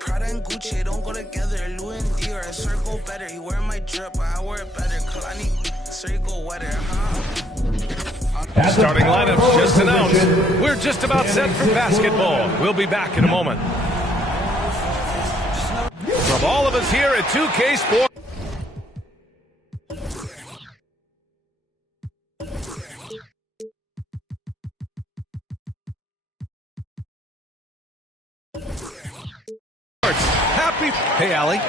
Prada and Gucci don't go together. Louis and Dior, I swear go better. You wear my drip, but I wear it better. Kalani, swear you go wetter, huh? Starting lineups just announced. We're just about set for basketball. We'll be back in a moment. From all of us here at 2K Sports. Happy. Hey, Allie.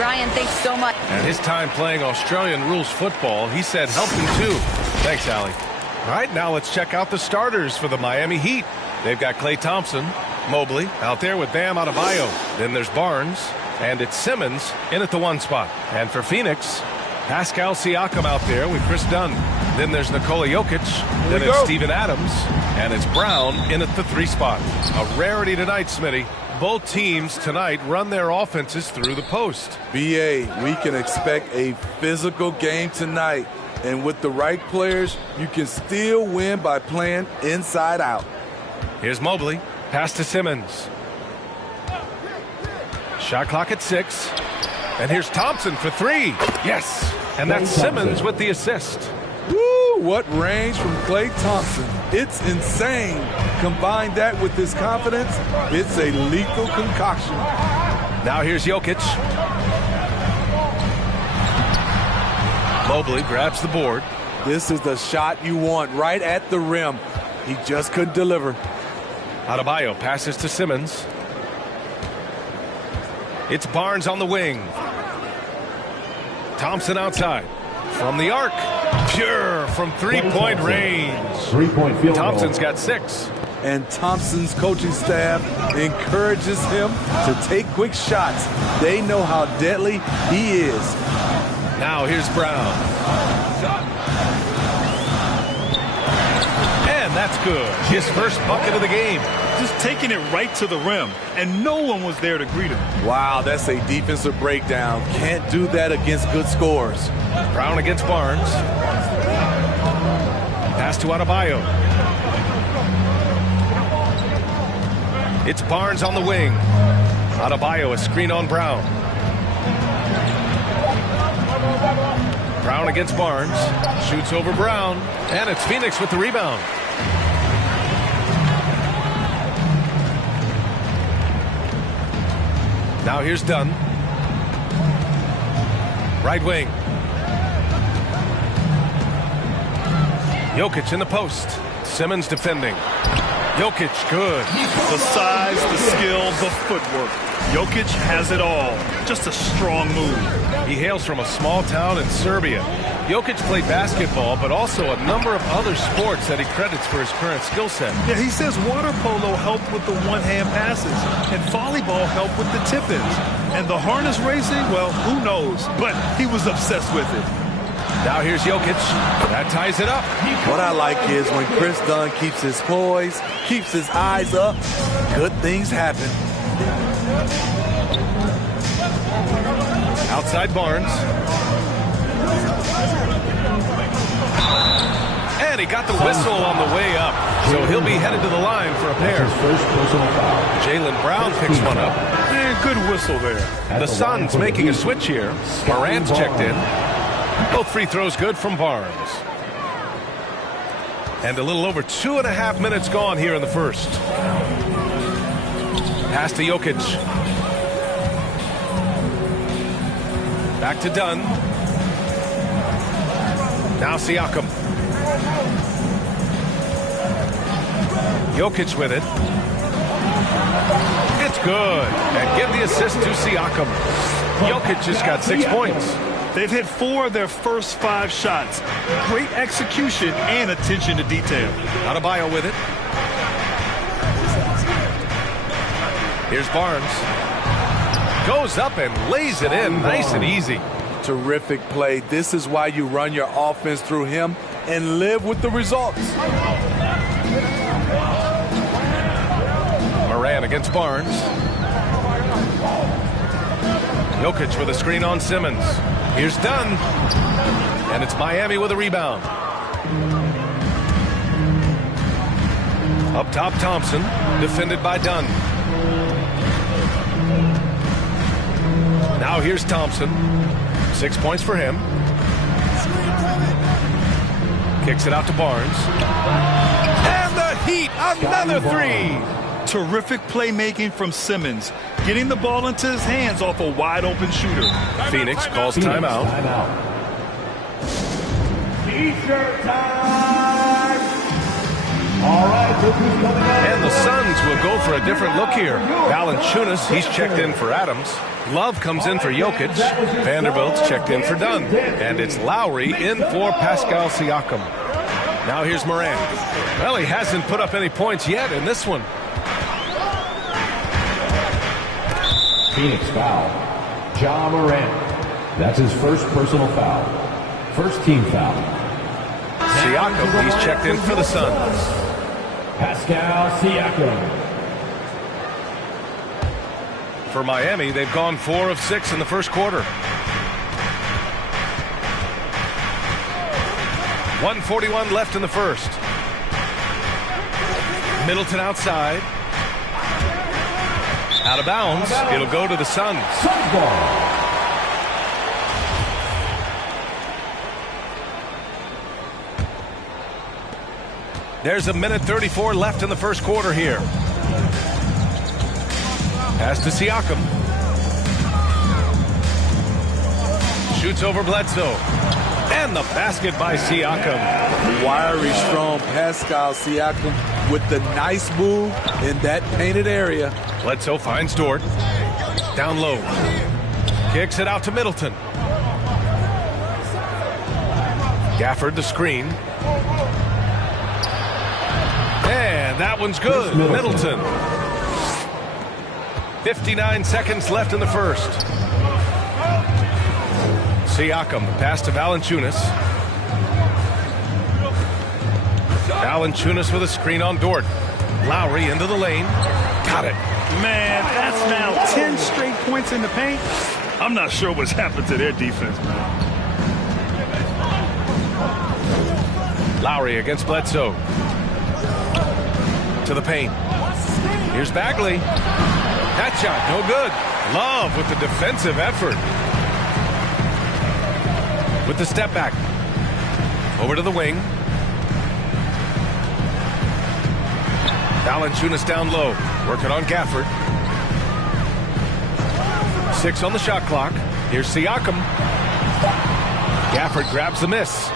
Ryan, thanks so much. And his time playing Australian rules football, he said help him too. Thanks, Allie. All right, now let's check out the starters for the Miami Heat. They've got Klay Thompson, Mobley out there with Bam Adebayo. Then there's Barnes, and it's Simmons in at the 1 spot. And for Phoenix, Pascal Siakam out there with Chris Dunn. Then there's Nikola Jokic. Then it's Steven Adams, and it's Brown in at the 3 spot. A rarity tonight, Smitty. Both teams tonight run their offenses through the post. BA, we can expect a physical game tonight. And with the right players, you can still win by playing inside out. Here's Mobley. Pass to Simmons. Shot clock at 6. And here's Thompson for 3. Yes. And that's Simmons with the assist. Woo, what range from Klay Thompson. It's insane. Combine that with his confidence, it's a lethal concoction. Now here's Jokic. Mobley grabs the board. This is the shot you want right at the rim. He just couldn't deliver. Adebayo passes to Simmons. It's Barnes on the wing. Thompson outside. From the arc. Pure from three-point range. Three-point field goal. Thompson's got 6. And Thompson's coaching staff encourages him to take quick shots. They know how deadly he is. Now here's Brown. And that's good. His first bucket of the game. Just taking it right to the rim, and no one was there to greet him. Wow, that's a defensive breakdown. Can't do that against good scores. Brown against Barnes. Pass to Adebayo. It's Barnes on the wing. Adebayo, a screen on Brown. Brown against Barnes. Shoots over Brown. And it's Phoenix with the rebound. Now here's Dunn. Right wing. Jokic in the post. Simmons defending. Jokic, good. The size, the skill, the footwork. Jokic has it all. Just a strong move. He hails from a small town in Serbia. Jokic played basketball, but also a number of other sports that he credits for his current skill set. Yeah, he says water polo helped with the one-hand passes, and volleyball helped with the tip-ins. And the harness racing, well, who knows? But he was obsessed with it. Now here's Jokic. That ties it up. What I like is when Chris Dunn keeps his poise, keeps his eyes up, good things happen. Outside Barnes. And he got the whistle on the way up. So he'll be headed to the line for a pair. Jaylen Brown picks one up. And good whistle there. The Suns making a switch here. Morant's checked in. Both free throws good from Barnes. And a little over 2.5 minutes gone here in the first. Pass to Jokic. Back to Dunn. Now Siakam. Jokic with it. It's good. And give the assist to Siakam. Jokic just got 6 points. They've hit 4 of their first 5 shots. Great execution and attention to detail. Adebayo with it. Here's Barnes. Goes up and lays it in nice and easy. Terrific play. This is why you run your offense through him and live with the results. Moran against Barnes. Jokic with a screen on Simmons. Here's Dunn. And it's Miami with a rebound. Up top, Thompson. Defended by Dunn. Now here's Thompson. 6 points for him. Kicks it out to Barnes. And the Heat, another three. Terrific playmaking from Simmons, getting the ball into his hands off a wide-open shooter. Phoenix calls timeout. T-shirt time. All right, and the Suns will go for a different look here. Valanciunas, he's checked in for Adams. Love comes in for Jokic. Vanderbilt's checked in for Dunn. And it's Lowry in for Pascal Siakam. Now here's Moran. Well, he hasn't put up any points yet in this one. Phoenix foul. Ja Morant. That's his first personal foul. First team foul. Siakam, he's checked in for the Suns. Pascal Siakam. For Miami, they've gone 4 of 6 in the first quarter. 1:41 left in the first. Middleton outside. Out of bounds. It'll go to the Suns. There's 1:34 left in the first quarter here. Pass to Siakam. Shoots over Bledsoe. And the basket by Siakam. Wiry, strong Pascal Siakam with the nice move in that painted area. Bledsoe finds Dort. Down low. Kicks it out to Middleton. Gafford the screen. And that one's good. Middleton. 59 seconds left in the first. Siakam, the pass to Valanciunas. Valanciunas with a screen on Dort. Lowry into the lane. Got it. Man, that's now 10 straight points in the paint. I'm not sure what's happened to their defense, man. Lowry against Bledsoe. To the paint. Here's Bagley. That shot, no good. Love with the defensive effort. With the step back. Over to the wing. Valanciunas down low. Working on Gafford. 6 on the shot clock. Here's Siakam. Gafford grabs the miss.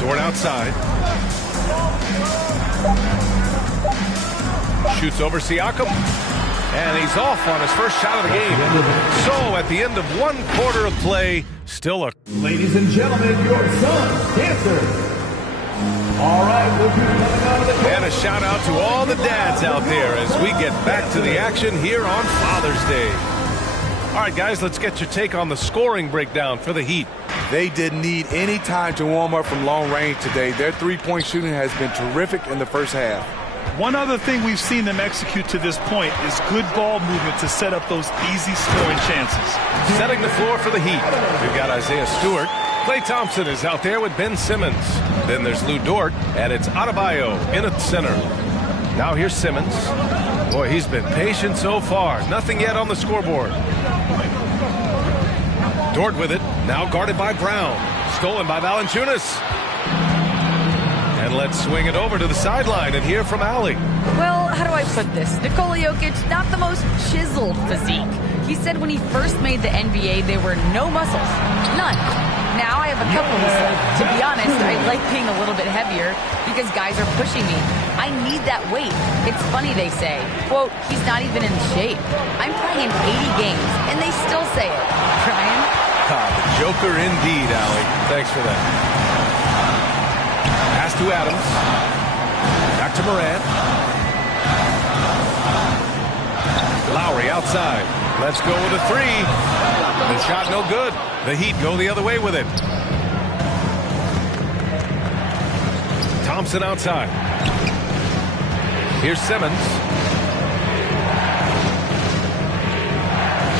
Dort outside. Shoots over Siakam. And he's off on his first shot of the game. So at the end of 1 quarter of play, still a... Ladies and gentlemen, your Suns dancers. All right, we'll be coming out of the... And a shout out to all the dads out there as we get back to the action here on Father's Day. All right, guys, let's get your take on the scoring breakdown for the Heat. They didn't need any time to warm up from long range today. Their three-point shooting has been terrific in the first half. One other thing we've seen them execute to this point is good ball movement to set up those easy scoring chances. Setting the floor for the Heat. We've got Isaiah Stewart. Klay Thompson is out there with Ben Simmons. Then there's Lou Dort, and it's Adebayo in at center. Now here's Simmons. Boy, he's been patient so far. Nothing yet on the scoreboard. Dort with it. Now guarded by Brown. Stolen by Valanciunas. And let's swing it over to the sideline and hear from Allie. Well, how do I put this? Nikola Jokic, not the most chiseled physique. He said when he first made the NBA, there were no muscles. None. Now I have a couple left. To be honest, I like being a little bit heavier because guys are pushing me. I need that weight. It's funny they say, quote, he's not even in shape. I'm playing 80 games, and they still say it. Brian? The Joker indeed, Allie. Thanks for that. Pass to Adams. Back to Morant. Lowry outside. Let's go with a three. The shot no good. The Heat go the other way with it. Thompson outside. Here's Simmons.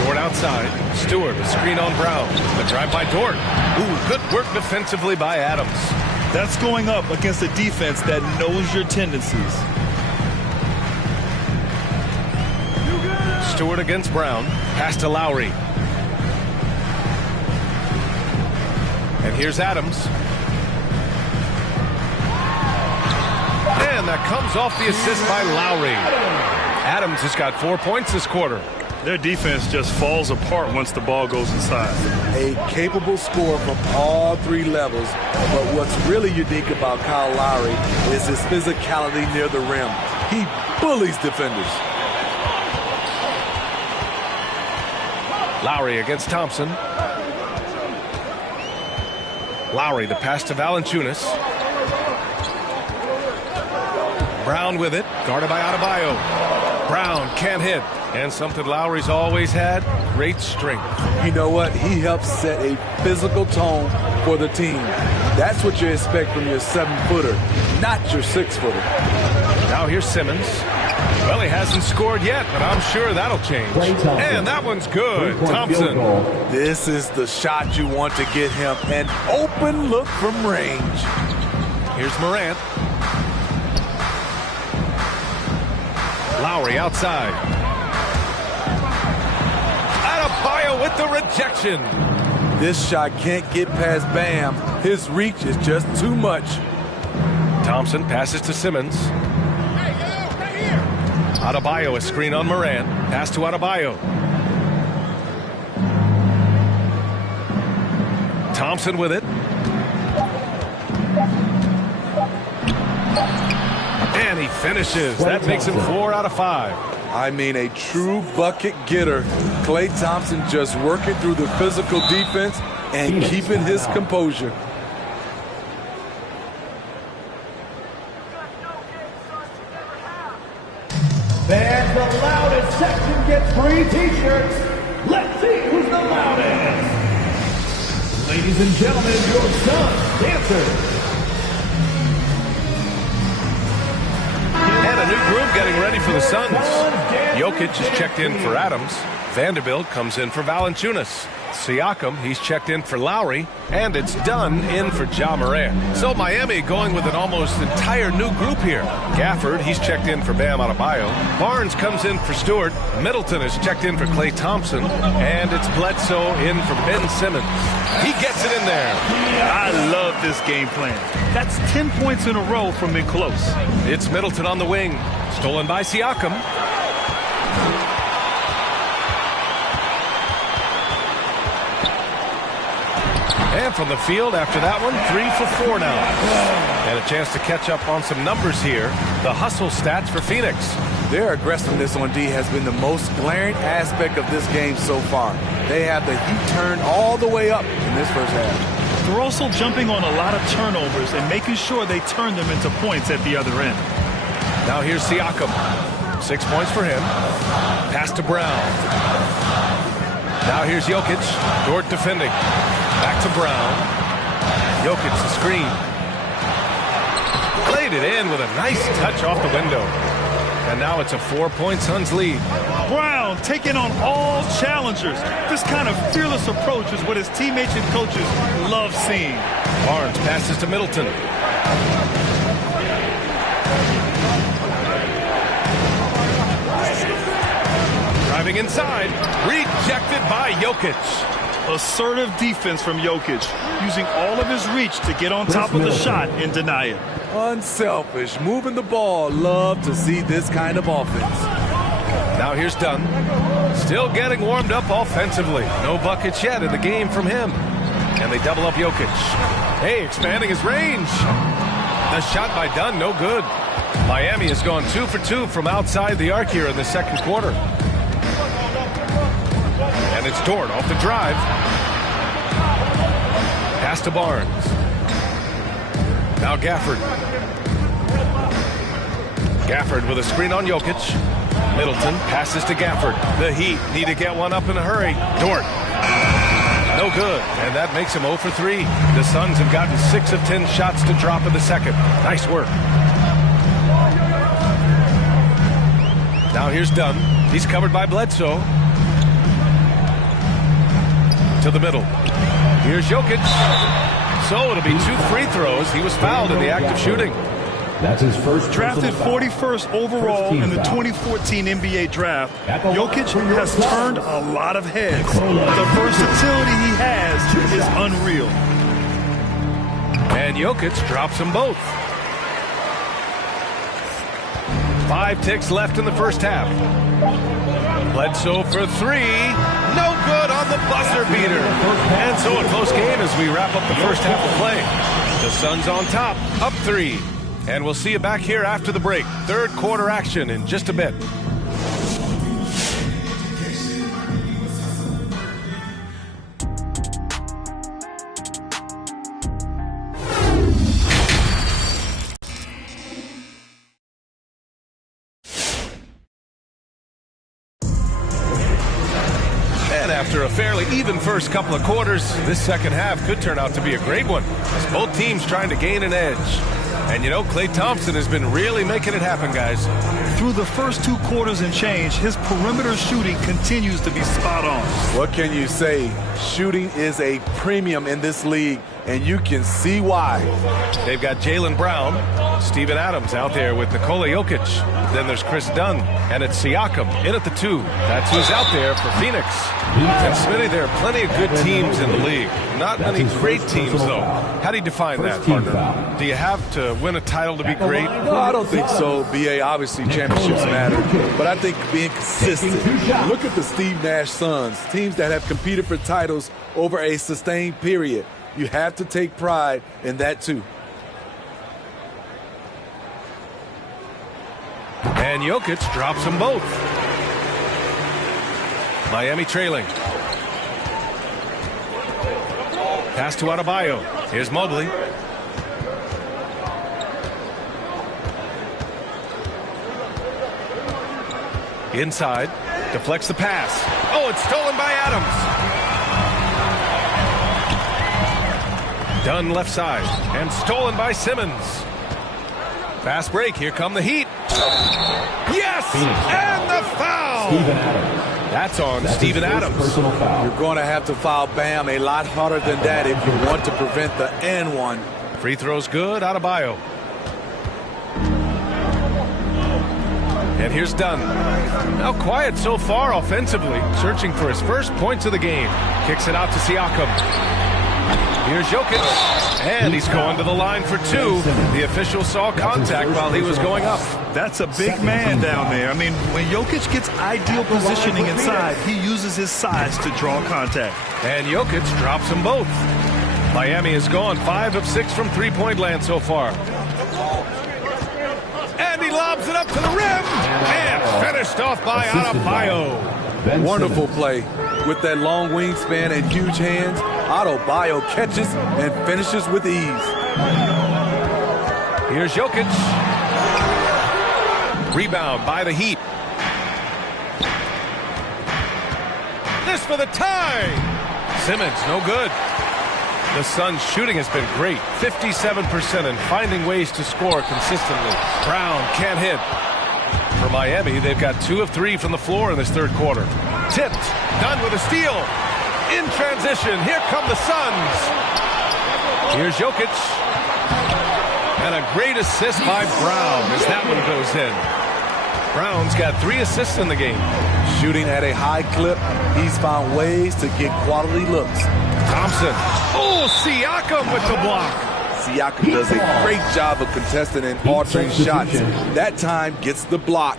Dort outside. Stewart, a screen on Brown. The drive by Dort. Ooh, good work defensively by Adams. That's going up against a defense that knows your tendencies. Stewart against Brown. Pass to Lowry. And here's Adams. And that comes off the assist by Lowry. Adams has got 4 points this quarter. Their defense just falls apart once the ball goes inside. A capable scorer from all three levels, but what's really unique about Kyle Lowry is his physicality near the rim. He bullies defenders. Lowry against Thompson. Lowry, the pass to Valanciunas. Brown with it, guarded by Adebayo. Brown can't hit. And something Lowry's always had, great strength. You know what? He helps set a physical tone for the team. That's what you expect from your 7-footer, not your 6-footer. Now here's Simmons. Well, he hasn't scored yet, but I'm sure that'll change. And that one's good. Thompson. This is the shot you want to get him. An open look from range. Here's Morant. Lowry outside. Adebayo with the rejection. This shot can't get past Bam. His reach is just too much. Thompson passes to Simmons. Adebayo, a screen on Morant. Pass to Adebayo. Thompson with it. And he finishes. That makes him 4 out of 5. I mean, a true bucket getter. Klay Thompson just working through the physical defense and keeping his composure. And the loudest section gets free t-shirts. Let's see who's the loudest. Ladies and gentlemen, your Suns dancers. And a new group getting ready for the Suns. Jokic is checked in for Adams. Vanderbilt comes in for Valanciunas. Siakam, he's checked in for Lowry. And it's Dunn in for Ja Morant. So Miami going with an almost entire new group here. Gafford, he's checked in for Bam Adebayo. Barnes comes in for Stewart. Middleton is checked in for Klay Thompson. And it's Bledsoe in for Ben Simmons. He gets it in there. I love this game plan. That's 10 points in a row from in close. It's Middleton on the wing. Stolen by Siakam. And from the field after that one, 3 for 4 now. And a chance to catch up on some numbers here. The hustle stats for Phoenix. Their aggressiveness on D has been the most glaring aspect of this game so far. They have the heat turned all the way up in this first half. They're also jumping on a lot of turnovers and making sure they turn them into points at the other end. Now here's Siakam. 6 points for him. Pass to Brown. Now here's Jokic. Dort defending. Back to Brown. Jokic the screen. Played it in with a nice touch off the window. And now it's a 4-point Suns lead. Brown taking on all challengers. This kind of fearless approach is what his teammates and coaches love seeing. Barnes passes to Middleton. Driving inside. Rejected by Jokic. Assertive defense from Jokic, using all of his reach to get on top of the shot and deny it. Unselfish, moving the ball. Love to see this kind of offense. Now here's Dunn. Still getting warmed up offensively. No buckets yet in the game from him. And they double up Jokic. Hey, expanding his range. The shot by Dunn, no good. Miami has gone 2 for 2 from outside the arc here in the second quarter. And it's Dort off the drive. Pass to Barnes. Now Gafford. Gafford with a screen on Jokic. Middleton passes to Gafford. The Heat need to get one up in a hurry. Dort. No good, and that makes him 0 for 3. The Suns have gotten 6 of 10 shots to drop in the second. Nice work. Now here's Dunn. He's covered by Bledsoe. To the middle. Here's Jokic. So it'll be 2 free throws. He was fouled in the act of shooting. That's his first. Drafted 41st overall in the 2014 NBA draft, Jokic has turned a lot of heads. The versatility he has is unreal. And Jokic drops them both. 5 ticks left in the first half. Bledsoe for 3. No good on the buzzer beater. And so a close game as we wrap up the first half of play. The Suns on top, up 3. And we'll see you back here after the break. Third quarter action in just a bit. And after a fairly even first couple of quarters, this second half could turn out to be a great one, as both teams trying to gain an edge. And you know, Klay Thompson has been really making it happen, guys. Through the first 2 quarters and change, his perimeter shooting continues to be spot on. What can you say? Shooting is a premium in this league, and you can see why. They've got Jaylen Brown, Steven Adams out there with Nikola Jokic. Then there's Chris Dunn, and it's Siakam in at the 2. That's who's out there for Phoenix. And Smitty, there are plenty of good teams in the league. Not many great teams, though. How do you define that, partner? Do you have to win a title to be great? No, I don't think so, B.A. Obviously, championships matter. But I think being consistent. Look at the Steve Nash Suns, teams that have competed for titles over a sustained period. You have to take pride in that, too. And Jokic drops them both. Miami trailing. Pass to Adebayo. Here's Mobley. Inside. Deflects the pass. Oh, it's stolen by Adams. Dunn left side. And stolen by Simmons. Fast break. Here come the Heat. Yes! And the foul! That's on Steven Adams. You're going to have to foul Bam a lot harder than that if you want to prevent the N1. Free throw's good. Adebayo. And here's Dunn. Now quiet so far offensively. Searching for his first points of the game. Kicks it out to Siakam. Here's Jokic. And he's going to the line for 2. The official saw contact while he was going up. That's a big man down there. I mean, when Jokic gets ideal positioning inside, he uses his size to draw contact. And Jokic drops them both. Miami has gone 5 of 6 from three-point land so far. And he lobs it up to the rim. And finished off by Adebayo. Wonderful play. With that long wingspan and huge hands, Adebayo catches and finishes with ease. Here's Jokic. Rebound by the Heat. This for the tie. Simmons, no good. The Suns' shooting has been great. 57% and finding ways to score consistently. Brown can't hit. For Miami, they've got 2 of 3 from the floor in this third quarter. Tipped. Dunn with a steal. In transition, here come the Suns. Here's Jokic. And a great assist by Brown as that one goes in. Brown's got 3 assists in the game. Shooting at a high clip, he's found ways to get quality looks. Thompson. Oh, Siakam with the block. Siakam does a great job of contesting and altering shots. That time gets the block.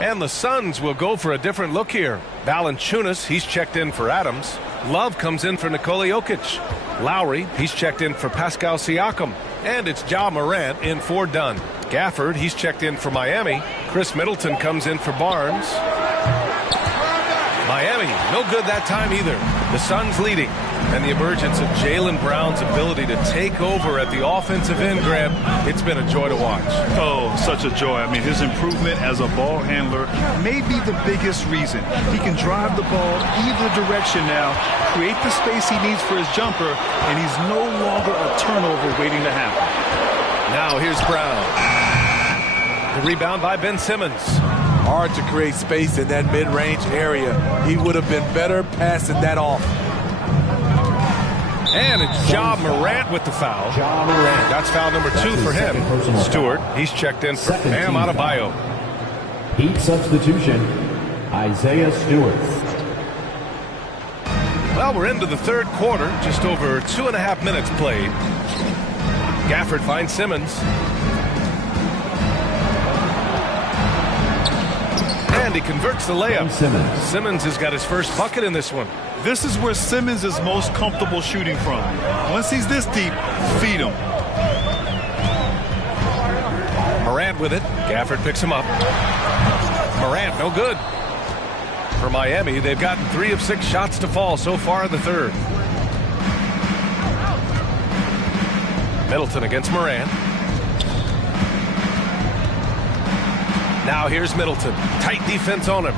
And the Suns will go for a different look here. Valanciunas, he's checked in for Adams. Love comes in for Nikola Jokic. Lowry, he's checked in for Pascal Siakam. And it's Ja Morant in for Dunn. Gafford, he's checked in for Miami. Chris Middleton comes in for Barnes. Miami, no good that time either. The Suns leading. And the emergence of Jaylen Brown's ability to take over at the offensive end, Graham, it's been a joy to watch. Oh, such a joy. I mean, his improvement as a ball handler may be the biggest reason. He can drive the ball either direction now, create the space he needs for his jumper, and he's no longer a turnover waiting to happen. Now here's Brown. The rebound by Ben Simmons. Hard to create space in that mid-range area. He would have been better passing that off. And it's Ja Morant with the foul. Ja Morant. That's foul number 2 for him. Stewart, he's checked in for Bam Adebayo. Heat substitution, Isaiah Stewart. Well, we're into the third quarter. Just over 2.5 minutes played. Gafford finds Simmons. And he converts the layup. Simmons has got his first bucket in this one. This is where Simmons is most comfortable shooting from. Once he's this deep, feed him. Morant with it. Gafford picks him up. Morant, no good. For Miami, they've gotten 3 of 6 shots to fall so far in the third. Middleton against Morant. Now here's Middleton. Tight defense on him.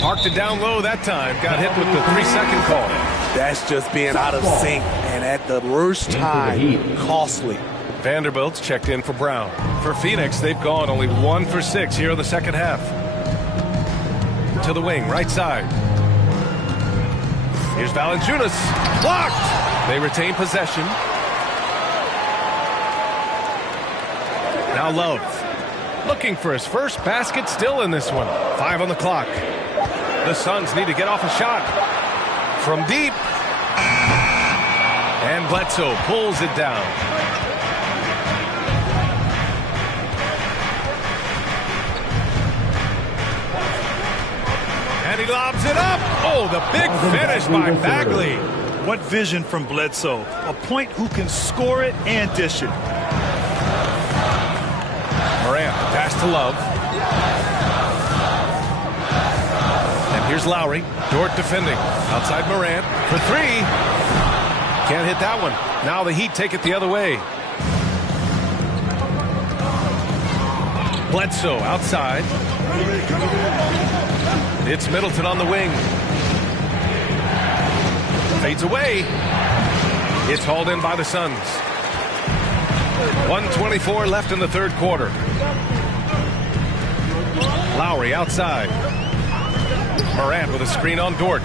Parked it down low that time. Got hit with the 3-second call. That's just being out of sync and at the worst time, costly. Vanderbilt's checked in for Brown. For Phoenix, they've gone only 1 for 6 here in the second half. To the wing, right side. Here's Valanciunas. Blocked! They retain possession. Now Love. Looking for his first basket still in this one. 5 on the clock. The Suns need to get off a shot. From deep. And Bledsoe pulls it down. And he lobs it up. Oh, the big finish by Bagley. What vision from Bledsoe. A point who can score it and dish it. Morant, pass to Love. And here's Lowry. Dort defending. Outside Morant for 3. Can't hit that one. Now the Heat take it the other way. Bledsoe outside. It's Middleton on the wing. Fades away. It's hauled in by the Suns. 1:24 left in the third quarter. Lowry outside. Morant with a screen on Dort.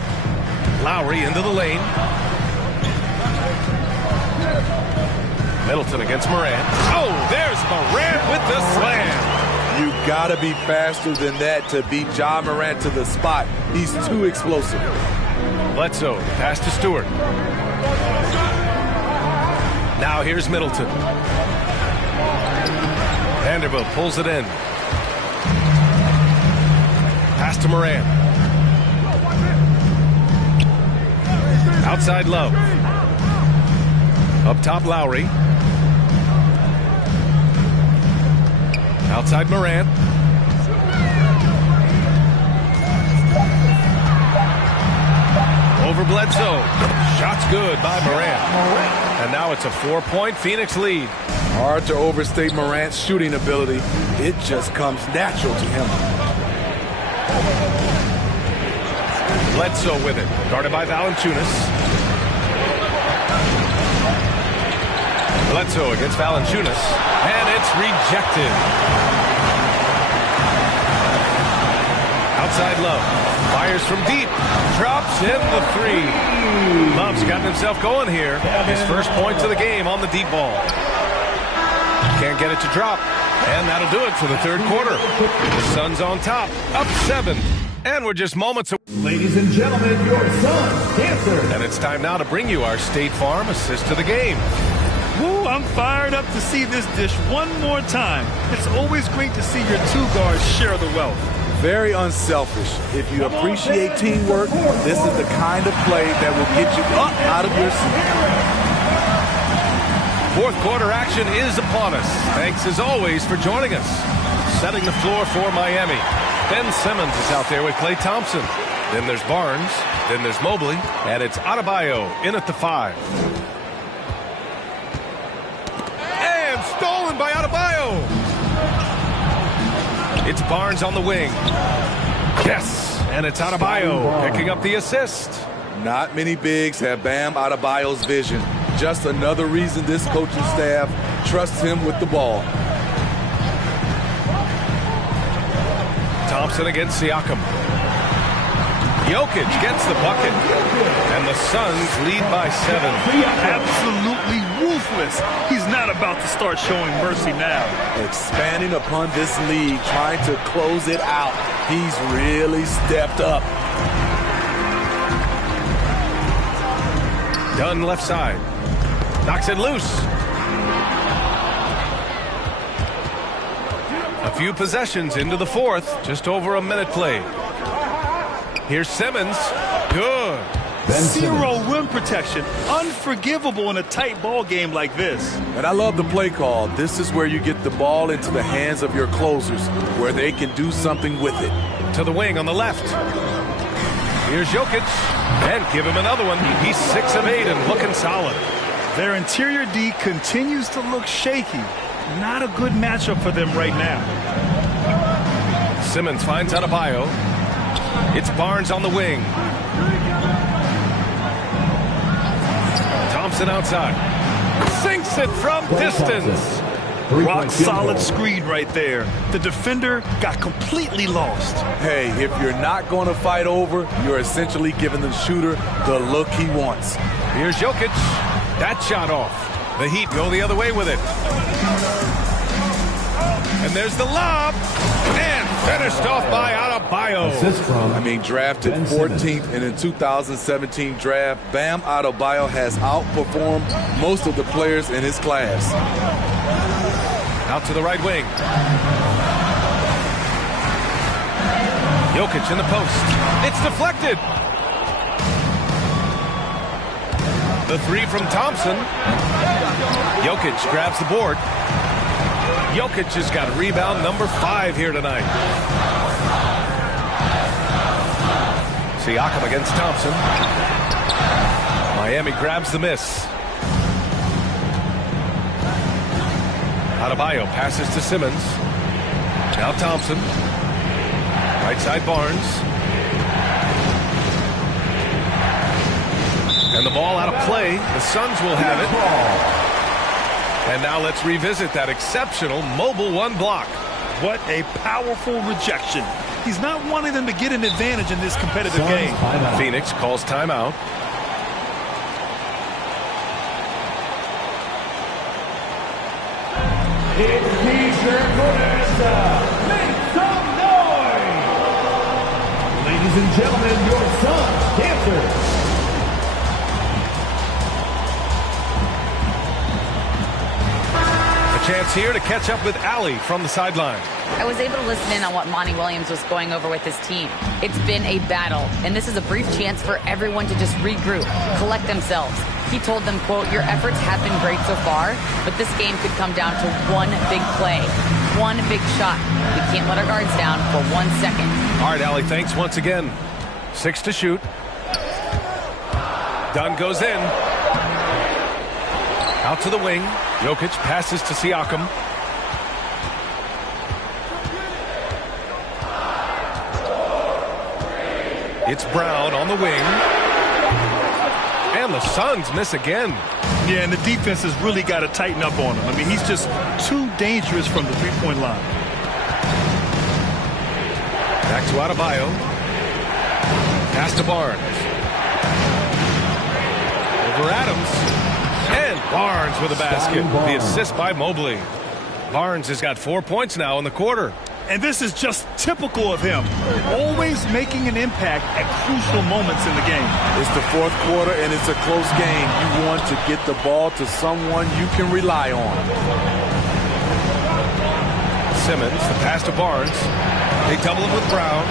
Lowry into the lane. Middleton against Morant. Oh, there's Morant with the slam. You gotta be faster than that to beat Ja Morant to the spot. He's too explosive. Bledsoe, pass to Stewart. Now here's Middleton. Vanderbilt pulls it in. Pass to Morant. Outside Love. Up top Lowry. Outside Morant. Over Bledsoe. Shot's good by Morant. And now it's a 4-point Phoenix lead. Hard to overstate Morant's shooting ability. It just comes natural to him. Bledsoe with it. Guarded by Valanciunas. Bledsoe against Valanciunas. And it's rejected. Outside Love. Fires from deep. Drops in the 3. Love's gotten himself going here. His first points of the game on the deep ball. Can't get it to drop. And that'll do it for the third quarter. The Suns on top. Up 7. And we're just moments away. Ladies and gentlemen, your Suns answer. And it's time now to bring you our State Farm assist to the game. Woo, I'm fired up to see this dish one more time. It's always great to see your two guards share the wealth. Very unselfish. If you appreciate teamwork, this is the kind of play that will get you up out of your seat. Fourth quarter action is upon us. Thanks as always for joining us. Setting the floor for Miami. Ben Simmons is out there with Klay Thompson. Then there's Barnes. Then there's Mobley. And it's Adebayo in at the 5. And stolen by Adebayo. It's Barnes on the wing. Yes, and it's Adebayo picking up the assist. Not many bigs have Bam Adebayo's vision. Just another reason this coaching staff trusts him with the ball. Thompson against Siakam. Jokic gets the bucket. And the Suns lead by 7. Absolutely ruthless. He's not about to start showing mercy now. Expanding upon this lead, trying to close it out. He's really stepped up. Dunn left side. Knocks it loose. A few possessions into the fourth. Just over a minute played. Here's Simmons. Good. Zero rim protection. Unforgivable in a tight ball game like this. And I love the play call. This is where you get the ball into the hands of your closers, where they can do something with it. To the wing on the left. Here's Jokic. And give him another one. He's 6 of 8 and looking solid. Their interior D continues to look shaky. Not a good matchup for them right now. Simmons finds Adebayo. It's Barnes on the wing. Thompson outside. Sinks it from distance. Rock solid screen right there. The defender got completely lost. Hey, if you're not going to fight over, you're essentially giving the shooter the look he wants. Here's Jokic. That shot off. The Heat go the other way with it. And there's the lob. And finished off by Adebayo. Drafted 14th in the 2017 draft, Bam Adebayo has outperformed most of the players in his class. Out to the right wing. Jokic in the post. It's deflected. The 3 from Thompson. Jokic grabs the board. Jokic has got rebound number 5 here tonight. Siakam against Thompson. Miami grabs the miss. Adebayo passes to Simmons. Now Thompson. Right side Barnes. And the ball out of play. The Suns will have it. And now let's revisit that exceptional mobile 1 block. What a powerful rejection. He's not wanting them to get an advantage in this competitive game. Phoenix calls timeout. It's T-shirt Vanessa. Make some noise! Ladies and gentlemen, your Suns dancers. Chance here to catch up with Allie from the sideline. I was able to listen in on what Monty Williams was going over with his team. It's been a battle, and this is a brief chance for everyone to just regroup, collect themselves. He told them, quote, "Your efforts have been great so far, but this game could come down to one big play, one big shot. We can't let our guards down for 1 second." All right, Allie, thanks once again. 6 to shoot. Dunn goes in. Out to the wing. Jokic passes to Siakam. It's Brown on the wing. And the Suns miss again. Yeah, and the defense has really got to tighten up on him. I mean, he's just too dangerous from the three-point line. Back to Adebayo. Pass to Barnes. Over Adams. And Barnes with a basket. The assist by Mobley. Barnes has got 4 points now in the quarter. And this is just typical of him. Always making an impact at crucial moments in the game. It's the fourth quarter and it's a close game. You want to get the ball to someone you can rely on. Simmons, the pass to Barnes. They double him with Brown.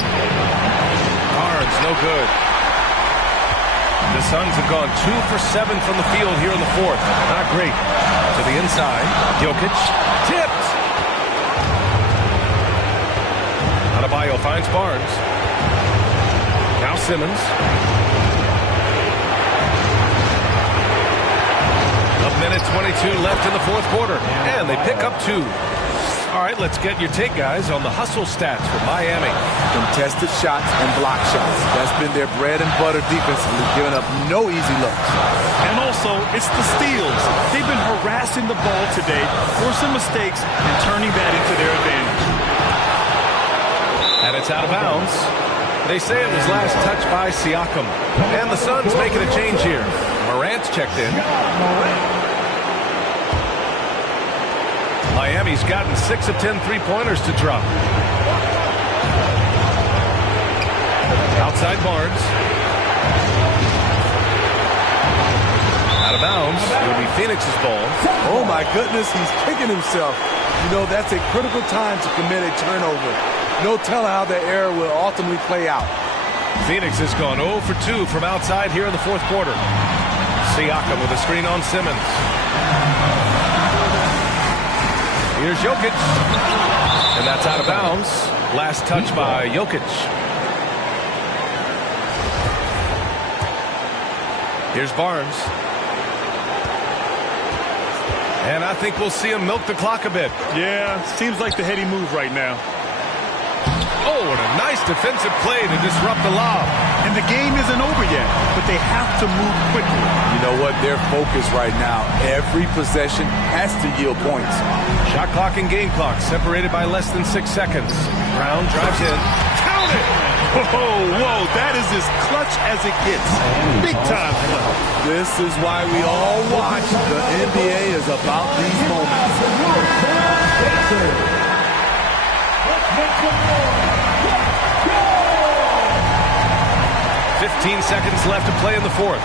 Barnes, no good. The Suns have gone 2 for 7 from the field here in the fourth. Not great. To the inside. Jokic. Tipped. Adebayo finds Barnes. Now Simmons. A minute 22 left in the fourth quarter. And they pick up 2. All right, let's get your take, guys, on the hustle stats for Miami. Contested shots and block shots. That's been their bread and butter defensively, giving up no easy looks. And also, it's the steals. They've been harassing the ball today, forcing mistakes, and turning that into their advantage. And it's out of bounds. They say it was last touched by Siakam. And the Suns making a change here. Morant's checked in. Miami's gotten 6 of 10 three-pointers to drop. Outside Barnes. Out of bounds. It'll be Phoenix's ball. Oh, my goodness, he's kicking himself. You know, that's a critical time to commit a turnover. No telling how the error will ultimately play out. Phoenix has gone 0 for 2 from outside here in the fourth quarter. Siakam with a screen on Simmons. Here's Jokic. And that's out of bounds. Last touch by Jokic. Here's Barnes. And I think we'll see him milk the clock a bit. Yeah, seems like the heady move right now. Oh, and a nice defensive play to disrupt the lob. And the game isn't over yet, but they have to move quickly. You know what? Their focus right now, every possession has to yield points. Shot clock and game clock separated by less than 6 seconds. Brown drives in. Count it! Whoa, that is as clutch as it gets. Big time clutch. This is why we all watch. The NBA is about these moments. 15 seconds left to play in the fourth.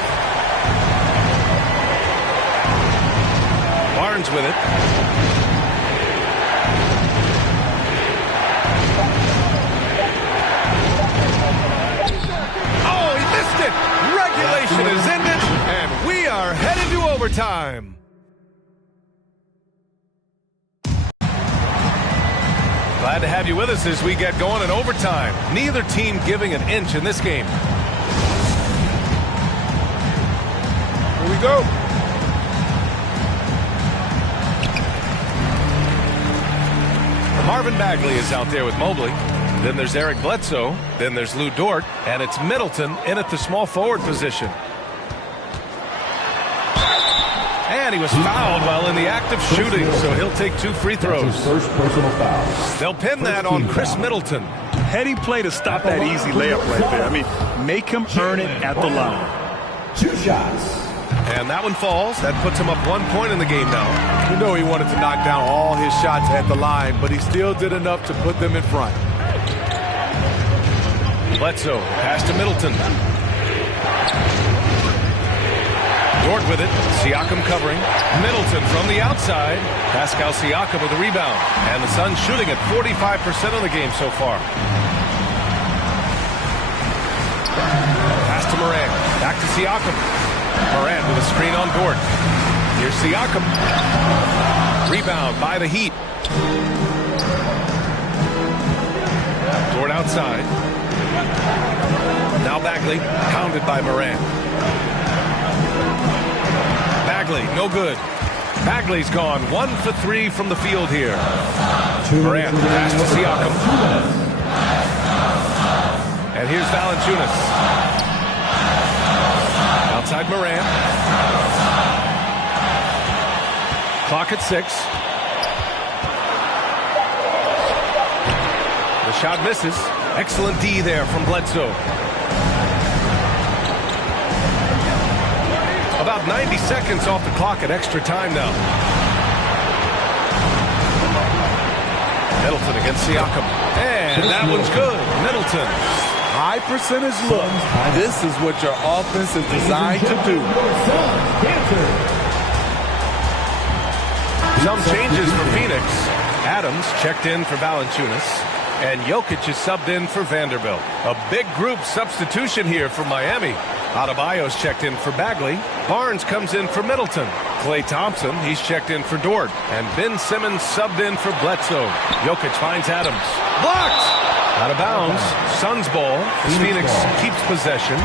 Barnes with it. Oh, he missed it! Regulation is ended, and we are headed to overtime. Glad to have you with us as we get going in overtime. Neither team giving an inch in this game. Here we go. Marvin Bagley is out there with Mobley. Then there's Eric Bledsoe. Then there's Lou Dort. And it's Middleton in at the small forward position. And he was fouled while in the act of shooting, so he'll take 2 free throws. First personal foul. They'll pin that on Chris Middleton. Heady play to stop that easy layup right there. I mean, make him earn it at the line. 2 shots. And that one falls. That puts him up 1 point in the game now. You know he wanted to knock down all his shots at the line, but he still did enough to put them in front. Bledsoe, pass to Middleton. Dort with it. Siakam covering. Middleton from the outside. Pascal Siakam with the rebound. And the Suns shooting at 45% of the game so far. Pass to Morant. Back to Siakam. Morant with a screen on Dort. Here's Siakam. Rebound by the Heat. Dort outside. Now Bagley, pounded by Morant. Bagley, no good. Bagley's gone 1 for 3 from the field here. Morant, pass to Siakam. And here's Valanciunas. Outside Morant. Clock at 6. The shot misses. Excellent D there from Bledsoe. About 90 seconds off the clock at extra time now. Middleton against Siakam. And that one's good. Middleton. High percentage look. This is what your offense is designed to do. Some changes for Phoenix. Adams checked in for Valanciunas. And Jokic is subbed in for Vanderbilt. A big group substitution here for Miami. Adebayo's checked in for Bagley. Barnes comes in for Middleton. Klay Thompson, he's checked in for Dort. And Ben Simmons subbed in for Bledsoe. Jokic finds Adams. Blocked! Out of bounds. Suns ball. Phoenix keeps possession.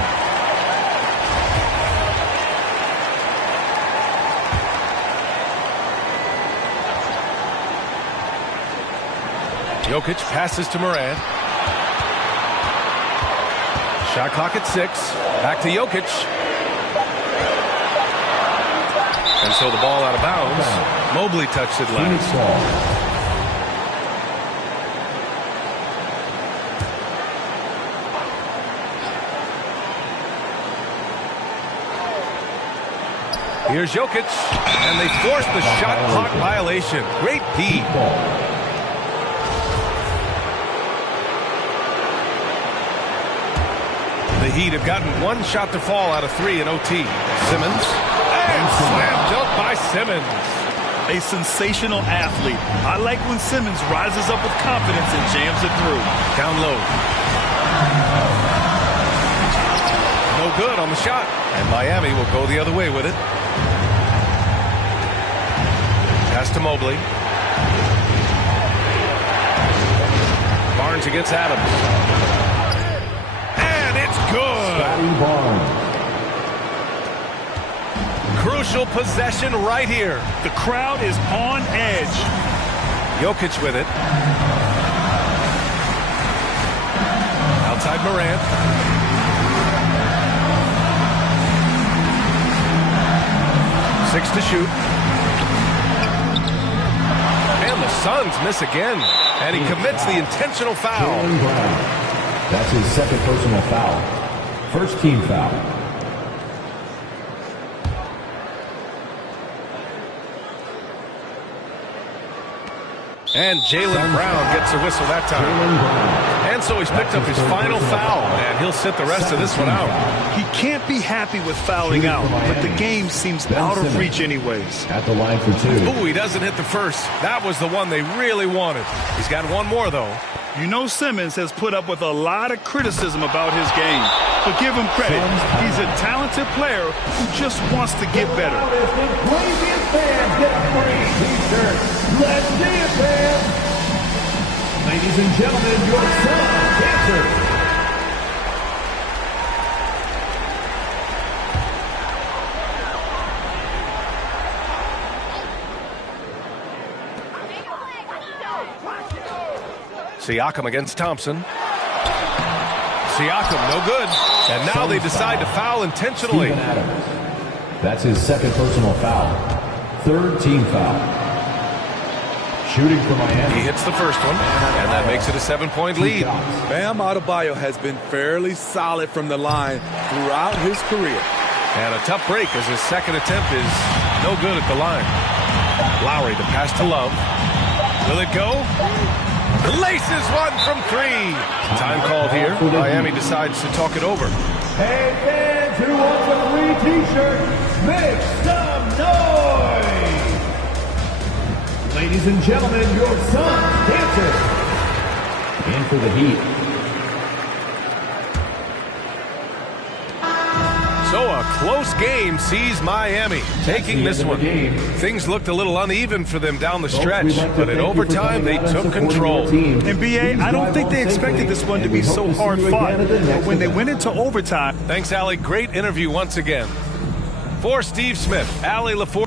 Jokic passes to Morant. Shot clock at 6. Back to Jokic. And so the ball out of bounds. Mobley touched it last. Here's Jokic. And they force the shot clock violation. Great D. The Heat have gotten one shot to fall out of 3 in OT. Simmons. And slam dunk by Simmons. A sensational athlete. I like when Simmons rises up with confidence and jams it through. Down low. No good on the shot. And Miami will go the other way with it. Pass to Mobley. Barnes against Adams. Good. Crucial possession right here. The crowd is on edge. Jokic with it. Outside Morant. Six to shoot. And the Suns miss again. And he commits the intentional foul. That's his second personal foul. First team foul. And Jaylen Brown gets a whistle that time. And so he's picked up his final foul, and he'll sit the rest of this one out. He can't be happy with fouling out, but the game seems out of reach anyways. At the line for 2. Ooh, he doesn't hit the first. That was the one they really wanted. He's got one more, though. You know Simmons has put up with a lot of criticism about his game, but give him credit. He's a talented player who just wants to get better. Craziest fans get a free t-shirt. Let's see it, fans. Ladies and gentlemen, your Suns dancers. Siakam against Thompson. Siakam, no good. And now they decide to foul intentionally. That's his second personal foul. Third team foul. Shooting for Miami. He hits the first one, and that makes it a 7-point lead. Bam Adebayo has been fairly solid from the line throughout his career. And a tough break as his second attempt is no good at the line. Lowry, the pass to Love. Will it go? Laces one from 3. Time called here. Miami decides to talk it over. Hey fans who want a free t-shirt, make some noise! Ladies and gentlemen, your Suns dancers. In for the Heat. So a close game sees Miami taking this one. Things looked a little uneven for them down the stretch, but in overtime they took control. NBA, I don't think they expected this one to be so hard fought, but when they went into overtime. Thanks, Allie. Great interview once again. For Steve Smith, Allie LaForge.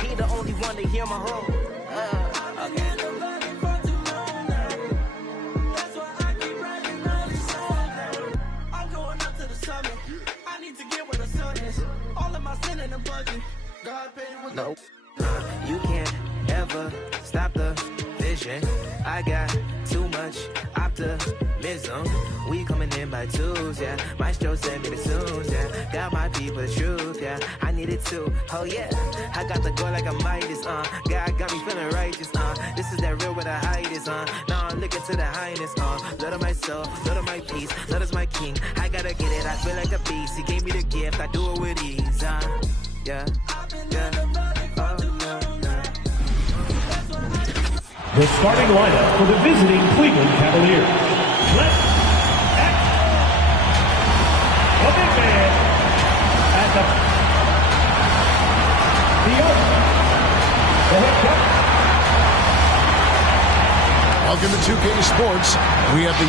He the only one to hear my home. No, you can't ever stop the vision. I got too much optimism. We coming in by twos, yeah. Maestro sent me the tunes, yeah. Got my people the truth, yeah. I need it too, oh yeah. I got the go like a Midas, God got me feeling righteous, This is that real where the height is, Now I'm looking to the highness, Lord of my soul, Lord of my peace, Lord is my king. I gotta get it, I feel like a beast. He gave me the gift, I do it with ease, yeah, yeah. The starting lineup for the visiting Cleveland Cavaliers. Let's act. The big man at the other. The head coach. Welcome to 2K Sports. We have the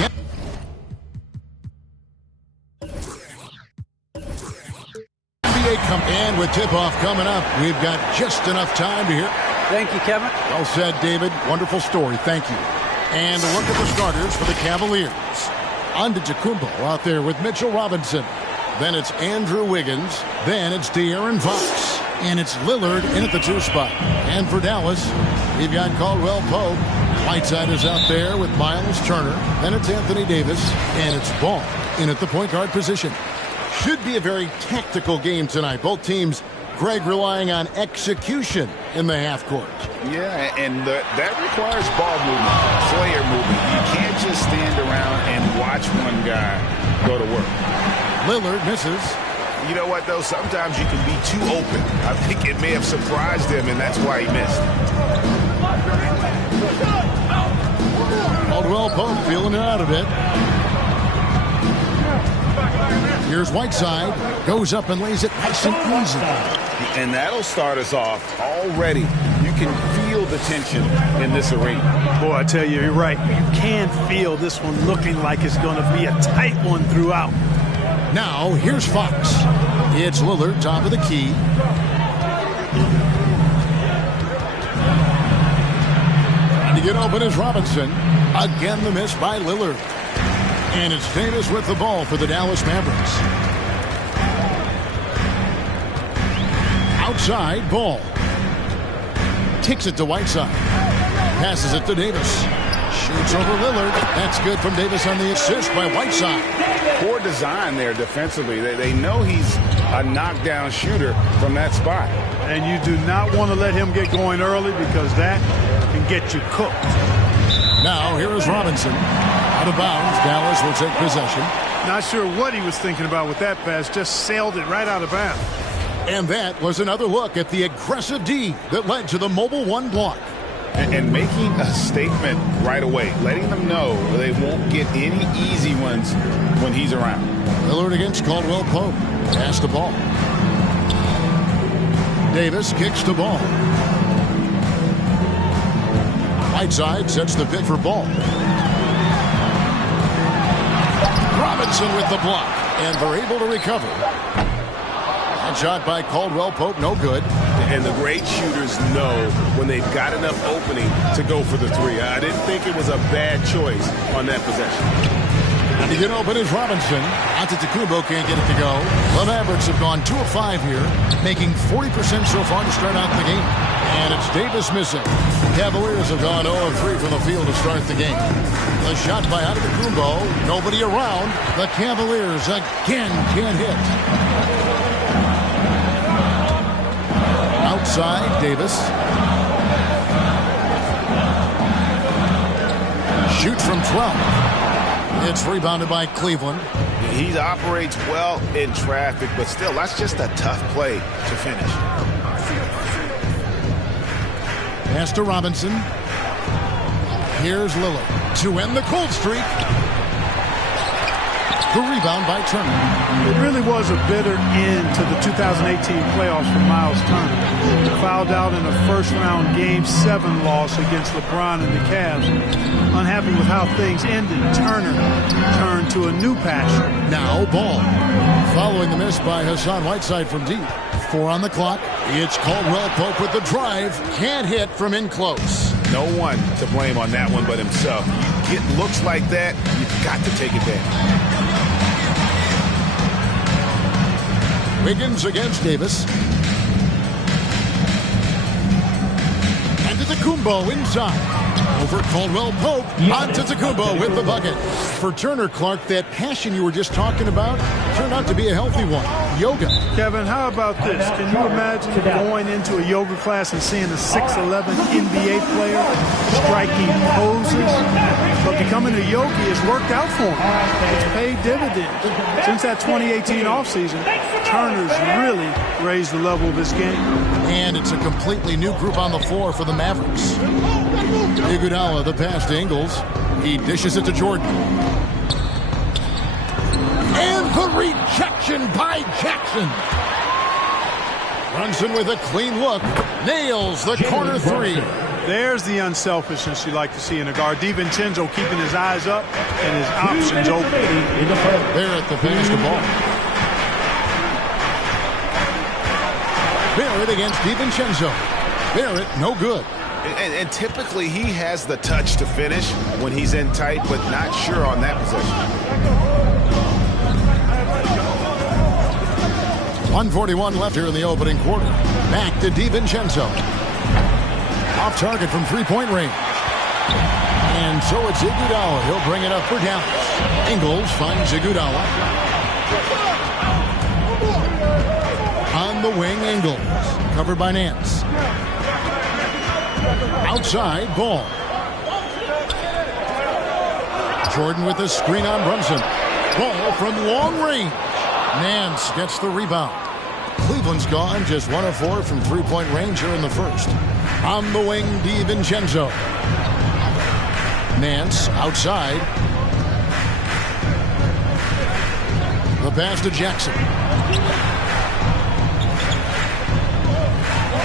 NBA come in with tip-off coming up. We've got just enough time to hear. Thank you, Kevin. Well said, David. Wonderful story. Thank you. And a look at the starters for the Cavaliers. Antetokounmpo out there with Mitchell Robinson. Then it's Andrew Wiggins. Then it's De'Aaron Fox. And it's Lillard in at the 2 spot. And for Dallas, we've got Caldwell Pope. Whiteside is out there with Miles Turner. Then it's Anthony Davis. And it's Ball in at the point guard position. Should be a very tactical game tonight. Both teams, Greg, relying on execution in the half court. Yeah, and that requires ball movement, player movement. You can't just stand around and watch one guy go to work. Lillard misses. You know what, though? Sometimes you can be too open. I think it may have surprised him, and that's why he missed. Caldwell Pope feeling it out a bit. Here's Whiteside. Goes up and lays it nice and easy. And that'll start us off already. You can feel the tension in this arena. Boy, I tell you, you're right. You can feel this one looking like it's going to be a tight one throughout. Now, here's Fox. It's Lillard, top of the key. And to get open is Robinson. Again, the miss by Lillard. And it's Davis with the ball for the Dallas Mavericks. Outside, Ball. Takes it to Whiteside. Passes it to Davis. Shoots over Lillard. That's good from Davis on the assist by Whiteside. Poor design there defensively. They know he's a knockdown shooter from that spot. And you do not want to let him get going early because that can get you cooked. Now, here is Robinson. Out of bounds. Dallas will take possession. Not sure what he was thinking about with that pass. Just sailed it right out of bounds. And that was another look at the aggressive D that led to the mobile 1 block. And making a statement right away, letting them know they won't get any easy ones when he's around. Lillard against Caldwell Pope. Pass the ball. Davis kicks the ball. Whiteside sets the pick for Ball. Robinson with the block, and they're able to recover. That shot by Caldwell Pope, no good. And the great shooters know when they've got enough opening to go for the 3. I didn't think it was a bad choice on that possession. And to get open is Robinson. Antetokounmpo can't get it to go. The Mavericks have gone 2 of 5 here, making 40% so far to start out the game. And it's Davis missing. Cavaliers have gone 0 of 3 from the field to start the game. The shot by Antetokounmpo. Nobody around. The Cavaliers again can't hit. Outside, Davis. Shoots from 12. It's rebounded by Cleveland. He operates well in traffic, but still, that's just a tough play to finish. Pass to Robinson. Here's Lillard to end the cold streak. The rebound by Turner. It really was a bitter end to the 2018 playoffs for Miles Turner. Fouled out in a first-round Game 7 loss against LeBron and the Cavs. Unhappy with how things ended, Turner turned to a new passion. Now Ball. Following the miss by Hassan Whiteside from deep. 4 on the clock. It's Caldwell Pope with the drive. Can't hit from in close. No one to blame on that one but himself. You get looks like that, you've got to take advantage. Wiggins against Davis. Antetokounmpo inside. Over Caldwell-Pope, Antetokounmpo with the bucket. For Turner, Clark, that passion you were just talking about turned out to be a healthy one. Yoga. Kevin, how about this? Can you imagine going into a yoga class and seeing a 6'11 NBA player striking poses? But becoming a yogi has worked out for him. It's paid dividends. Since that 2018 offseason, Turner's really raised the level of his game. And it's a completely new group on the floor for the Mavericks. Iguodala, the pass to Ingles. He dishes it to Jordan. And the rejection by Jackson. Brunson with a clean look. Nails the corner three. There's the unselfishness you like to see in a guard. DiVincenzo keeping his eyes up and his options open. Barrett the pass to Ball. Barrett against DiVincenzo. Barrett, no good. And typically he has the touch to finish when he's in tight, but not sure on that possession. 1:41 left here in the opening quarter. Back to DiVincenzo. Off target from three-point range. And so it's Iguodala. He'll bring it up for Dallas. Ingles finds Iguodala. On the wing, Ingles. Covered by Nance. Outside, Ball. Jordan with the screen on Brunson. Ball from long range. Nance gets the rebound. Cleveland's gone just 1 of 4 from three-point range here in the first. On the wing, DiVincenzo. Nance outside. The pass to Jackson.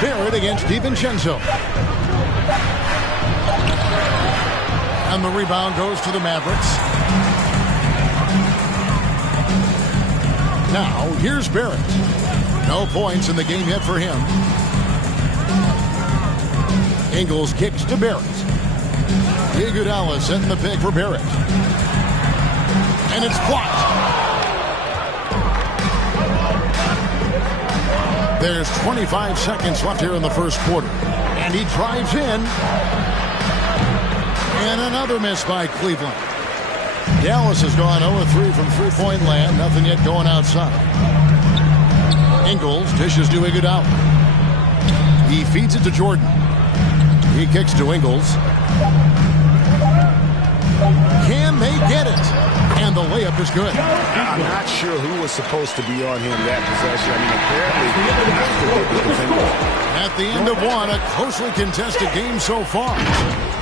Barrett against DiVincenzo. And the rebound goes to the Mavericks. Now, here's Barrett. No points in the game yet for him. Ingles kicks to Barrett. Iguodala setting the pick for Barrett. And it's blocked. There's 25 seconds left here in the first quarter. And he drives in. And another miss by Cleveland. Dallas has gone 0-3 from three-point land. Nothing yet going outside. Ingles dishes to Iguodala. He feeds it to Jordan. He kicks to Ingles. Can they get it? And the layup is good. I'm not sure who was supposed to be on him that possession. I mean, apparently not the defender. At the end of one, a closely contested game so far.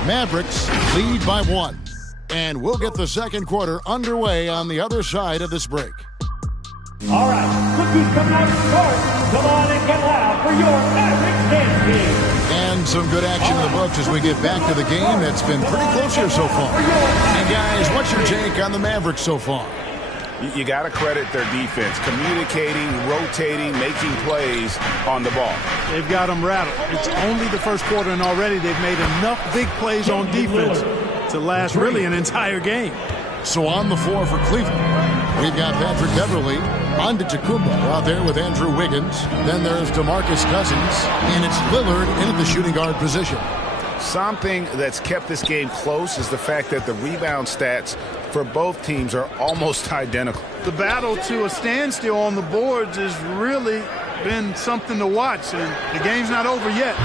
Mavericks lead by 1. And we'll get the second quarter underway on the other side of this break. All right, look who's coming out to start. Come on and get loud for your Mavericks dance team. And some good action in the books as we get back to the game. It's been pretty close here so far. And guys, what's your take on the Mavericks so far? You got to credit their defense, communicating, rotating, making plays on the ball. They've got them rattled. It's only the first quarter, and already they've made enough big plays on defense to last really an entire game. So on the floor for Cleveland, we've got Patrick Beverley, Antetokounmpo out there with Andrew Wiggins. Then there's DeMarcus Cousins, and it's Lillard in at the shooting guard position. Something that's kept this game close is the fact that the rebound stats for both teams are almost identical. The battle to a standstill on the boards has really been something to watch, and the game's not over yet.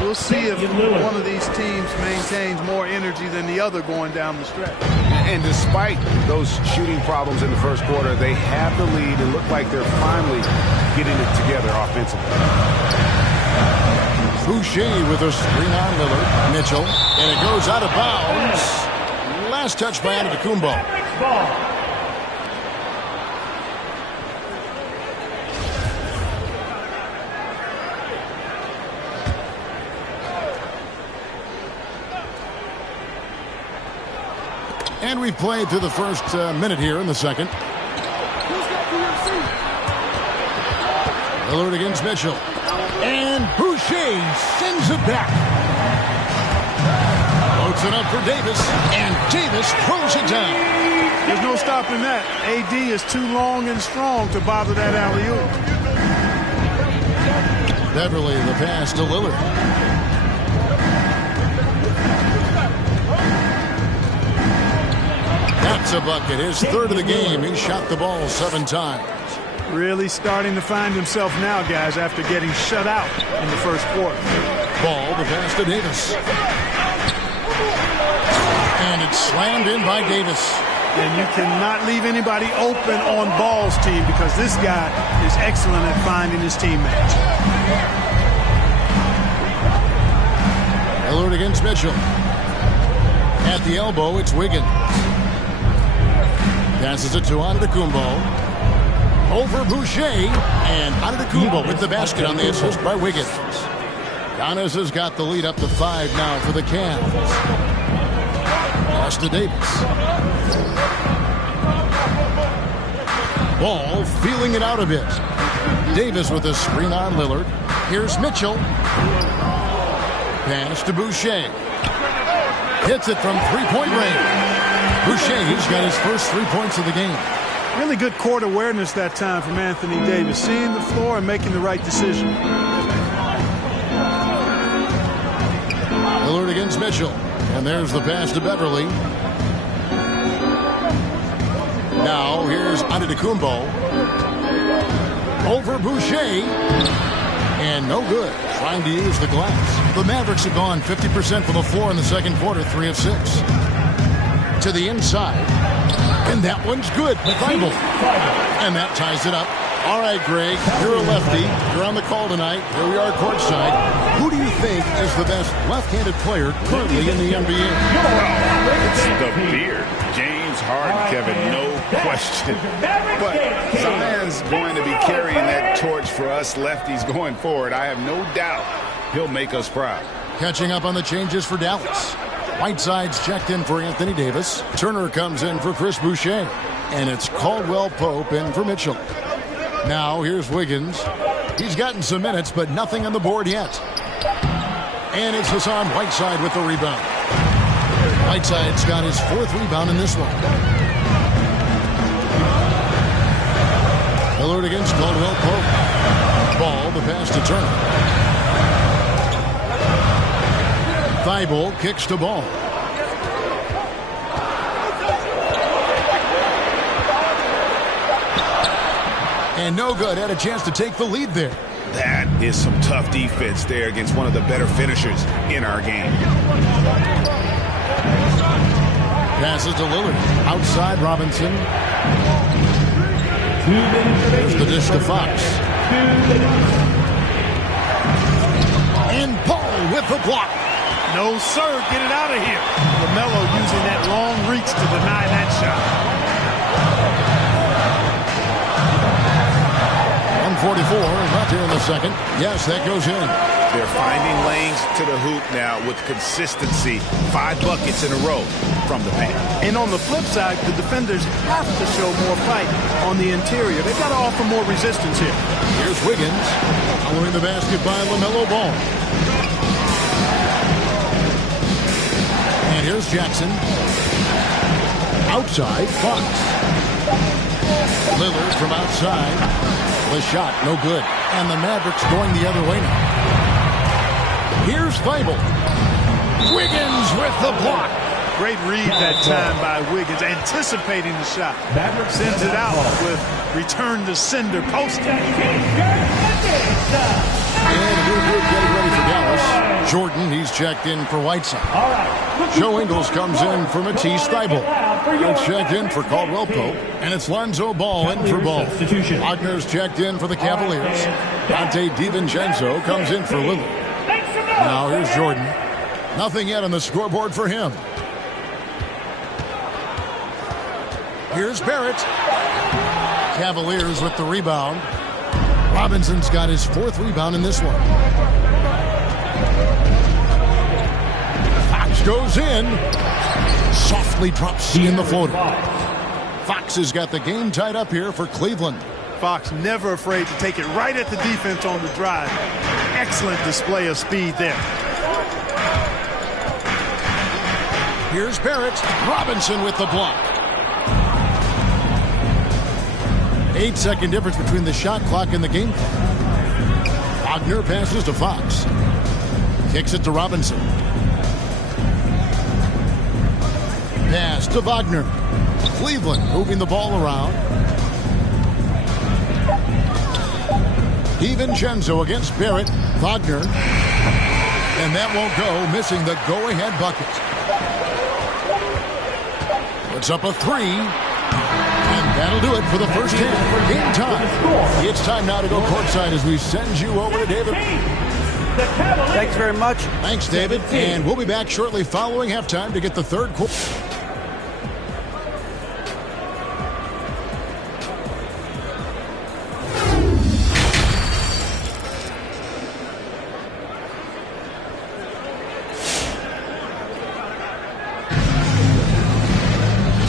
We'll see if one of these teams maintains more energy than the other going down the stretch. And despite those shooting problems in the first quarter, they have the lead and look like they're finally getting it together offensively. Boucher with a screen on Lillard. Mitchell. And it goes out of bounds. Last touch by Antetokounmpo. And we've played through the first minute here in the second. Lillard against Mitchell. And Boucher sends it back. Floats it up for Davis. And Davis throws it down. There's no stopping that. AD is too long and strong to bother that alley-oop. Beverly, the pass to Lillard. Gets a bucket. His third of the game. He shot the ball 7 times. Really starting to find himself now, guys, after getting shut out in the first quarter. Ball, the pass to Davis. And it's slammed in by Davis. And you cannot leave anybody open on balls, team, because this guy is excellent at finding his teammates. Lillard against Mitchell. At the elbow, it's Wiggins. Passes it to Antetokounmpo. Over Boucher, and Antetokounmpo with the basket on the assist by Wiggins. Giannis has got the lead up to 5 now for the Cavs. Pass to Davis. Ball feeling it out a bit. Davis with a screen on Lillard. Here's Mitchell. Pass to Boucher. Hits it from three-point range. Boucher's got his first 3 points of the game. Really good court awareness that time from Anthony Davis, seeing the floor and making the right decision. Lillard against Mitchell. And there's the pass to Beverly. Now here's Antetokounmpo. Over Boucher. And no good. Trying to use the glass. The Mavericks have gone 50% from the floor in the second quarter, 3 of 6. To the inside. And that one's good. Bible. And that ties it up. All right, Greg, you're a lefty. You're on the call tonight. Here we are courtside. Who do you think is the best left-handed player currently in the NBA? It's the beard. James Harden, Kevin, no question. But Zion's going to be carrying that torch for us lefties going forward. I have no doubt he'll make us proud. Catching up on the changes for Dallas. Whiteside's checked in for Anthony Davis. Turner comes in for Chris Boucher. And it's Caldwell Pope in for Mitchell. Now here's Wiggins. He's gotten some minutes, but nothing on the board yet. And it's Hassan Whiteside with the rebound. Whiteside's got his 4th rebound in this one. Lillard against Caldwell Pope. Ball, the pass to Turner. Thibault kicks to ball. And no good. Had a chance to take the lead there. That is some tough defense there against one of the better finishers in our game. Passes to Lillard. Outside Robinson. There's the dish to Fox. And Paul with the block. No, sir. Get it out of here. LaMelo using that long reach to deny that shot. 144 left here in the second. Yes, that goes in. They're finding lanes to the hoop now with consistency. 5 buckets in a row from the paint. And on the flip side, the defenders have to show more fight on the interior. They've got to offer more resistance here. Here's Wiggins. Following the basket by LaMelo Ball. And here's Jackson. Outside, Fox. Lillard from outside. The shot, no good. And the Mavericks going the other way now. Here's Thibault. Wiggins with the block. Great read that time by Wiggins, anticipating the shot. Sends it out with return to sender post. And a new group getting ready for Dallas. Jordan, he's checked in for Whiteside. Joe Ingles comes in for Matisse Thibault. It's checked in for Caldwell Pope. And it's Lonzo Ball in for Ball. Wagner's checked in for the Cavaliers. Dante DiVincenzo comes in for Lillard. Now here's Jordan. Nothing yet on the scoreboard for him. Here's Barrett. Cavaliers with the rebound. Robinson's got his 4th rebound in this one. Fox goes in. Softly drops in the floater. Fox has got the game tied up here for Cleveland. Fox never afraid to take it right at the defense on the drive. Excellent display of speed there. Here's Barrett. Robinson with the block. 8-second difference between the shot clock and the game. Wagner passes to Fox. Kicks it to Robinson. Pass to Wagner. Cleveland moving the ball around. DiVincenzo against Barrett. Wagner. And that won't go, missing the go-ahead bucket. Puts up a three. And that'll do it for the first half. Game time. It's time now to go courtside as we send you over to David. Thanks very much. Thanks, David. And we'll be back shortly following halftime to get the third quarter.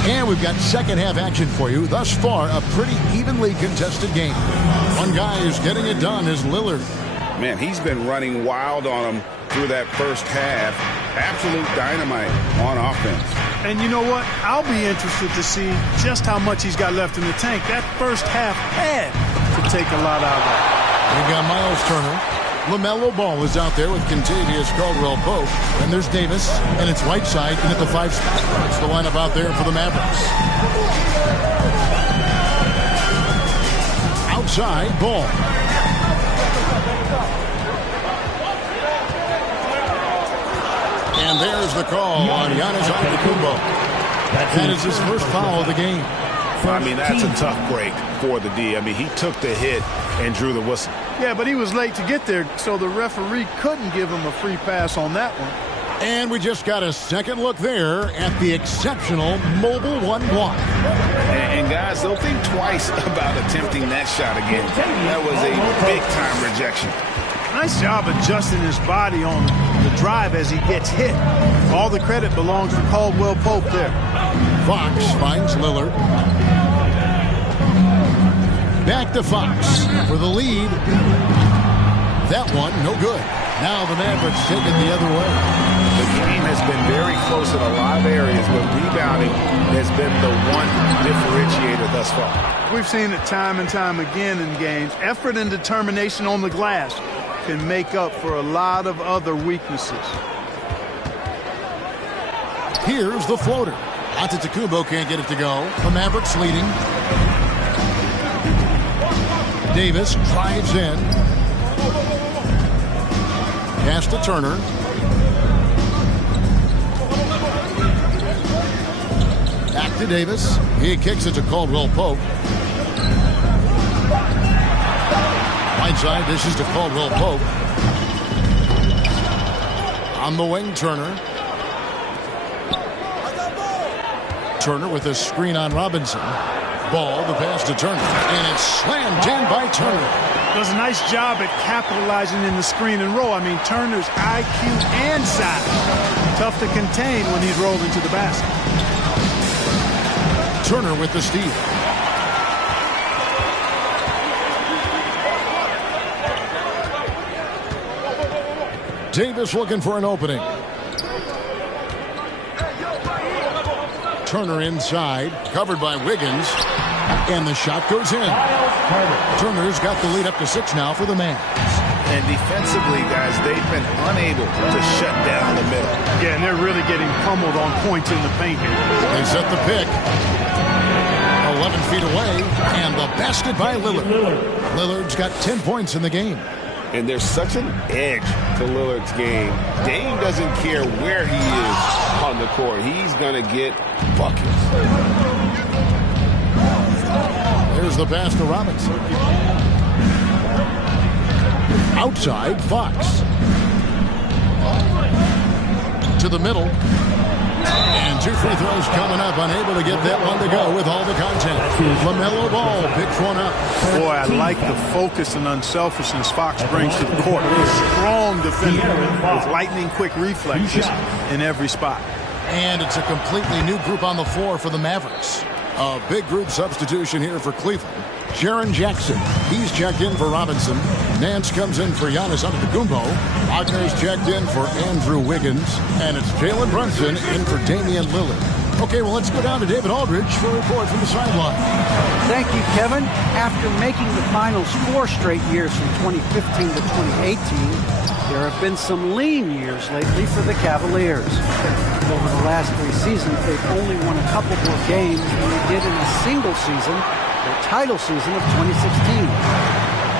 And we've got second half action for you. Thus far, a pretty evenly contested game. One guy who's getting it done is Lillard. Man, he's been running wild on him through that first half. Absolute dynamite on offense. And you know what? I'll be interested to see just how much he's got left in the tank. That first half had to take a lot out of it. We've got Miles Turner. LaMelo Ball is out there with Kentavious Caldwell-Pope. And there's Davis, and it's Whiteside in at the 5 spot. That's the lineup out there for the Mavericks. Outside, Ball. And there's the call on Giannis Antetokounmpo. That is his first foul of the game. I mean, that's a tough break for the D. I mean, he took the hit and drew the whistle. Yeah, but he was late to get there, so the referee couldn't give him a free pass on that one. And we just got a second look there at the exceptional mobile 1 block. And guys, they'll think twice about attempting that shot again. That was a big-time rejection. Nice job adjusting his body on the drive as he gets hit. All the credit belongs to Caldwell-Pope there. Fox finds Lillard. Back to Fox for the lead. That one, no good. Now the Mavericks take it the other way. The game has been very close in a lot of areas, but rebounding has been the one differentiator thus far. We've seen it time and time again in games. Effort and determination on the glass can make up for a lot of other weaknesses. Here's the floater. Antetokounmpo can't get it to go. The Mavericks leading. Davis drives in. Pass to Turner. Back to Davis. He kicks it to Caldwell-Pope. Right side, this is to Caldwell-Pope. On the wing, Turner. Turner with a screen on Robinson. Ball, the pass to Turner. And it's slammed in by Turner. Does a nice job at capitalizing in the screen and roll. I mean, Turner's IQ and size. Tough to contain when he's rolled into the basket. Turner with the steal. Davis looking for an opening. Turner inside, covered by Wiggins, and the shot goes in. Turner's got the lead up to 6 now for the Mavs. And defensively, guys, they've been unable to shut down the middle. Yeah, and they're really getting pummeled on points in the paint. They set the pick. 11 feet away, and the basket by Lillard. Lillard's got 10 points in the game. And there's such an edge to Lillard's game. Dame doesn't care where he is on the court. He's going to get buckets. There's the pass to Robinson. Outside, Fox. To the middle. And 2 free throws coming up. Unable to get that one to go with all the content. LaMelo Ball picks one up. Boy, I like the focus and unselfishness Fox brings to the court. He's a strong defender with lightning-quick reflexes in every spot. And it's a completely new group on the floor for the Mavericks. A big group substitution here for Cleveland. Jaren Jackson, he's checked in for Robinson. Nance comes in for Giannis Antetokounmpo. Wagner's checked in for Andrew Wiggins. And it's Jalen Brunson in for Damian Lillard. Okay, well, let's go down to David Aldridge for a report from the sideline. Thank you, Kevin. After making the finals 4 straight years from 2015 to 2018, There have been some lean years lately for the Cavaliers. Over the last 3 seasons, they've only won a couple more games than they did in a single season, their title season of 2016.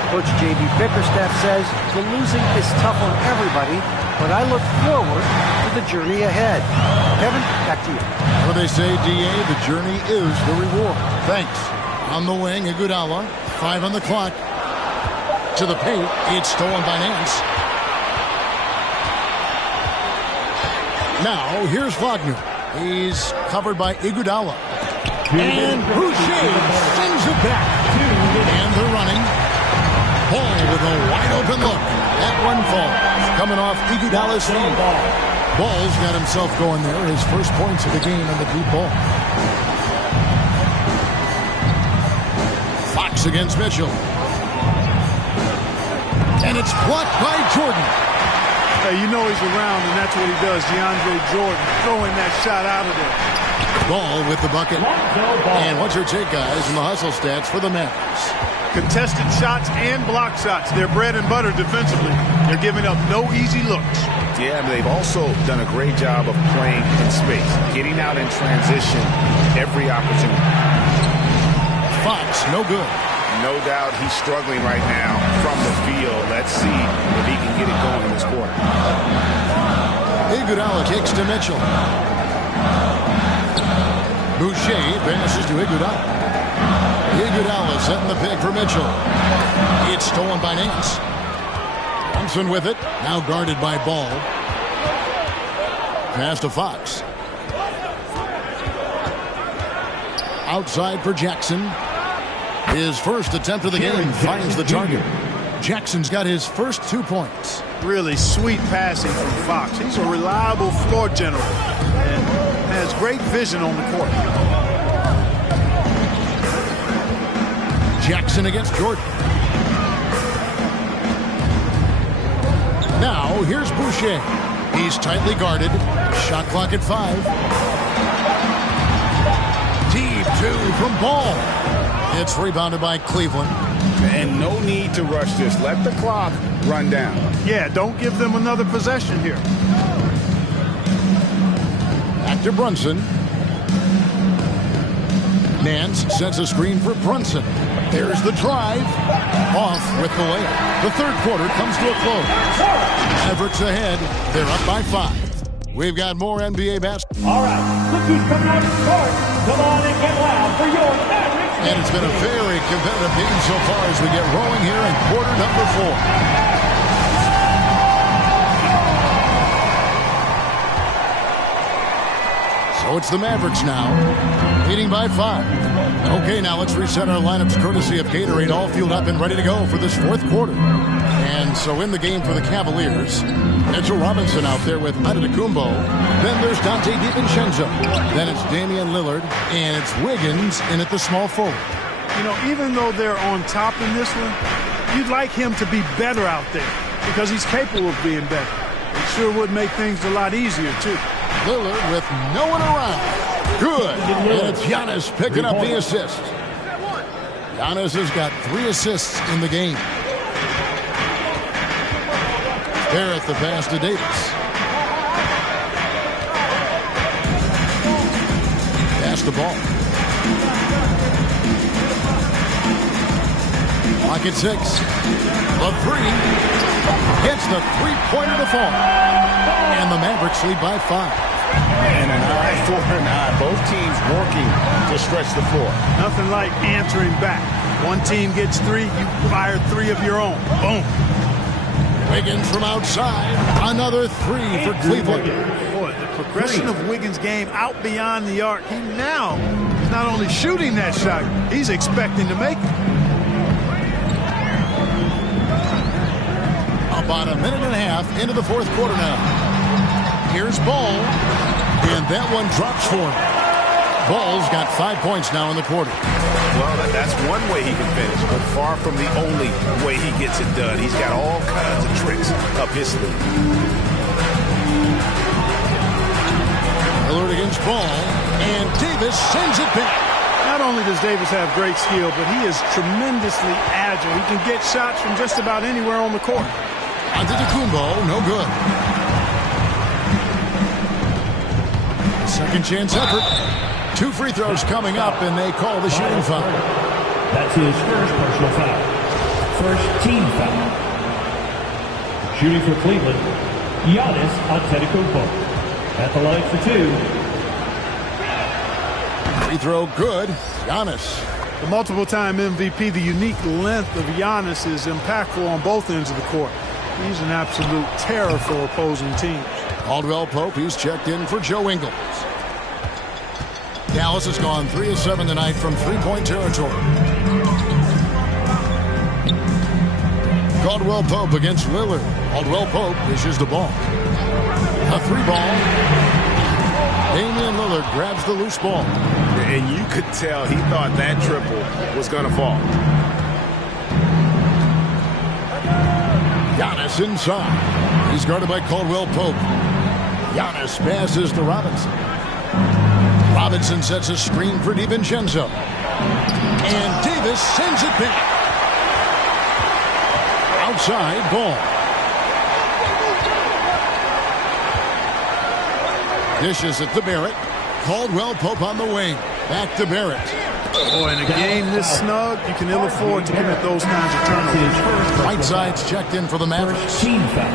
Coach J.B. Bickerstaff says the losing is tough on everybody, but I look forward to the journey ahead. Kevin, back to you. What do they say, D.A.? The journey is the reward. Thanks. On the wing, Iguodala. 5 on the clock. To the paint. It's stolen by Nance. Now, here's Wagner. He's covered by Iguodala. And Boucher sends it back. And they're running. Ball with a wide-open look. That one falls. Coming off Iguodala's feet. Ball's got himself going there. His first points of the game on the deep ball. Fox against Mitchell. And it's blocked by Jordan. Hey, you know he's around, and that's what he does. DeAndre Jordan throwing that shot out of there. Ball with the bucket. And what's your take, guys, in the hustle stats for the Mavericks? Contested shots and block shots. They're bread and butter defensively. They're giving up no easy looks. Yeah, but they've also done a great job of playing in space, getting out in transition every opportunity. Fox, no good. No doubt he's struggling right now from the field. Let's see if he can get it going in this quarter. Iguodala kicks to Mitchell. Boucher passes to Iguodala. Iguodala setting the pick for Mitchell. It's stolen by Nance. Thompson with it. Now guarded by Ball. Pass to Fox. Outside for Jackson. His first attempt of the game finds the target. Jackson's got his first 2 points. Really sweet passing from Fox. He's a reliable floor general and has great vision on the court. Jackson against Jordan. Now, here's Boucher. He's tightly guarded. Shot clock at 5. Deep 2 from Ball. It's rebounded by Cleveland. And no need to rush this. Let the clock run down. Yeah, don't give them another possession here. Back to Brunson. Nance sets a screen for Brunson. There's the drive. Off with the layup. The third quarter comes to a close. Mavericks ahead. They're up by 5. We've got more NBA basketball. All right, look who's coming out of the court. Come on and get loud for your Mavericks. And it's been a very competitive game so far as we get rolling here in quarter number 4. So it's the Mavericks now, leading by 5. Okay, now let's reset our lineups courtesy of Gatorade, all fueled up and ready to go for this fourth quarter. And so in the game for the Cavaliers, Mitchell Robinson out there with Antetokounmpo. Then there's Dante DiVincenzo. Then it's Damian Lillard, and it's Wiggins in at the small forward. You know, even though they're on top in this one, you'd like him to be better out there because he's capable of being better. It sure would make things a lot easier, too. Lillard with no one around. Good. And it's Giannis picking up the assist. Giannis has got 3 assists in the game. Barrett the pass to Davis. Pass the ball. Clock at 6. The 3. Hits the three-pointer to fall. And the Mavericks lead by 5. And an eye for an eye. Both teams working to stretch the floor. Nothing like answering back. One team gets 3, you fire 3 of your own. Boom. Wiggins from outside. Another 3 for Cleveland. Boy, the progression of Wiggins' game out beyond the arc. He now is not only shooting that shot, he's expecting to make it. About a minute and a half into the fourth quarter now. Here's Ball. And that one drops for him. Ball's got 5 points now in the quarter. Well, that's one way he can finish, but far from the only way he gets it done. He's got all kinds of tricks up his sleeve. Lillard against Ball, and Davis sends it back. Not only does Davis have great skill, but he is tremendously agile. He can get shots from just about anywhere on the court. Antetokounmpo, no good. Second chance effort. 2 free throws coming up, and they call the shooting foul. That's his first personal foul. First team foul. Shooting for Cleveland, Giannis Antetokounmpo. At the line for 2. Free throw good. Giannis. The multiple-time MVP, the unique length of Giannis is impactful on both ends of the court. He's an absolute terror for opposing teams. Caldwell Pope, he's checked in for Joe Ingles. Dallas has gone 3 of 7 tonight from three-point territory. Caldwell Pope against Lillard. Caldwell Pope dishes the ball. A 3-ball. Damian Lillard grabs the loose ball. And you could tell he thought that triple was going to fall. Giannis inside. He's guarded by Caldwell Pope. Giannis passes to Robinson. Robinson sets a screen for DiVincenzo. And Davis sends it back. Outside ball. Dishes it to Barrett. Caldwell Pope on the wing. Back to Barrett. Boy, in a game this snug, you can ill afford to commit those kinds of turnovers. Whiteside's checked in for the Mavericks. Team foul.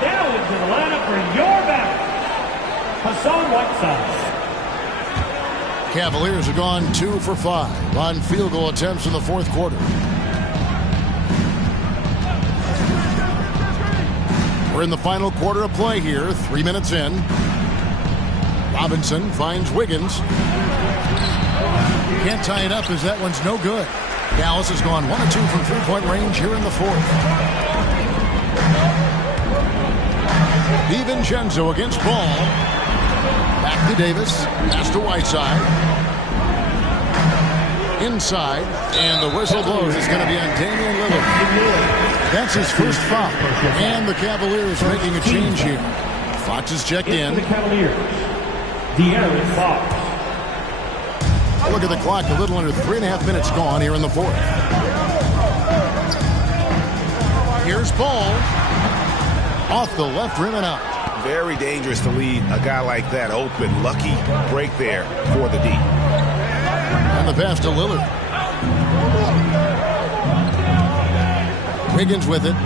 Now into the lineup for your Mavericks, Hassan Whiteside. Cavaliers have gone 2 for 5 on field goal attempts in the fourth quarter. We're in the final quarter of play here, 3 minutes in. Robinson finds Wiggins. Can't tie it up as that one's no good. Dallas has gone 1 of 2 from three-point range here in the fourth. DiVincenzo against Ball. Back to Davis. Pass to Whiteside. Inside. And the whistle blows. It's going to be on Damian Lillard. That's his first foul. And the Cavaliers making a change here. Fox is checked in. The Cavaliers, De'Aaron Fox. Look at the clock. A little under 3.5 minutes gone here in the fourth. Here's Ball. Off the left rim and out. Very dangerous to leave a guy like that open. Lucky break there for the D. And the pass to Lillard. Wiggins with it.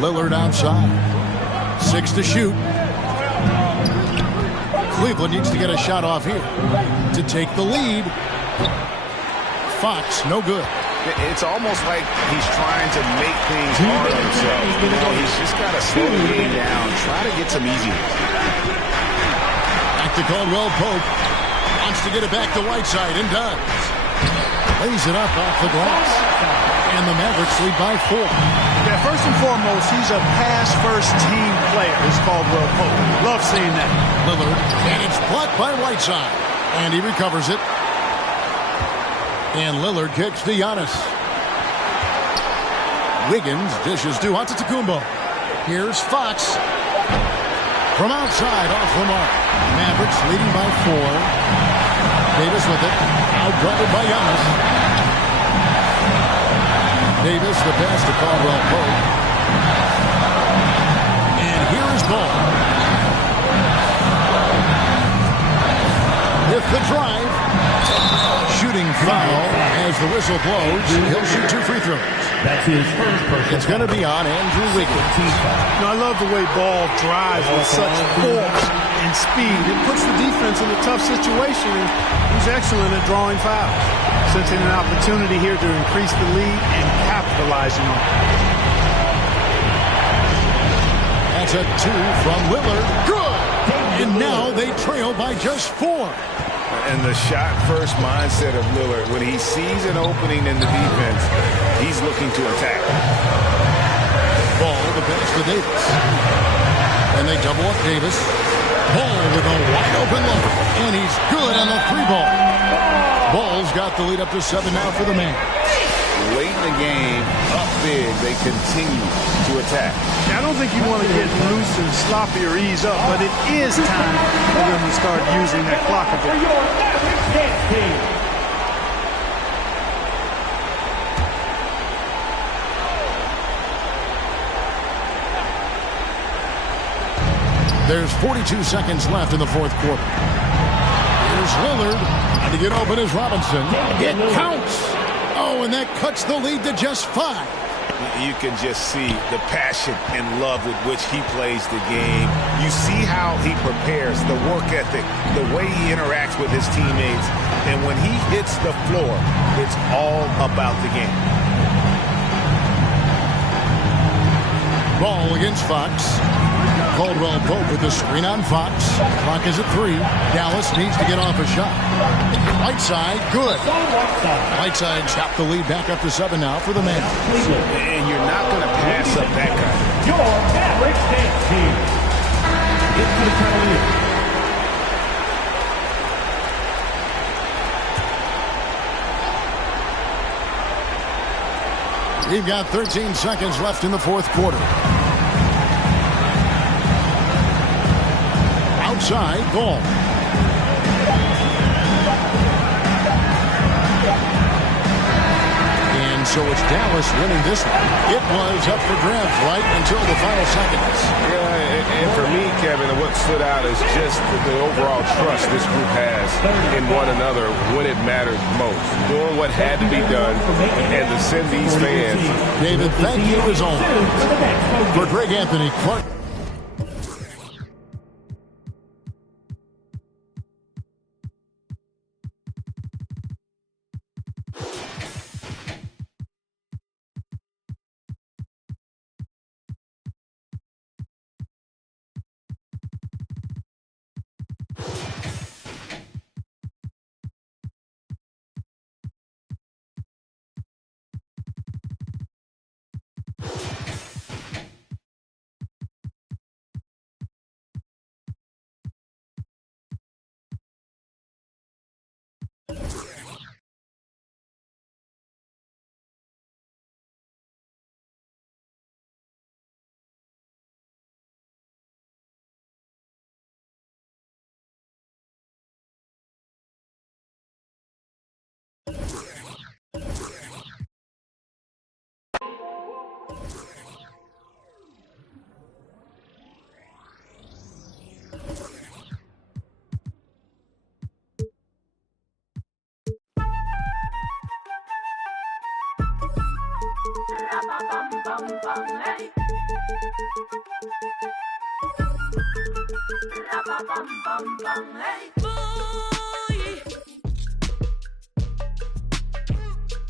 Lillard outside. 6 to shoot. Cleveland needs to get a shot off here to take the lead. Fox, no good. It's almost like he's trying to make things hard on himself. You know, he's just got to slow the game down, try to get some easy. Back to Caldwell Pope. Wants to get it back to Whiteside and does. Lays it up off the glass. And the Mavericks lead by 4. Yeah, first and foremost, he's a pass-first team player. It's Caldwell Pope. Love seeing that. Lillard, and it's blocked by Whiteside. And he recovers it. And Lillard kicks to Giannis. Wiggins dishes to Antetokounmpo. Here's Fox. From outside, off the mark. Mavericks leading by 4. Davis with it. Outguarded by Giannis. Davis, the pass to Caldwell Pope. And here is Ball. With the drive. Shooting foul as the whistle blows. He'll shoot 2 free throws. That's his first personal. It's going to be on Andrew Wiggins. You know, I love the way Ball drives with such force and speed. It puts the defense in a tough situation, and he's excellent at drawing fouls. Sensing an opportunity here to increase the lead and capitalizing on it. That's a 2 from Lillard. Good! And now they trail by just 4. And the shot-first mindset of Lillard, when he sees an opening in the defense, he's looking to attack. Ball the pass to Davis. And they double up Davis. Ball with a wide-open look. And he's good on the 3-ball. Ball's got the lead up to 7 now for the man. Late in the game, up big, they continue to attack. Now, I don't think you want to get loose and sloppy or ease up, but it is time for them to start using that clock a bit. Your Mavericks dance team. There's 42 seconds left in the fourth quarter. Here's Lillard. And to get open is Robinson. It counts. Oh, and that cuts the lead to just 5. You can just see the passion and love with which he plays the game. You see how he prepares, the work ethic, the way he interacts with his teammates. And when he hits the floor, it's all about the game. Ball against Fox. Caldwell Pope with the screen on Fox. Clock is at 3. Dallas needs to get off a shot. Whiteside, good. Whiteside's got the lead back up to 7 now for the man. And you're not going to pass up that kind. Your Mavericks dance team. Into the Cavaliers. We've got 13 seconds left in the fourth quarter. Outside, Ball. And so it's Dallas winning this one. It was up for grabs right until the final seconds. Yeah, and for me, Kevin, what stood out is just the overall trust this group has in one another when it mattered most. Doing what had to be done and to send these fans. David, thank you as always. For Greg Anthony, Clark.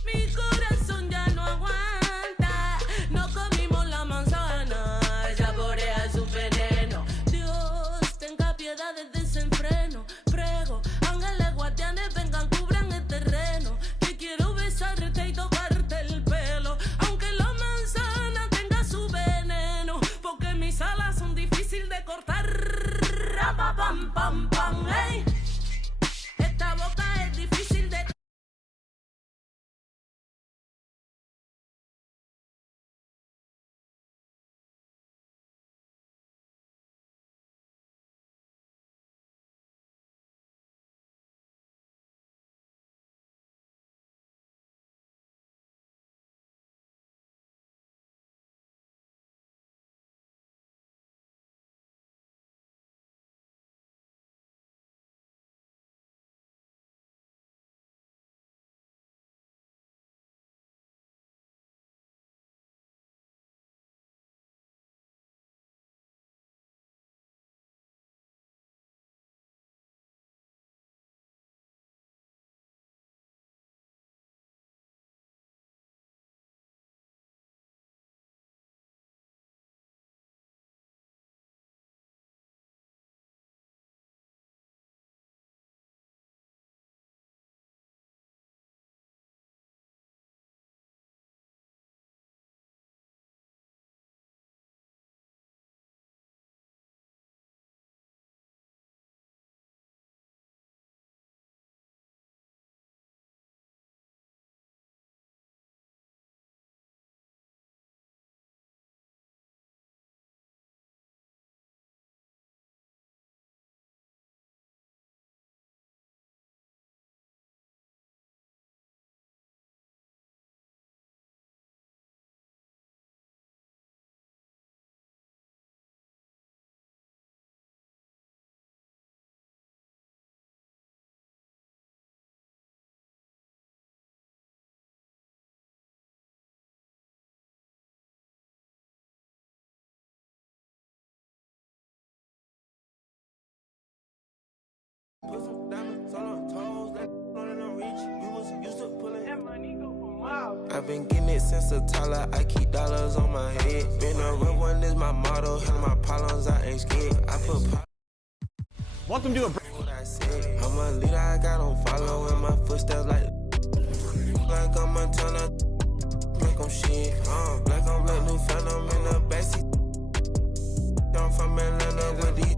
Mi corazón ya no aguanta, no comimos la manzana, saborea su veneno. Dios, tenga piedad del desenfreno, prego, ángeles guardianes vengan, cubran el terreno, que quiero besarte y tocarte el pelo, aunque la manzana tenga su veneno, porque mis alas son difíciles de cortar. Pam, pam, pam, hey. Esta boca es difícil de I've been getting it since a toddler. I keep dollars on my head. Been a real one is my motto. Handle my problems, I ain't scared. I put. Welcome to a. What I said. I'm a leader. I got on following my footsteps like I'm a ton of black on shit. Black on black, new phantom in the backseat. I'm from Atlanta with these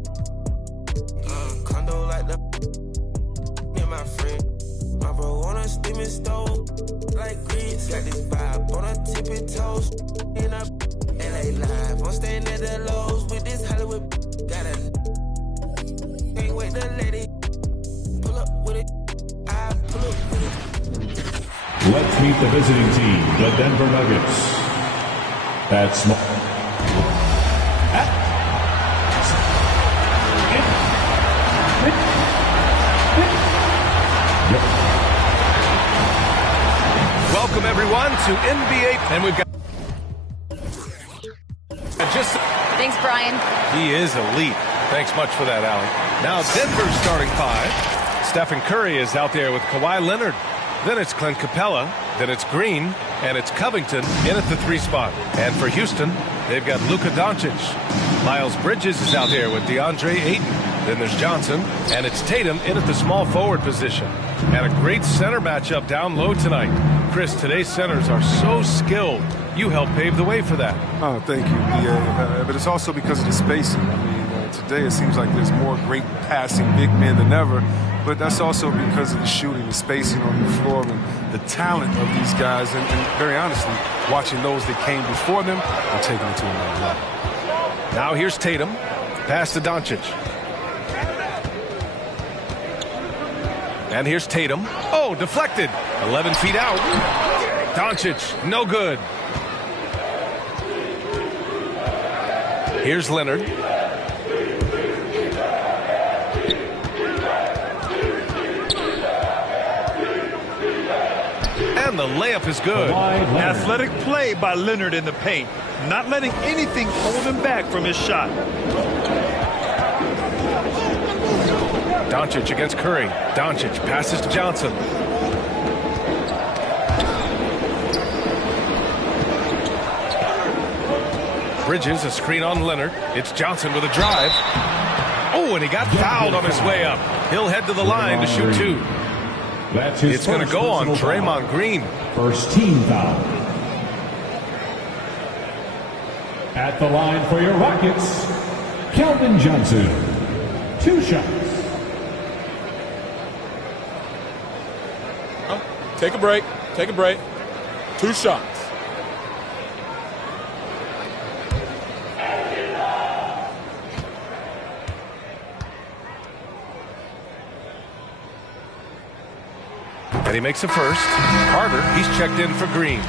condo like the me and my friend. My bro on a steaming stove like grits. Got this vibe on a tippy toes. In a LA live. I'm staying at the lows with this Hollywood. Got a can't wait to let it pull up with it. I pull up with it. Let's meet the visiting team, the Denver Nuggets. That's Welcome everyone to NBA, and we've got Thanks, Brian. He is elite. Thanks much for that, Allie. Now Denver's starting five. Stephen Curry is out there with Kawhi Leonard. Then it's Clint Capella. Then it's Green. And it's Covington in at the 3 spot. And for Houston, they've got Luka Doncic. Miles Bridges is out there with DeAndre Ayton. Then there's Johnson. And it's Tatum in at the small forward position. And a great center matchup down low tonight. Chris, today's centers are so skilled. You helped pave the way for that. Oh, thank you, BA. But it's also because of the spacing. I mean, today it seems like there's more great passing big men than ever. But that's also because of the shooting, the spacing on the floor, and the talent of these guys. And very honestly, watching those that came before them and taking it to another level. Now here's Tatum. Pass to Doncic. And here's Tatum. Oh, deflected. 11 feet out. Doncic, no good. Here's Leonard. And the layup is good. Athletic play by Leonard in the paint. Not letting anything hold him back from his shot. Doncic against Curry. Doncic passes to Johnson. Bridges, a screen on Leonard. It's Johnson with a drive. Oh, and he got fouled on his way up. He'll head to the line to shoot 2. It's going to go on Draymond Green. First team foul. At the line for your Rockets, Calvin Johnson. 2 shots. Take a break. Take a break. 2 shots. And he makes a first. Carter, he's checked in for Green.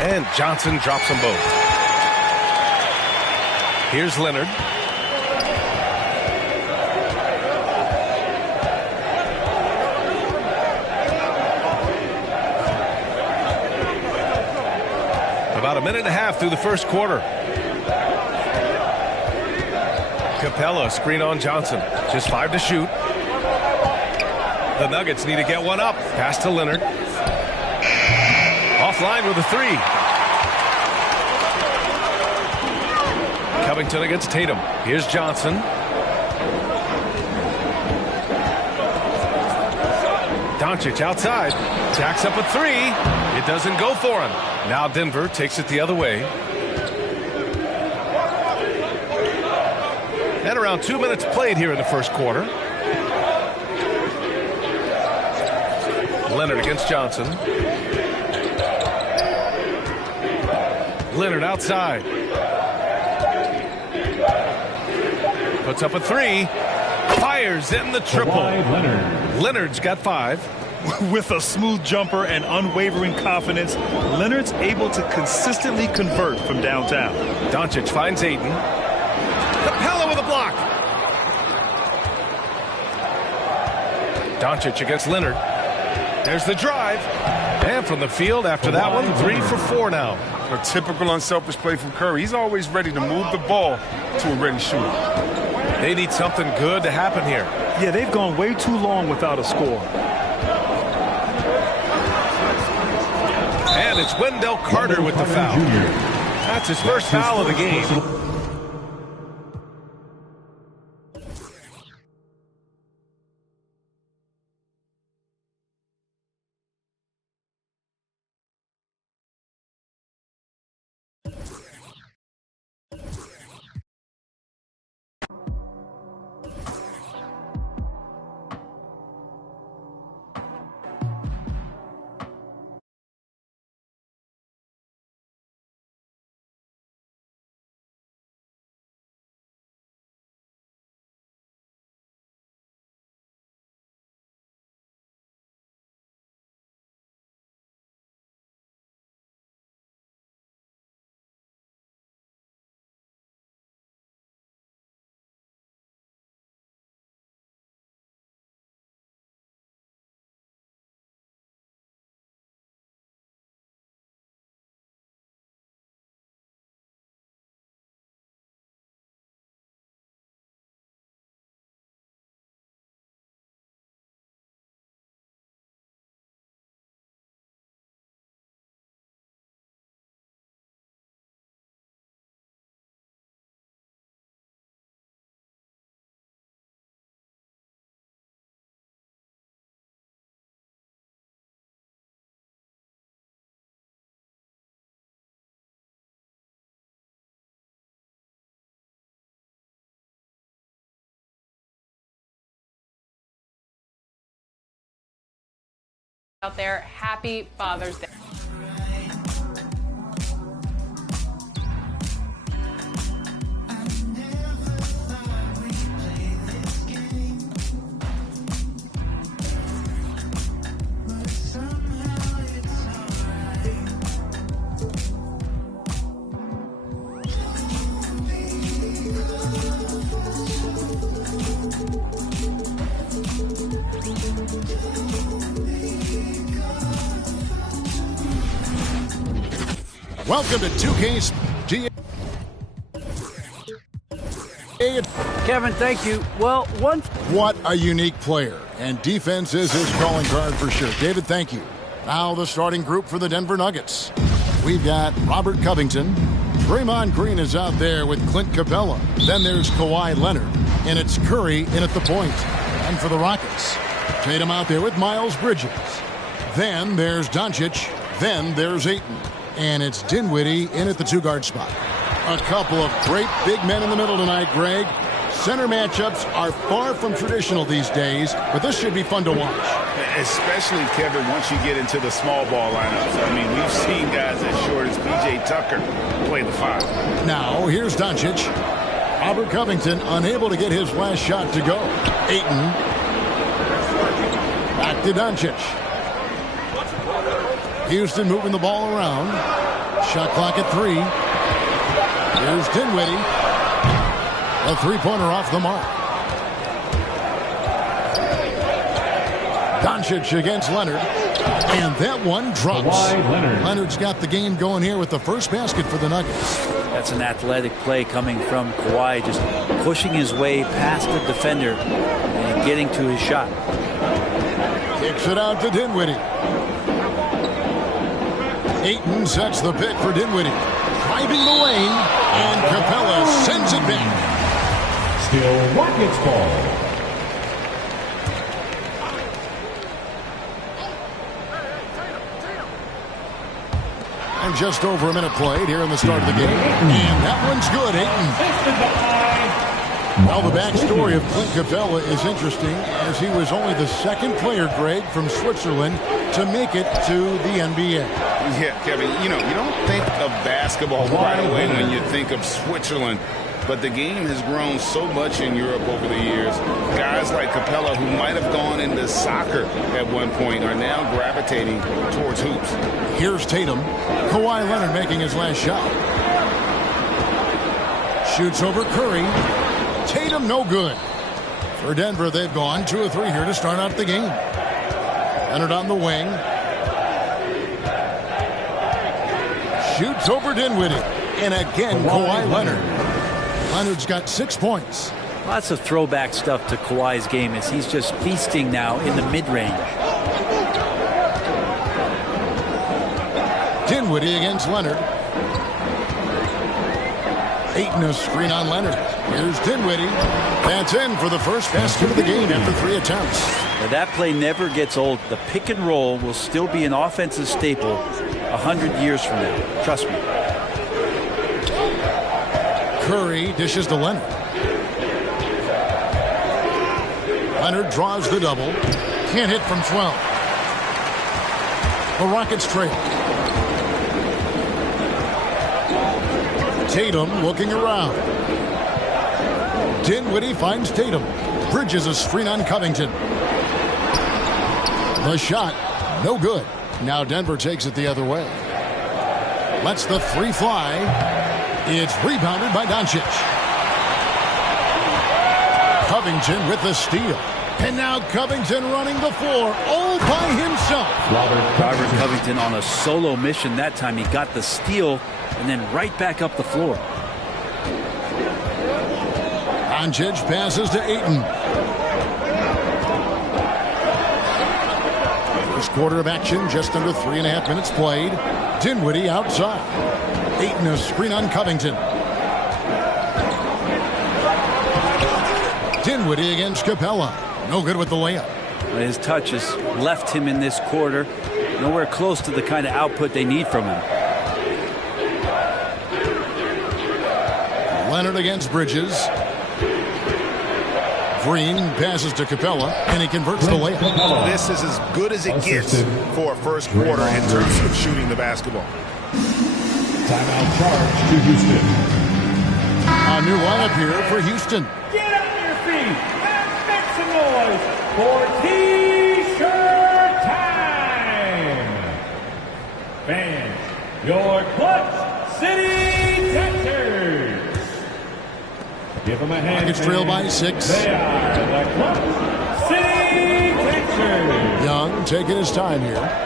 And Johnson drops them both. Here's Leonard. About a minute and a half through the first quarter. Capella, screen on Johnson. Just 5 to shoot. The Nuggets need to get one up. Pass to Leonard. Offline with a 3. Covington against Tatum. Here's Johnson. Doncic outside. Jacks up a 3. It doesn't go for him. Now Denver takes it the other way. And around 2 minutes played here in the first quarter. Leonard against Johnson. Leonard outside. Puts up a 3. Fires in the triple. Leonard's got 5. With a smooth jumper and unwavering confidence, Leonard's able to consistently convert from downtown. Doncic finds Ayton. Capella with a block. Doncic against Leonard. There's the drive. And from the field after that one, 3 for 4 now. A typical unselfish play from Curry. He's always ready to move the ball to a ready shooter. They need something good to happen here. Yeah, they've gone way too long without a score. And it's Wendell Carter with the foul. That's his first foul of the game. Out there, happy Father's Day. Welcome to 2K's Kevin, thank you. Well, what a unique player. And defense is his calling card for sure. David, thank you. Now the starting group for the Denver Nuggets. We've got Robert Covington. Draymond Green is out there with Clint Capella. Then there's Kawhi Leonard. And it's Curry in at the point. And for the Rockets, Tatum out there with Miles Bridges. Then there's Doncic. Then there's Ayton. And it's Dinwiddie in at the two-guard spot. A couple of great big men in the middle tonight, Greg. Center matchups are far from traditional these days, but this should be fun to watch. Especially, Kevin, once you get into the small ball lineups. I mean, we've seen guys as short as P.J. Tucker play the 5. Now, here's Doncic. Robert Covington unable to get his last shot to go. Ayton. Back to Doncic. Houston moving the ball around. Shot clock at 3. Here's Dinwiddie. A three-pointer off the mark. Doncic against Leonard. And that one drops. Leonard's got the game going here with the first basket for the Nuggets. That's an athletic play coming from Kawhi, just pushing his way past the defender and getting to his shot. Kicks it out to Dinwiddie. Ayton sets the pick for Dinwiddie. Driving the lane, and Capella sends it back. Still Rockets ball. And just over a minute played here in the start of the game. And that one's good, Ayton. Well, the backstory of Clint Capella is interesting, as he was only the second player, Greg, from Switzerland to make it to the NBA. Yeah, Kevin, you know, you don't think of basketball right away when you think of Switzerland. but the game has grown so much in Europe over the years. Guys like Capella, who might have gone into soccer at one point, are now gravitating towards hoops. Here's Tatum. Kawhi Leonard making his last shot. Shoots over Curry. Tatum no good. For Denver, they've gone 2 of 3 here to start out the game. Leonard on the wing. Shoots over Dinwiddie. And again, Kawhi Leonard. Leonard's got 6 points. Lots of throwback stuff to Kawhi's game as he's just feasting now in the mid-range. Dinwiddie against Leonard. Ayton a screen on Leonard. Here's Dinwiddie. That's in for the first basket of the game after 3 attempts. Now that play never gets old. The pick and roll will still be an offensive staple 100 years from now. Trust me. Curry dishes to Leonard. Leonard draws the double. Can't hit from 12. The Rockets trail. Tatum looking around. Dinwiddie finds Tatum. Bridges a screen on Covington. The shot, no good. Now Denver takes it the other way. Lets the 3 fly. It's rebounded by Doncic. Covington with the steal. And now Covington running the floor all by himself. Robert Covington on a solo mission that time. He got the steal and then right back up the floor. Doncic passes to Ayton. First quarter of action, just under 3.5 minutes played. Dinwiddie outside. Ayton a screen on Covington. Dinwiddie against Capella. No good with the layup. His touch has left him in this quarter. Nowhere close to the kind of output they need from him. Leonard against Bridges. Green passes to Capella, and he converts the layup. This is as good as it gets for a first quarter in terms of shooting the basketball. Timeout charge to Houston. A new lineup here for Houston. Get on your feet and make some noise for T-shirt time. Fans, your Clutch City Texans. Give them a hand. Rockets trail by 6. They are the Clutch City Texans. Young taking his time here.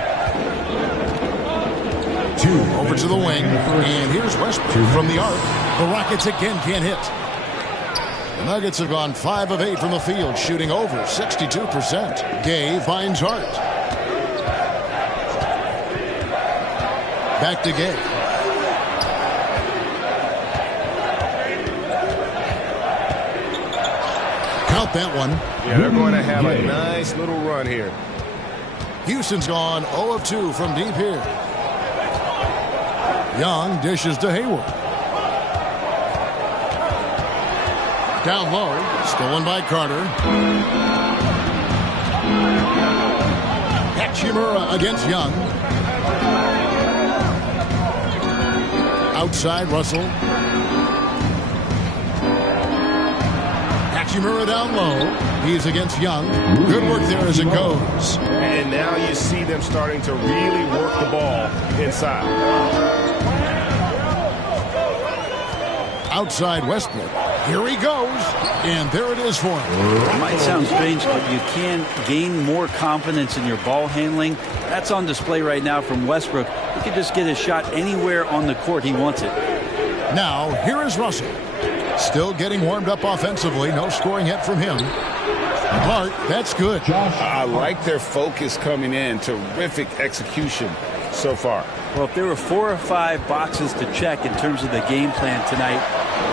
2 over to the wing, and here's Westbrook from the arc. The Rockets again can't hit. The Nuggets have gone 5 of 8 from the field, shooting over 62%. Gay finds Hart. Back to Gay. Count that one. Yeah, they're going to have a nice little run here. Houston's gone 0 of 2 from deep here. Young dishes to Hayward. Down low, stolen by Carter. Hachimura against Young. Outside, Russell. Hachimura down low. He's against Young. Good work there as it goes. And now you see them starting to really work the ball inside. Outside Westbrook. Here he goes. And there it is for him. It might sound strange, but you can gain more confidence in your ball handling. That's on display right now from Westbrook. He can just get his shot anywhere on the court he wants it. Now, here is Russell. Still getting warmed up offensively. No scoring yet from him. Hart, that's good. I like their focus coming in. Terrific execution so far. Well, if there were 4 or 5 boxes to check in terms of the game plan tonight,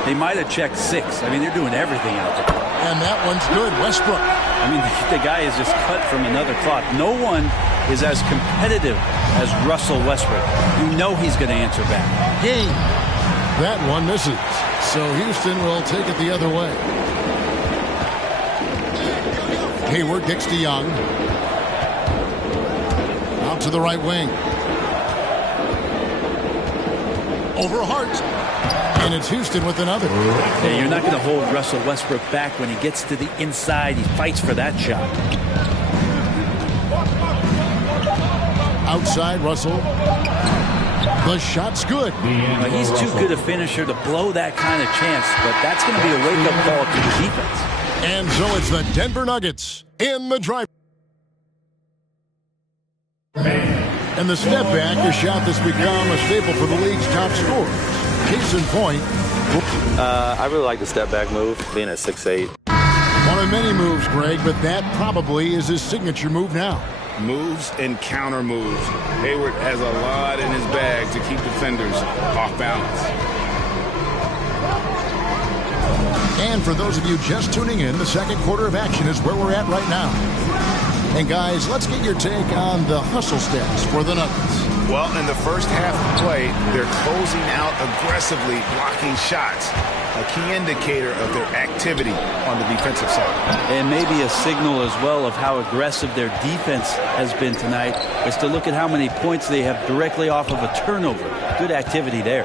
they might have checked 6. I mean, they're doing everything out there. And that one's good. Westbrook. I mean, the guy is just cut from another cloth. No one is as competitive as Russell Westbrook. You know he's going to answer back. Game. That one misses. So Houston will take it the other way. Hayward kicks to Young. Out to the right wing. over Hart. And it's Houston with another. Yeah, you're not going to hold Russell Westbrook back when he gets to the inside. He fights for that shot. Outside, Russell. The shot's good. Well, he's too good a finisher to blow that kind of chance, but that's going to be a wake-up call to the defense. And so it's the Denver Nuggets in the drive. And the step back, a shot that's become a staple for the league's top scorers. Case in point. I really like the step back move, being at 6'8". One of many moves, Greg, but that probably is his signature move now. Moves and counter moves. Hayward has a lot in his bag to keep defenders off balance. And for those of you just tuning in, the second quarter of action is where we're at right now. And guys, let's get your take on the hustle stats for the Nuggets. Well, in the first half of play, they're closing out aggressively, blocking shots. A key indicator of their activity on the defensive side. And maybe a signal as well of how aggressive their defense has been tonight is to look at how many points they have directly off of a turnover. Good activity there.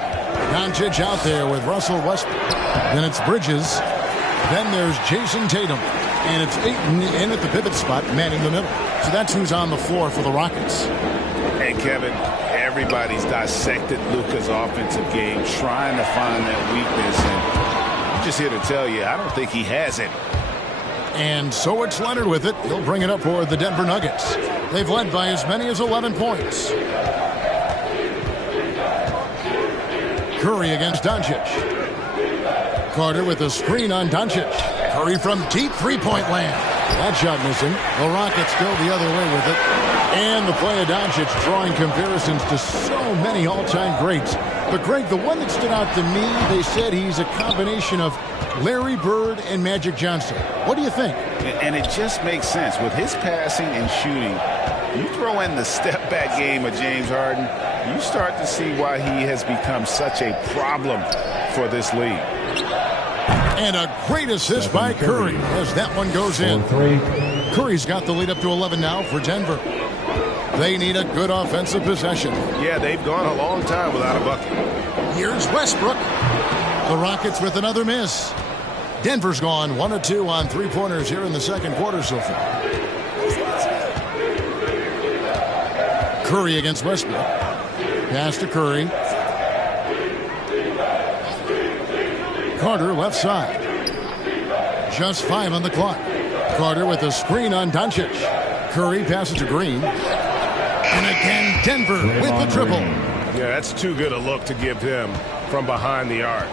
Doncic out there with Russell Westbrook. Then it's Bridges. Then there's Jason Tatum. And it's Ayton in at the pivot spot, manning the middle. So that's who's on the floor for the Rockets. Hey, Kevin, everybody's dissected Luka's offensive game, trying to find that weakness. And I'm just here to tell you, I don't think he has it. And so it's Leonard with it. He'll bring it up for the Denver Nuggets. They've led by as many as 11 points. Curry against Doncic. Carter with a screen on Doncic. Curry from deep three-point land. That shot missing. The Rockets go the other way with it. And the play of Doncic drawing comparisons to so many all-time greats. But, Greg, the one that stood out to me, they said he's a combination of Larry Bird and Magic Johnson. What do you think? And it just makes sense. With his passing and shooting, you throw in the step-back game of James Harden, you start to see why he has become such a problem for this league. And a great assist by Curry as that one goes in. Curry's got the lead up to 11 now for Denver. They need a good offensive possession. Yeah, they've gone a long time without a bucket. Here's Westbrook. The Rockets with another miss. Denver's gone 1 of 2 on three-pointers here in the second quarter so far. Curry against Westbrook. Pass to Curry. Carter left side. Just 5 on the clock. Carter with a screen on Doncic. Curry passes to Green. And again, Denver with the triple. Yeah, that's too good a look to give him from behind the arc.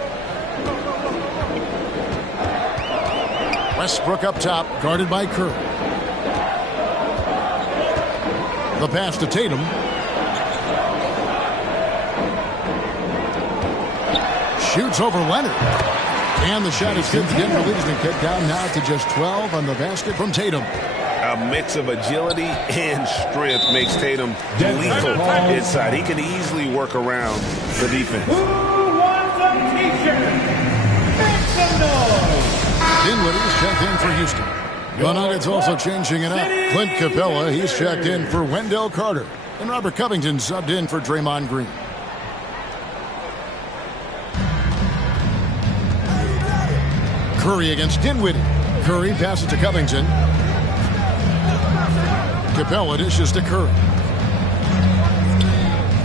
Westbrook up top, guarded by Curry. The pass to Tatum. Shoots over Leonard. And the shot is good. The Denver lead has been cut down now to just 12 on the basket from Tatum. A mix of agility and strength makes Tatum lethal inside. He can easily work around the defense. Who wants a t-shirt? Make some noise! Dinwiddie's checked in for Houston. The Nuggets also changing it up. Clint Capella, he's checked in for Wendell Carter. And Robert Covington subbed in for Draymond Green. Curry against Dinwiddie. Curry passes to Covington. Capella dishes to Curry.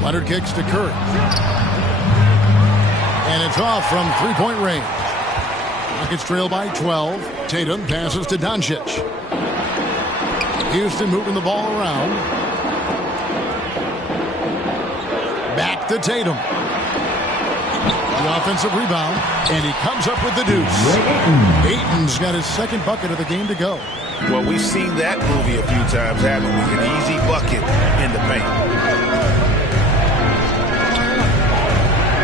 Leonard kicks to Curry. And it's off from three-point range. Rockets trail by 12. Tatum passes to Doncic. Houston moving the ball around. Back to Tatum. The offensive rebound, and he comes up with the deuce. Ayton's got his second bucket of the game to go. Well, we've seen that movie a few times, haven't we? An easy bucket in the paint.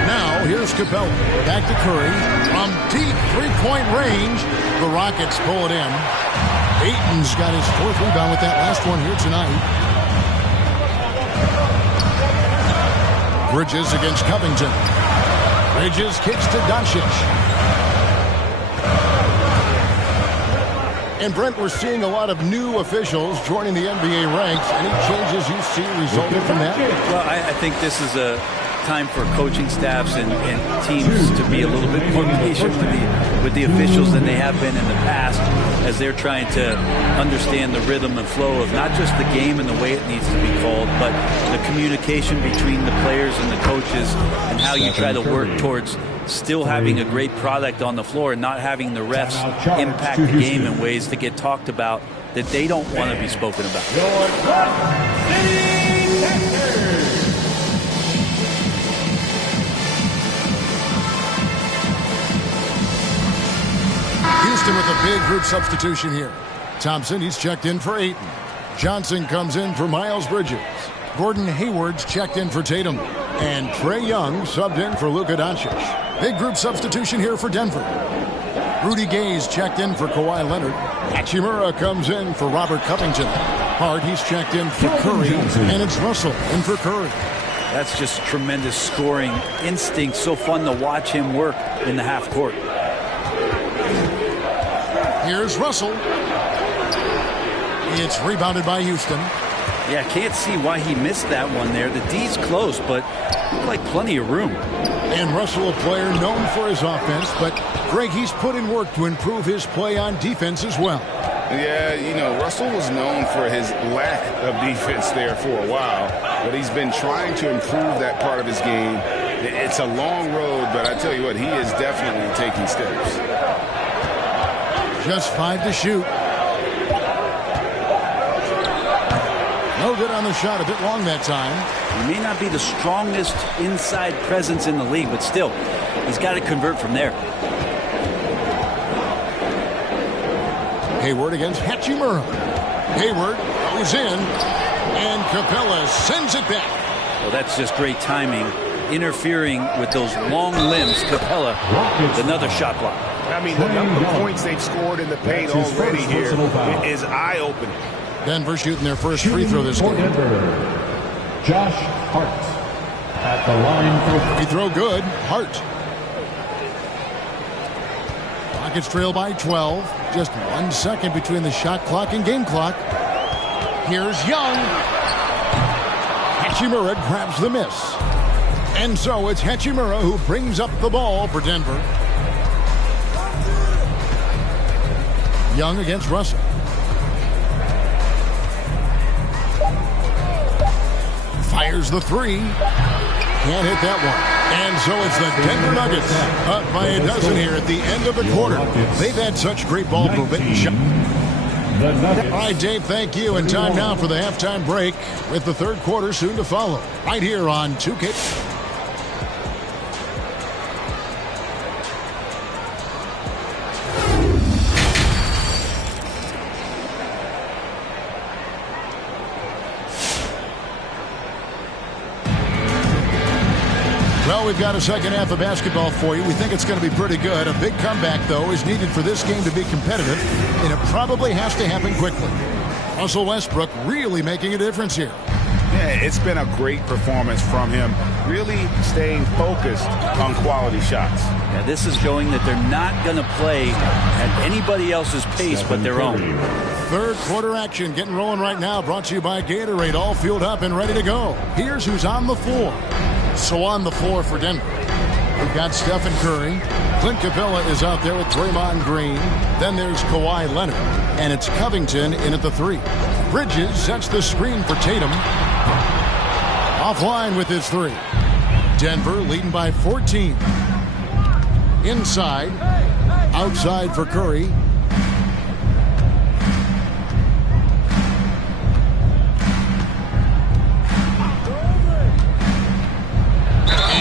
Now, here's Capella. Back to Curry. From deep three-point range, the Rockets pull it in. Ayton's got his fourth rebound with that last one here tonight. Bridges against Covington. Bridges kicks to Doncic. And Brent, we're seeing a lot of new officials joining the NBA ranks. Any changes you see resulting from that? Well, I think this is a time for coaching staffs and teams to be a little bit more patient with the officials than they have been in the past, as they're trying to understand the rhythm and flow of not just the game and the way it needs to be called, but the communication between the players and the coaches, and how you try to work towards still having a great product on the floor and not having the refs impact the game in ways that get talked about that they don't want to be spoken about. Houston with a big group substitution here. Thompson, he's checked in for Ayton. Johnson comes in for Miles Bridges. Gordon Hayward's checked in for Tatum. And Trae Young subbed in for Luka Doncic. Big group substitution here for Denver. Rudy Gay's checked in for Kawhi Leonard. Hachimura comes in for Robert Covington. Hart, he's checked in for Curry. And it's Russell in for Curry. That's just tremendous scoring instinct. So fun to watch him work in the half court. Here's Russell. It's rebounded by Houston. Yeah, can't see why he missed that one there. The D's close, but like plenty of room. And Russell, a player known for his offense, but Greg, he's put in work to improve his play on defense as well. Yeah, you know, Russell was known for his lack of defense there for a while, but he's been trying to improve that part of his game. It's a long road, but I tell you what, he is definitely taking steps. Just 5 to shoot. No good on the shot, a bit long that time. He may not be the strongest inside presence in the league, but still, he's got to convert from there. Hayward against Hachimura. Hayward goes in, and Capella sends it back. Well, that's just great timing. Interfering with those long limbs, Capella with another shot block. I mean, the number of points they've scored in the paint already here is eye-opening. Denver shooting their first free throw this game. Josh Hart at the line for free throw good. Hart. Rockets trail by 12. Just 1 second between the shot clock and game clock. Here's Young. Hachimura grabs the miss. And so it's Hachimura who brings up the ball for Denver. Young against Russell. Fires the three. Can't hit that one. And so it's the Denver Nuggets up by a dozen here at the end of the quarter. They've had such great ball movement. All right, Dave, thank you. And time now for the halftime break with the third quarter soon to follow. Right here on 2K. Well, we've got a second half of basketball for you. We think it's going to be pretty good. A big comeback, though, is needed for this game to be competitive, and it probably has to happen quickly. Russell Westbrook really making a difference here. Yeah, it's been a great performance from him, really staying focused on quality shots. Yeah, this is showing that they're not going to play at anybody else's pace but their own. Third quarter action getting rolling right now, brought to you by Gatorade, all fueled up and ready to go. Here's who's on the floor. So on the floor for Denver, we've got Stephen Curry. Clint Capella is out there with Draymond Green. Then there's Kawhi Leonard. And it's Covington in at the three. Bridges sets the screen for Tatum. Offline with his three. Denver leading by 14. Inside. Outside for Curry.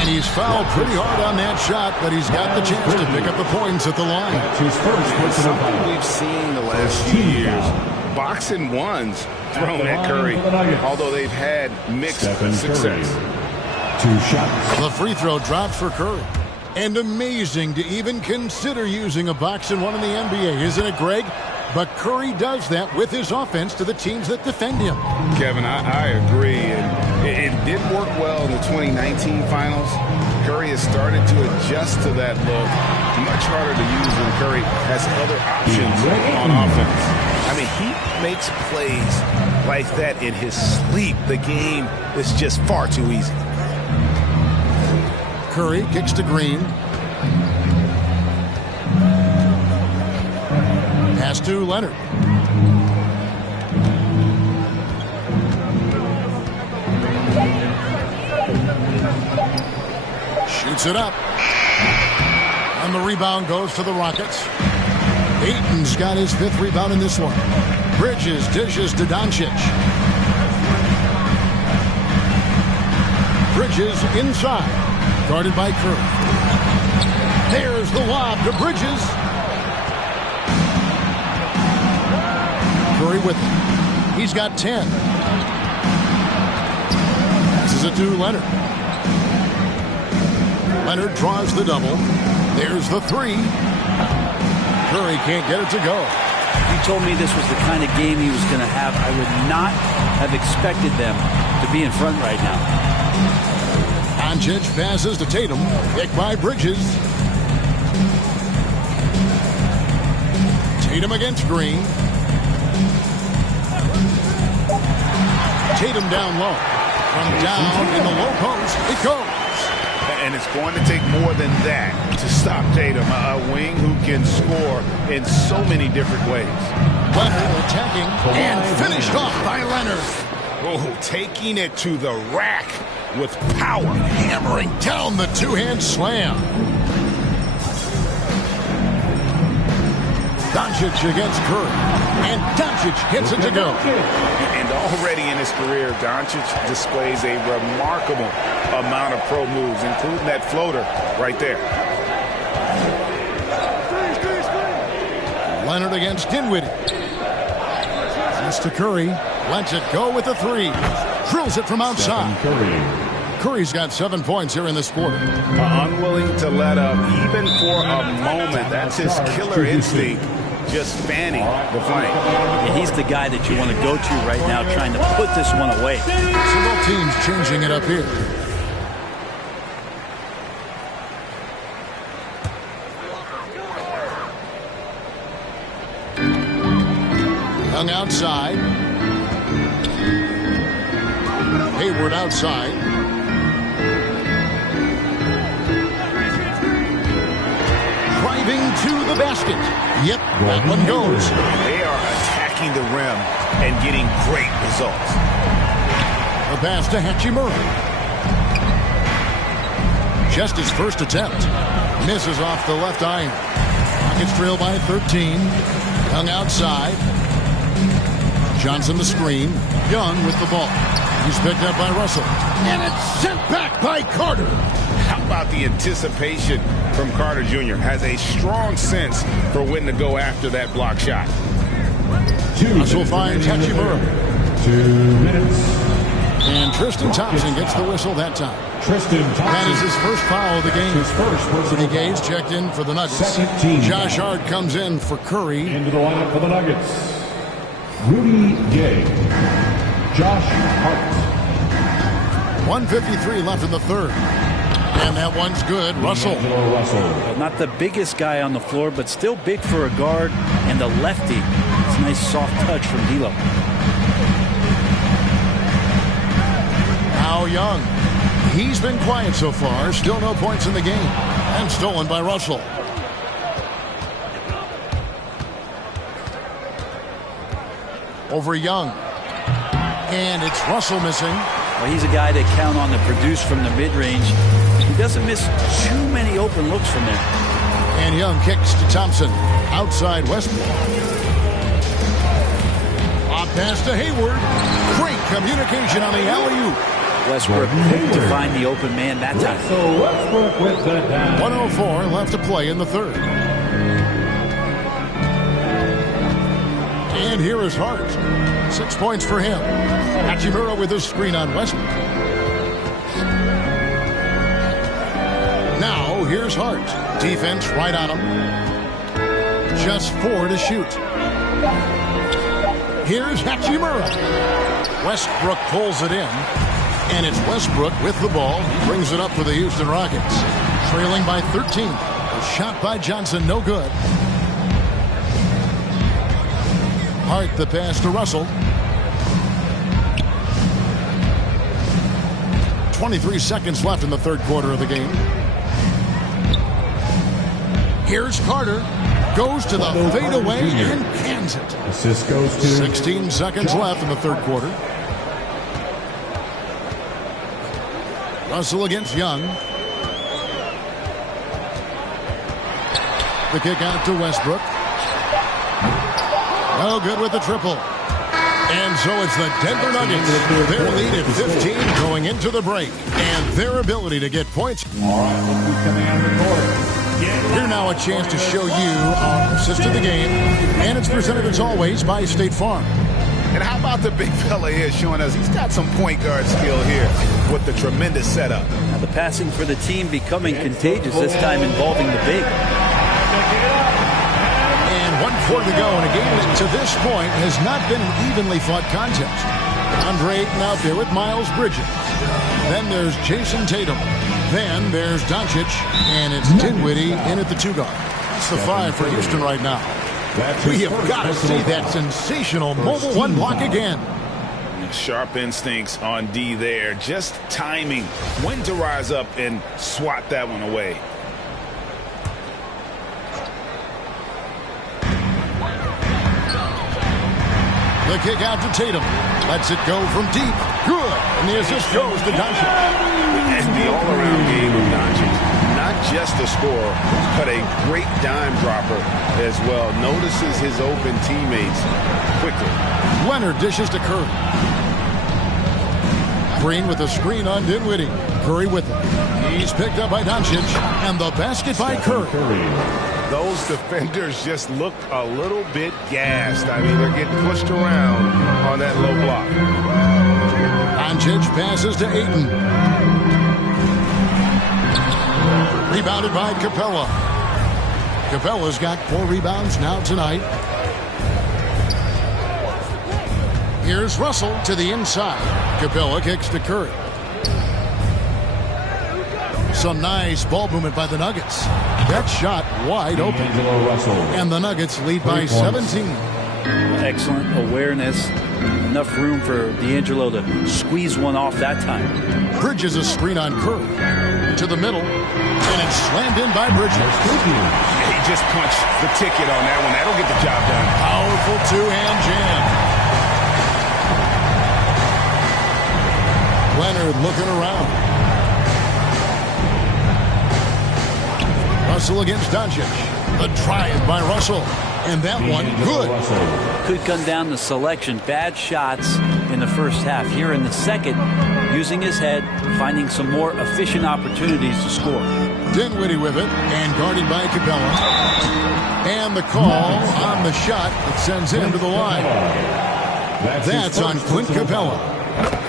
He's fouled pretty hard on that shot, but he's got the chance to pick up the points at the line. It's something we've seen the last few years. Boxing ones thrown at Curry, although they've had mixed success. 2 shots. The free throw drops for Curry. And amazing to even consider using a boxing one in the NBA, isn't it, Greg? But Curry does that with his offense to the teams that defend him. Kevin, I agree. And it did work well in the 2019 finals. Curry has started to adjust to that look. Much harder to use when Curry has other options on offense. I mean, he makes plays like that in his sleep. The game is just far too easy. Curry kicks to Green. Pass to Leonard. Shoots it up. And the rebound goes to the Rockets. Ayton's got his 5th rebound in this one. Bridges dishes to Doncic. Bridges inside. Guarded by Curry. There's the lob to Bridges. Curry with him. He's got 10. Passes it to Leonard. Leonard draws the double. There's the 3. Curry can't get it to go. If you told me this was the kind of game he was going to have, I would not have expected them to be in front right now. Doncic passes to Tatum. Picked by Bridges. Tatum against Green. Tatum down low. From down in the low post, it goes. And it's going to take more than that to stop Tatum, a wing who can score in so many different ways. Leonard attacking and finished off by Leonard. Oh, taking it to the rack with power. Hammering down the two-hand slam. Doncic against Curry. And Doncic hits it to go. And already in his career, Doncic displays a remarkable amount of pro moves, including that floater right there. Leonard against Dinwiddie. Pass to Curry. Lets it go with a 3. Drills it from outside. Curry's got 7 points here in this quarter. Unwilling to let up even for a moment. That's his killer instinct. Just fanning the flank. And he's the guy that you want to go to right now, trying to put this one away. So both teams changing it up here. Young outside. Hayward outside. Driving to the basket. Yep, that one goes. They are attacking the rim and getting great results. The pass to Hachimura. Just his first attempt. Misses off the left iron. Rockets trail by 13. Young outside. Johnson the screen. Young with the ball. He's picked up by Russell. And it's sent back by Carter. How about the anticipation from Carter Jr.? Has a strong sense for when to go after that block shot. Russell finds Hachimura. 2 minutes. And Tristan Thompson gets the whistle that time. That is his first foul of the game. His first personal Gage checked in for the Nuggets. Second team. Josh Hart comes in for Curry. Into the lineup for the Nuggets. Rudy Gay. Josh Hart. 1:53 left in the third. And that one's good. Russell. Not the biggest guy on the floor, but still big for a guard and a lefty. It's a nice soft touch from D'Lo. Now Young. He's been quiet so far. Still no points in the game. And stolen by Russell. Over Young. And it's Russell missing. Well, he's a guy that count on to produce from the mid-range. He doesn't miss too many open looks from there. And Young kicks to Thompson. Outside Westbrook. Off pass to Hayward. Great communication on the alley-oop. Westbrook quick to find the open man that time. So Westbrook with the down. 1:04 left to play in the third. And here is Hart. 6 points for him. Hachimura with his screen on Westbrook. Now here's Hart. Defense right on him. Just 4 to shoot. Here's Hachimura. Westbrook pulls it in. And it's Westbrook with the ball. He brings it up for the Houston Rockets. Trailing by 13. A shot by Johnson, no good. Hart the pass to Russell. 23 seconds left in the third quarter of the game. Here's Carter. Goes to the fadeaway and cans it. Assist goes to 16 seconds left in the third quarter. Russell against Young. The kick out to Westbrook. No good with the triple. And so it's the Denver Nuggets. Their lead at 15 going into the break. And their ability to get points. All right, look who's coming out of the court. Here now a chance to show you our assist of the game. And it's presented as always by State Farm. And how about the big fella here showing us he's got some point guard skill here with the tremendous setup. Now the passing for the team becoming contagious, this time involving the big. And 1:4 to go in a game that to this point has not been an evenly fought contest. Andre Ayton out there with Miles Bridges. Then there's Jason Tatum. Then there's Doncic. And it's Dinwiddie in at the 2 guard. That's the 5 for Houston right now. We have got to see that sensational mobile 1 block again. Sharp instincts on D there. Just timing when to rise up and swat that one away. The kick out to Tatum. Lets it go from deep. Good. And the assist goes to Doncic. And the all-around game of Doncic. Not just a scorer, but a great dime dropper as well. Notices his open teammates quickly. Leonard dishes to Curry. Green with a screen on Dinwiddie. Curry with it. He's picked up by Doncic. And the basket by Curry. Those defenders just looked a little bit gassed. I mean, they're getting pushed around on that low block. Doncic passes to Ayton. Rebounded by Capella. Capella's got 4 rebounds now tonight. Here's Russell to the inside. Capella kicks to Curry. Some nice ball movement by the Nuggets. That shot wide open. And the Nuggets lead by 17. Excellent awareness. Enough room for D'Angelo to squeeze one off that time. Bridges a screen on Curry. To the middle. And it's slammed in by Bridges. He just punched the ticket on that one. That'll get the job done. Powerful 2-hand jam. Leonard looking around. Russell against Doncic. The drive by Russell. And that one, good. Could come down to selection. Bad shots in the first half. Here in the second, using his head, finding some more efficient opportunities to score. Dinwiddie with it, and guarded by Capella. And the call on the shot that sends him to the line. That's on Clint Capella.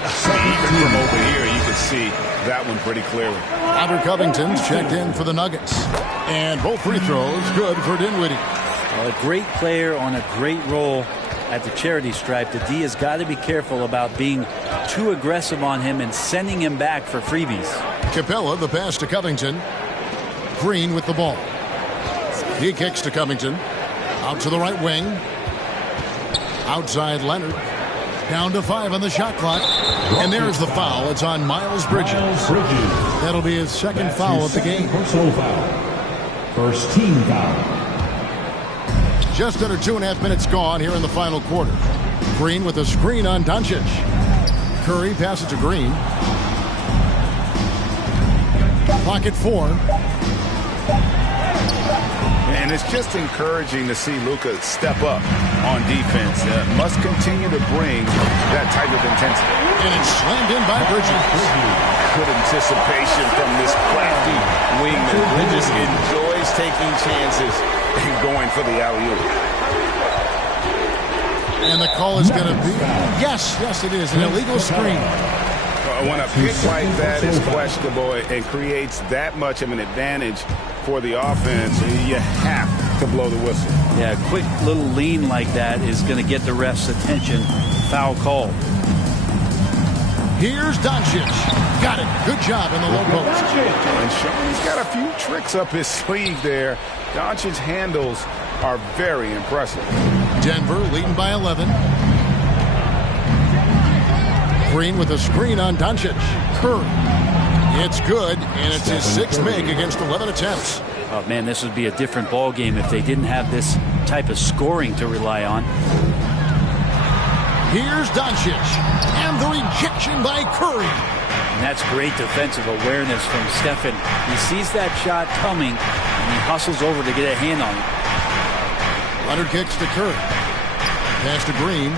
From over here, you can see that one pretty clearly. Robert Covington's checked in for the Nuggets. And both free throws good for Dinwiddie. Well, a great player on a great role at the charity stripe. The D has got to be careful about being too aggressive on him and sending him back for freebies. Capella, the pass to Covington. Green with the ball. He kicks to Covington. Out to the right wing. Outside Leonard. Down to 5 on the shot clock. And there's the foul. It's on Miles Bridges. That'll be his second foul of the game. First team foul. Just under 2.5 minutes gone here in the final quarter. Green with a screen on Doncic. Curry passes to Green. Clock at 4. And it's just encouraging to see Luka step up on defense. Must continue to bring that type of intensity. And it's slammed in by Bridges. Good anticipation from this crafty wingman. Bridges enjoys taking chances and going for the alley-oop. And the call is going to be, yes, it is, an illegal screen. When a pick like that is questionable and creates that much of an advantage for the offense, you have to blow the whistle. Yeah, a quick little lean like that is going to get the ref's attention. Foul call. Here's Doncic. Got it. Good job in the low post. And Sean, he's got a few tricks up his sleeve there. Doncic's handles are very impressive. Denver leading by 11. Green with a screen on Doncic. Curry. It's good, and it's his 6th make against 11 attempts. Oh, man, this would be a different ball game if they didn't have this type of scoring to rely on. Here's Doncic, and the rejection by Curry. And that's great defensive awareness from Stephen. He sees that shot coming, and he hustles over to get a hand on it. Leonard kicks to Curry. Pass to Green.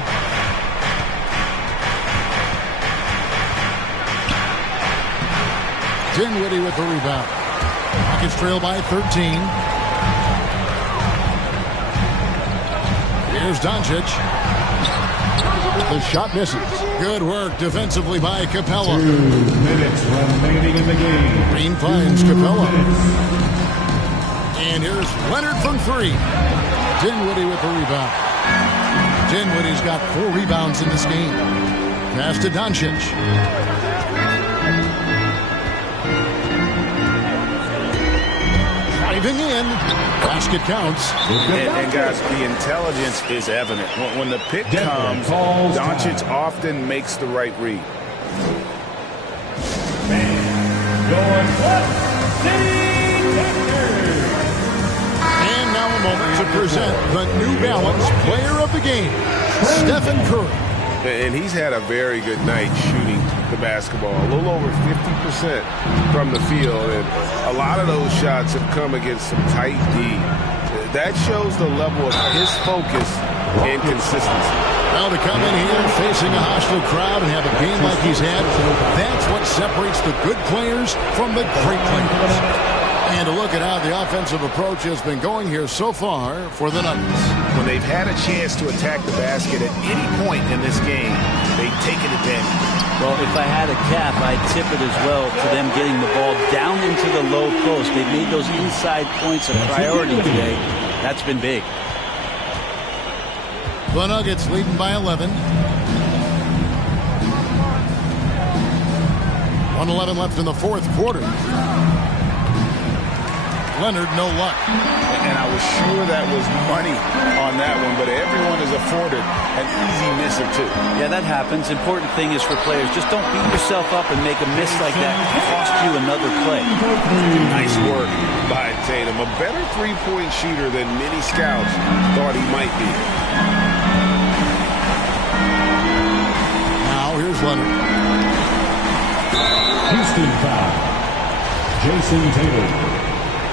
Dinwiddie with the rebound. Rockets trail by 13. Here's Doncic. The shot misses. Good work defensively by Capella. 2 minutes remaining in the game. Green finds Capella. And here's Leonard from 3. Dinwiddie with the rebound. Dinwiddie's got 4 rebounds in this game. Pass to Doncic. Driving in. Basket counts. And guys, the intelligence is evident. When the pick comes, Doncic often makes the right read. Going left, And now a moment to present the New Balance Player of the Game, Stephen Curry. And he's had a very good night shooting the basketball, a little over 50% from the field, and a lot of those shots have come against some tight D. That shows the level of his focus and consistency. Well, to come in here facing a hostile crowd and have a game like he's had, that's what separates the good players from the great players. And to look at how the offensive approach has been going here so far for the Nuggets. When they've had a chance to attack the basket at any point in this game, they've taken advantage. Well, if I had a cap, I'd tip it as well to them getting the ball down into the low post. They've made those inside points a priority today. That's been big. The Nuggets leading by 11. 1:11 left in the 4th quarter. Leonard, no luck. And I was sure that was money on that one, but everyone is afforded an easy miss or two. Yeah, that happens. Important thing is for players, just don't beat yourself up and make a miss like that cost you another play. Nice work by Tatum. A better three-point shooter than many scouts thought he might be. Now here's Leonard. Houston foul. Jason Tatum.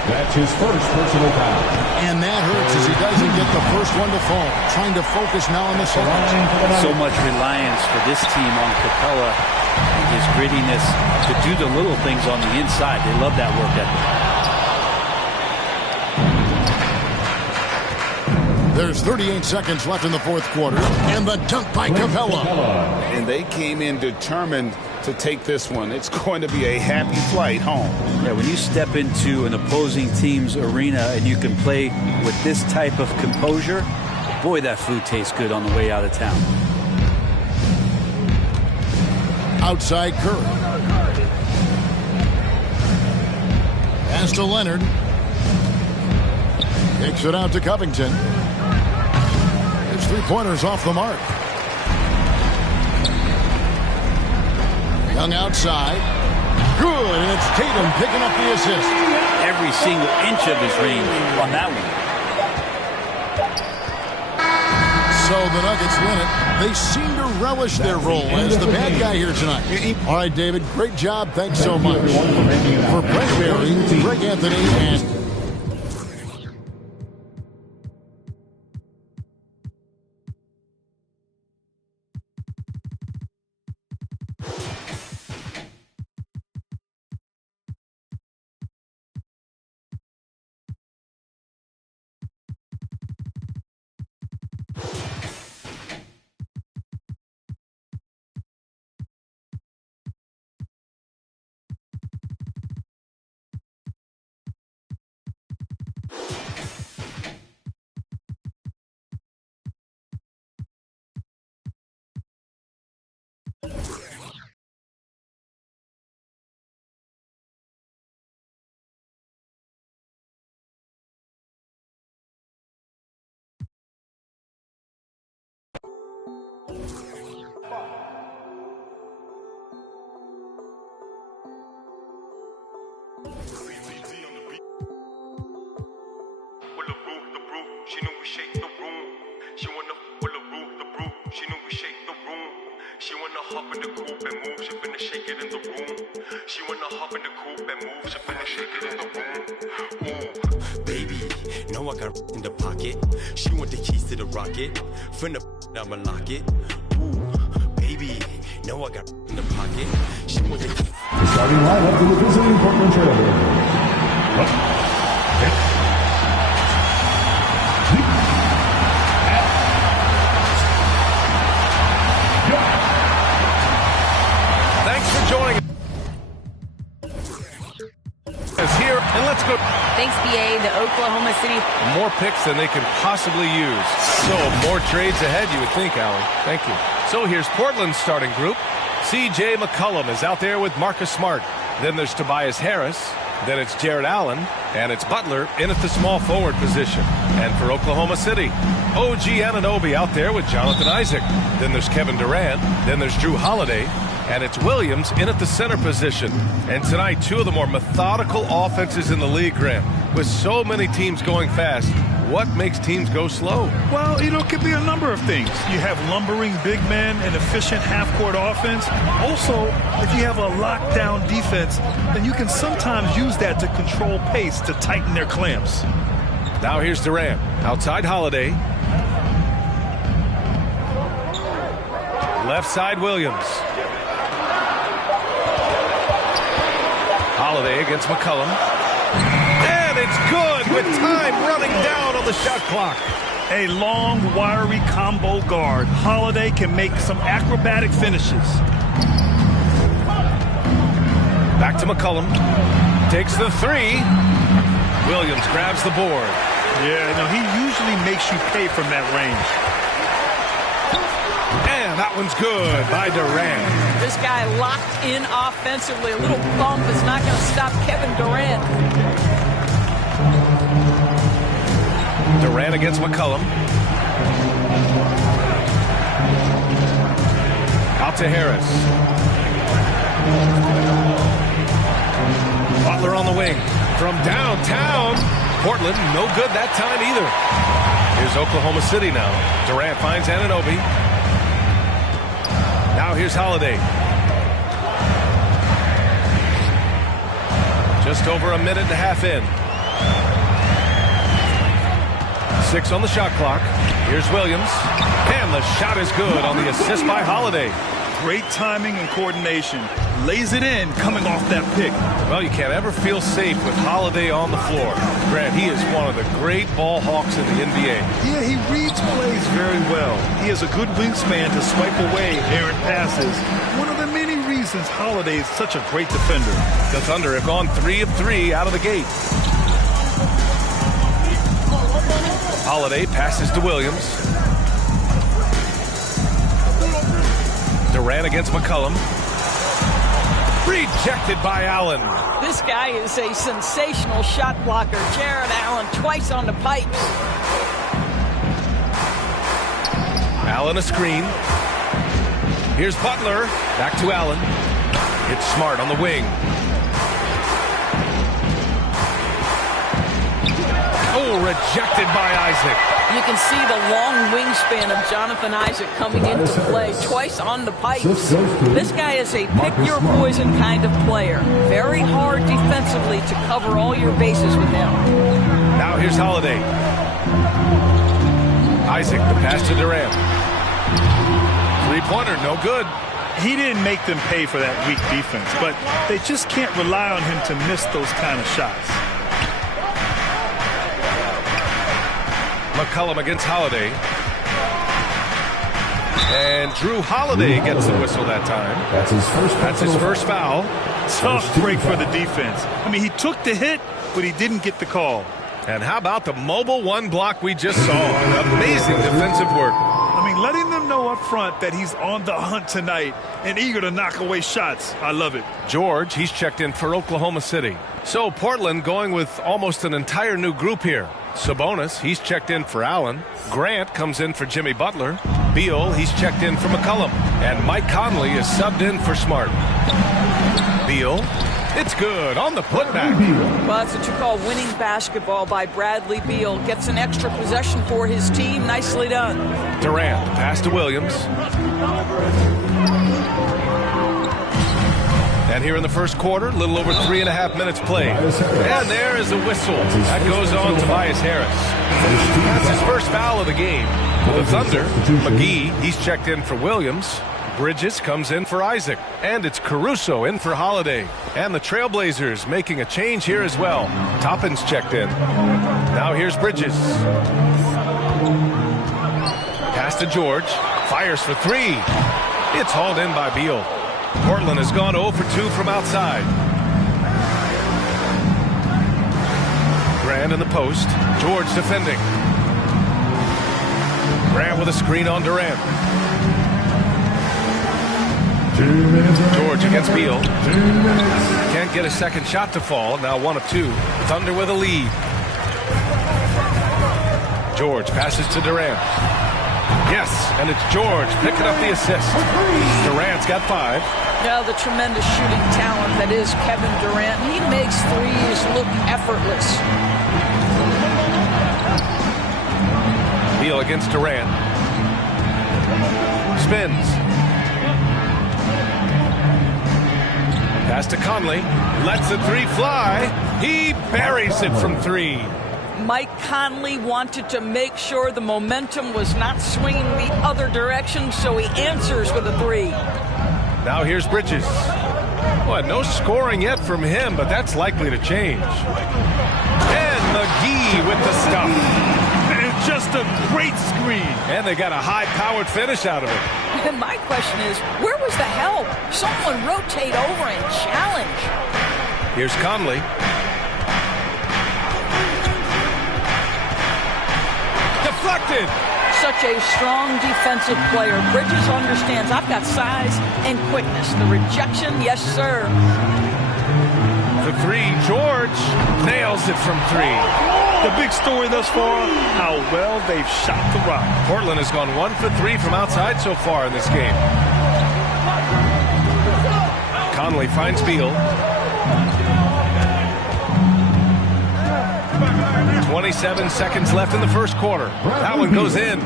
That's his first personal foul. And that hurts as he doesn't get the first one to fall. Trying to focus now on the second. So much reliance for this team on Capella and his grittiness to do the little things on the inside. They love that work ethic. There's 38 seconds left in the 4th quarter. And the dunk by Capella. And they came in determined to take this one. It's going to be a happy flight home. Yeah, when you step into an opposing team's arena and you can play with this type of composure, boy, that food tastes good on the way out of town. Outside Curry. Pass to Leonard. Takes it out to Covington. His 3-pointers off the mark. Young outside. Good, and it's Tatum picking up the assist. Every single inch of his range on that one. So the Nuggets win it. They seem to relish their role as the bad guy here tonight. All right, David, great job. Thanks so much. For Brent Barry, Greg Anthony, and I got in the pocket. She want the keys to the rocket. From the I'ma lock it. Ooh, baby, know I got in the pocket. She want the keys. The starting lineup for the visiting Portland Trailblazers. Thanks for joining us here, and let's go. Thanks, BA. The Oklahoma City. More picks than they can possibly use. So more trades ahead, you would think, Allie. Thank you. So here's Portland's starting group. C.J. McCollum is out there with Marcus Smart. Then there's Tobias Harris. Then it's Jared Allen. And it's Butler in at the small forward position. And for Oklahoma City, OG Anunoby out there with Jonathan Isaac. Then there's Kevin Durant. Then there's Drew Holiday. And it's Williams in at the center position. And tonight, two of the more methodical offenses in the league, Grant. With so many teams going fast, what makes teams go slow? Well, it could be a number of things. You have lumbering big men and efficient half-court offense. Also, if you have a lockdown defense, then you can sometimes use that to control pace to tighten their clamps. Now here's Durant. Outside Holiday. Left side Williams. Holiday against McCollum. And it's good with time running down on the shot clock. A long, wiry combo guard. Holiday can make some acrobatic finishes. Back to McCollum. Takes the three. Williams grabs the board. Yeah, no, he usually makes you pay from that range. And that one's good by Durant. This guy locked in offensively. A little bump is not going to stop Kevin Durant. Durant against McCollum. Out to Harris. Butler on the wing. From downtown. Portland, no good that time either. Here's Oklahoma City now. Durant finds Anunoby. Now here's Holiday. Just over a minute and a half in. 6 on the shot clock. Here's Williams. And the shot is good on the assist by Holiday. Great timing and coordination. Lays it in coming off that pick. Well, you can't ever feel safe with Holiday on the floor. Grant, he is one of the great ball hawks in the NBA. Yeah, he reads plays very well. He has a good wingspan to swipe away errant passes. One of the many reasons Holiday is such a great defender. The Thunder have gone 3 of 3 out of the gate. Holiday passes to Williams. Durant against McCollum. Rejected by Allen. This guy is a sensational shot blocker. Jared Allen twice on the pipes. Allen a screen. Here's Butler. Back to Allen. It's Smart on the wing. Oh, rejected by Isaac. You can see the long wingspan of Jonathan Isaac coming into play twice on the pipes. This guy is a pick-your-poison kind of player. Very hard defensively to cover all your bases with him. Now here's Holiday. Isaac, the pass to Durant. Three-pointer, no good. He didn't make them pay for that weak defense, but they just can't rely on him to miss those kind of shots. McCollum against Holiday. And Drew Holiday gets the whistle that time. That's his first foul. Tough break for the defense. I mean, he took the hit, but he didn't get the call. And how about the mobile one block we just saw? Amazing defensive work. I mean, letting them know up front that he's on the hunt tonight and eager to knock away shots. I love it. George, he's checked in for Oklahoma City. So Portland going with almost an entire new group here. Sabonis, he's checked in for Allen. Grant comes in for Jimmy Butler. Beal, he's checked in for McCollum. And Mike Conley is subbed in for Smart. Beal, it's good on the putback. Well, that's what you call winning basketball by Bradley Beal. Gets an extra possession for his team. Nicely done. Durant, pass to Williams. And And here in the first quarter, a little over 3.5 minutes played. And there is a whistle. That goes on Tobias Harris. That's his first foul of the game. For the Thunder, McGee, he's checked in for Williams. Bridges comes in for Isaac. And it's Caruso in for Holiday. And the Trailblazers making a change here as well. Toppin's checked in. Now here's Bridges. Pass to George. Fires for three. It's hauled in by Beal. Portland has gone 0 for 2 from outside. Grant in the post. George defending. Grant with a screen on Durant. George against Beal. Can't get a second shot to fall. Now 1 of 2. Thunder with a lead. George passes to Durant. Yes, and it's George picking up the assist. Durant's got 5. Yeah, the tremendous shooting talent that is Kevin Durant. He makes threes look effortless. Beal against Durant. Spins. Pass to Conley. Lets the three fly. He buries it from 3. Mike Conley wanted to make sure the momentum was not swinging the other direction, so he answers with a 3. Now here's Bridges. Well, no scoring yet from him, but that's likely to change. And McGee with the stuff. It's just a great screen. And they got a high-powered finish out of it. And my question is, where was the help? Someone rotate over and challenge. Here's Conley. Deflected. Such a strong defensive player. Bridges understands I've got size and quickness. The rejection, yes, sir. The 3, George nails it from 3. The big story thus far, how well they've shot the rock. Portland has gone 1 for 3 from outside so far in this game. Conley finds Beal. 27 seconds left in the first quarter. That one goes in.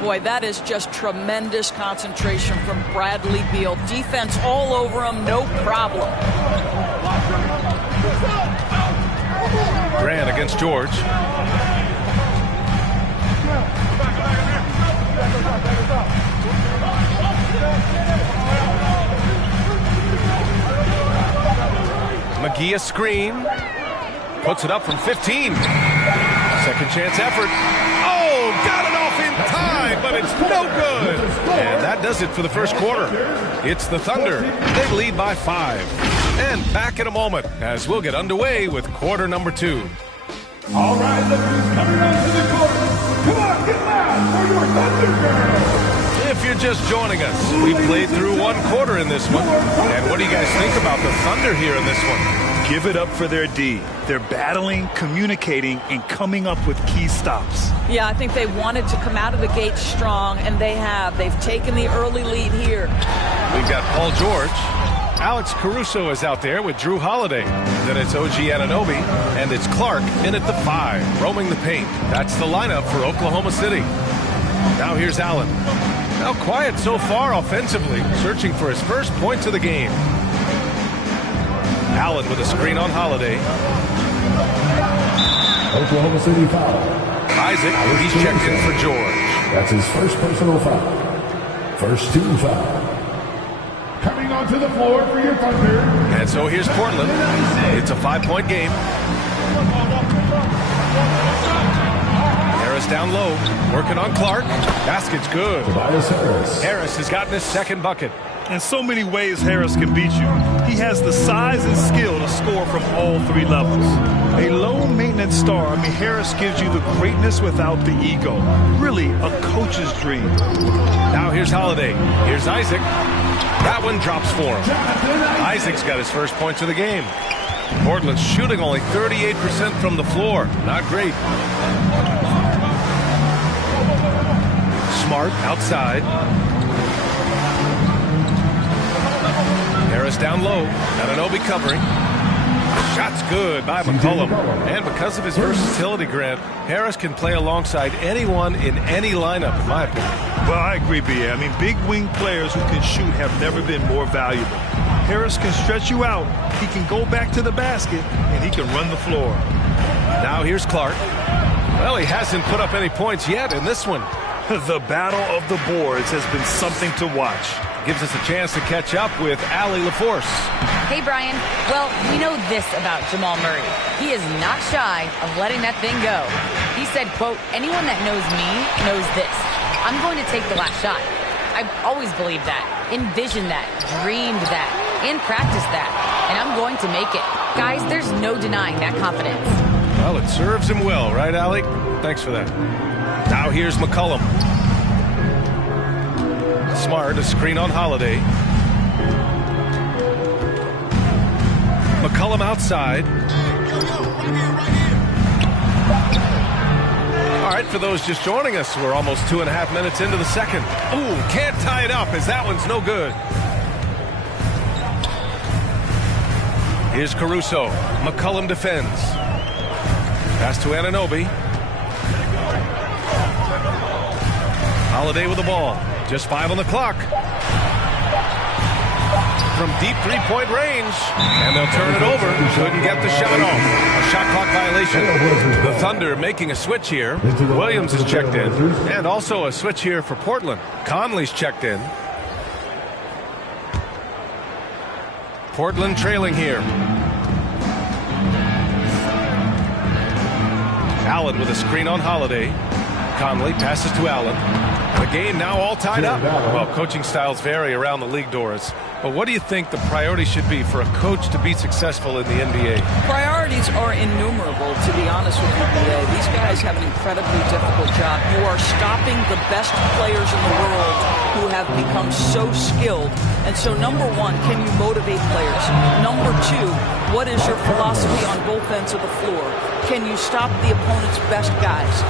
Boy, that is just tremendous concentration from Bradley Beal. Defense all over him, no problem. Grant against George. McGee a screen. Puts it up from 15. Second chance effort. Oh, got it off in time, but it's no good. And that does it for the first quarter. It's the Thunder. They lead by 5. And back in a moment as we'll get underway with quarter number 2. All right, look who's coming on to the court. Come on, get loud for your Thunder girls. If you're just joining us, we played through 1 quarter in this one. And what do you guys think about the Thunder here in this one? Give it up for their D. They're battling, communicating, and coming up with key stops. Yeah, I think they wanted to come out of the gate strong, and they have. They've taken the early lead here. We've got Paul George. Alex Caruso is out there with Drew Holiday. Then it's OG Anunoby, and it's Clark in at the 5, roaming the paint. That's the lineup for Oklahoma City. Now here's Allen. Now quiet so far offensively, searching for his first points of the game. Allen with a screen on Holiday. Oklahoma City foul. Isaac, he's checked in for George. That's his first personal foul. First team foul. Coming onto the floor for your Thunder. And so here's Portland. It's a 5-point game. Harris down low, working on Clark. Basket's good. Harris has gotten his second bucket. In so many ways, Harris can beat you. He has the size and skill to score from all 3 levels. A low-maintenance star. I mean, Harris gives you the greatness without the ego. Really, a coach's dream. Now here's Holiday. Here's Isaac. That one drops for him. Isaac's got his first points of the game. Portland's shooting only 38% from the floor. Not great. Smart outside. Harris down low. Anunoby covering. Shot's good by McCollum. And because of his versatility, Grant, Harris can play alongside anyone in any lineup, in my opinion. Well, I agree, B.A. I mean, big wing players who can shoot have never been more valuable. Harris can stretch you out. He can go back to the basket, and he can run the floor. Now here's Clark. Well, he hasn't put up any points yet in this one. The battle of the boards has been something to watch. Gives us a chance to catch up with Allie LaForce. Hey, Brian. Well, we know this about Jamal Murray. He is not shy of letting that thing go. He said, quote, anyone that knows me knows this. I'm going to take the last shot. I've always believed that, envisioned that, dreamed that, and practiced that. And I'm going to make it. Guys, there's no denying that confidence. Well, it serves him well, right, Allie? Thanks for that. Now here's McCollum. Smart, a screen on Holiday. McCollum outside. All right, for those just joining us, we're almost 2.5 minutes into the second. Ooh, can't tie it up as that one's no good. Here's Caruso. McCollum defends. Pass to Anunoby. Holiday with the ball. Just 5 on the clock. From deep three-point range. And they'll turn it over. Couldn't get the shot off. A shot clock violation. The Thunder making a switch here. Williams is checked in. And also a switch here for Portland. Conley's checked in. Portland trailing here. Allen with a screen on Holiday. Conley passes to Allen. The game now all tied up. Well, coaching styles vary around the league, Doris. But what do you think the priority should be for a coach to be successful in the NBA? Priorities are innumerable, to be honest with you today. These guys have an incredibly difficult job. You are stopping the best players in the world who have become so skilled. And so, number one, can you motivate players? Number two, what is your philosophy on both ends of the floor? Can you stop the opponent's best guys?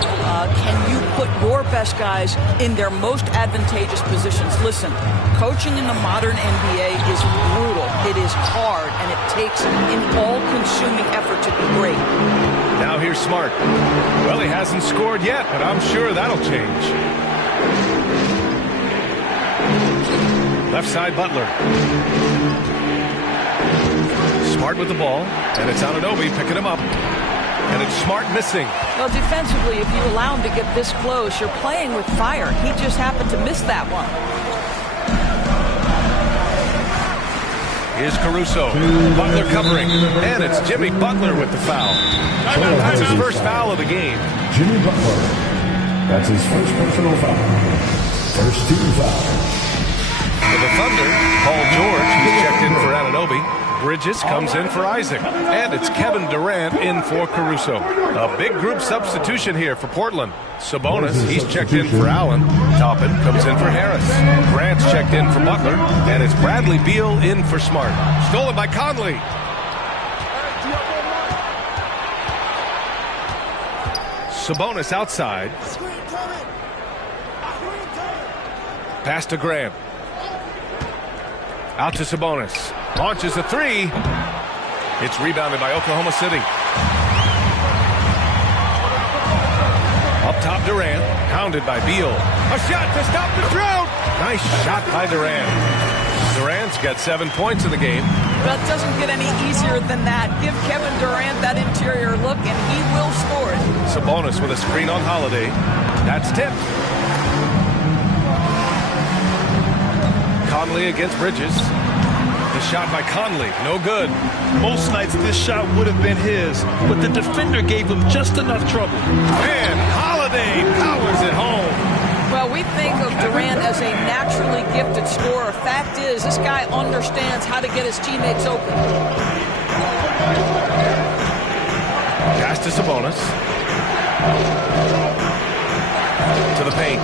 Can you put your best guys in their most advantageous positions? Listen, coaching in the modern NBA is brutal. It is hard, and it takes an all-consuming effort to be great. Now here's Smart. Well, he hasn't scored yet, but I'm sure that'll change. Left side, Butler. Smart with the ball, and it's Anunoby picking him up. And it's Smart missing. Well, defensively, if you allow him to get this close, you're playing with fire. He just happened to miss that one. Here's Caruso. Butler covering. And it's Jimmy Butler with the foul. That's his first foul of the game. Jimmy Butler. That's his first personal foul. First team foul. For the Thunder, Paul George, he's checked in for Anunoby. Bridges comes in for Isaac. And it's Kevin Durant in for Caruso. A big group substitution here for Portland. Sabonis, he's checked in for Allen. Toppin comes in for Harris. Grant's checked in for Butler. And it's Bradley Beal in for Smart. Stolen by Conley. Sabonis outside. Pass to Grant. Out to Sabonis. Launches a three. It's rebounded by Oklahoma City. Up top, Durant. Hounded by Beal. A shot to stop the drought. Nice shot by Durant. Durant's got 7 points in the game. But it doesn't get any easier than that. Give Kevin Durant that interior look, and he will score it. Sabonis with a screen on Holiday. That's tipped. Conley against Bridges. The shot by Conley, no good. Most nights this shot would have been his, but the defender gave him just enough trouble. And Holiday powers it home. Well, we think of Durant as a naturally gifted scorer. Fact is, this guy understands how to get his teammates open. Pass to Sabonis. To the paint.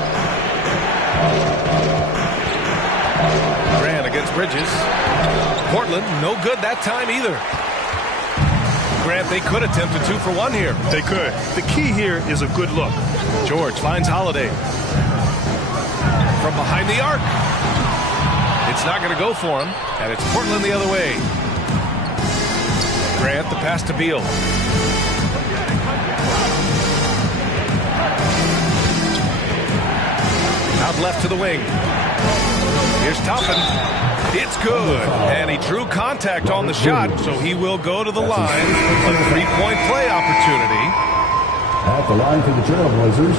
Grant against Bridges. Portland, no good that time either. Grant, they could attempt a 2 for 1 here. They could. The key here is a good look. George finds Holiday. From behind the arc. It's not going to go for him, and it's Portland the other way. Grant, the pass to Beal. Out left to the wing. Here's Toppin. It's good. And he drew contact on the shot, so he will go to the line. A 3-point play opportunity. At the line for the Trailblazers.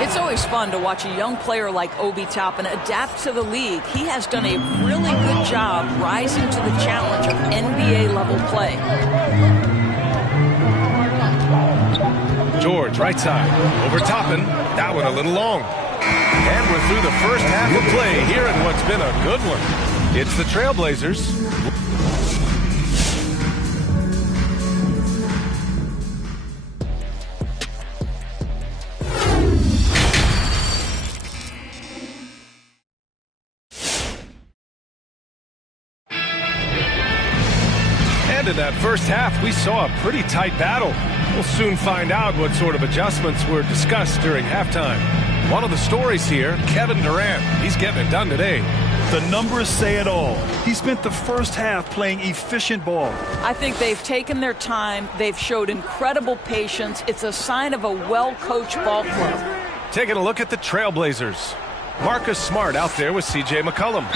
It's always fun to watch a young player like Obi Toppin adapt to the league. He has done a really good job rising to the challenge of NBA-level play. George, right side. Over Toppin. That one a little long. And we're through the first half of play here in what's been a good one. It's the Trailblazers. And in that first half, we saw a pretty tight battle. We'll soon find out what sort of adjustments were discussed during halftime. One of the stories here, Kevin Durant. He's getting it done today. The numbers say it all. He spent the first half playing efficient ball. I think they've taken their time. They've showed incredible patience. It's a sign of a well-coached ball club. Taking a look at the Trailblazers. Marcus Smart out there with C.J. McCollum.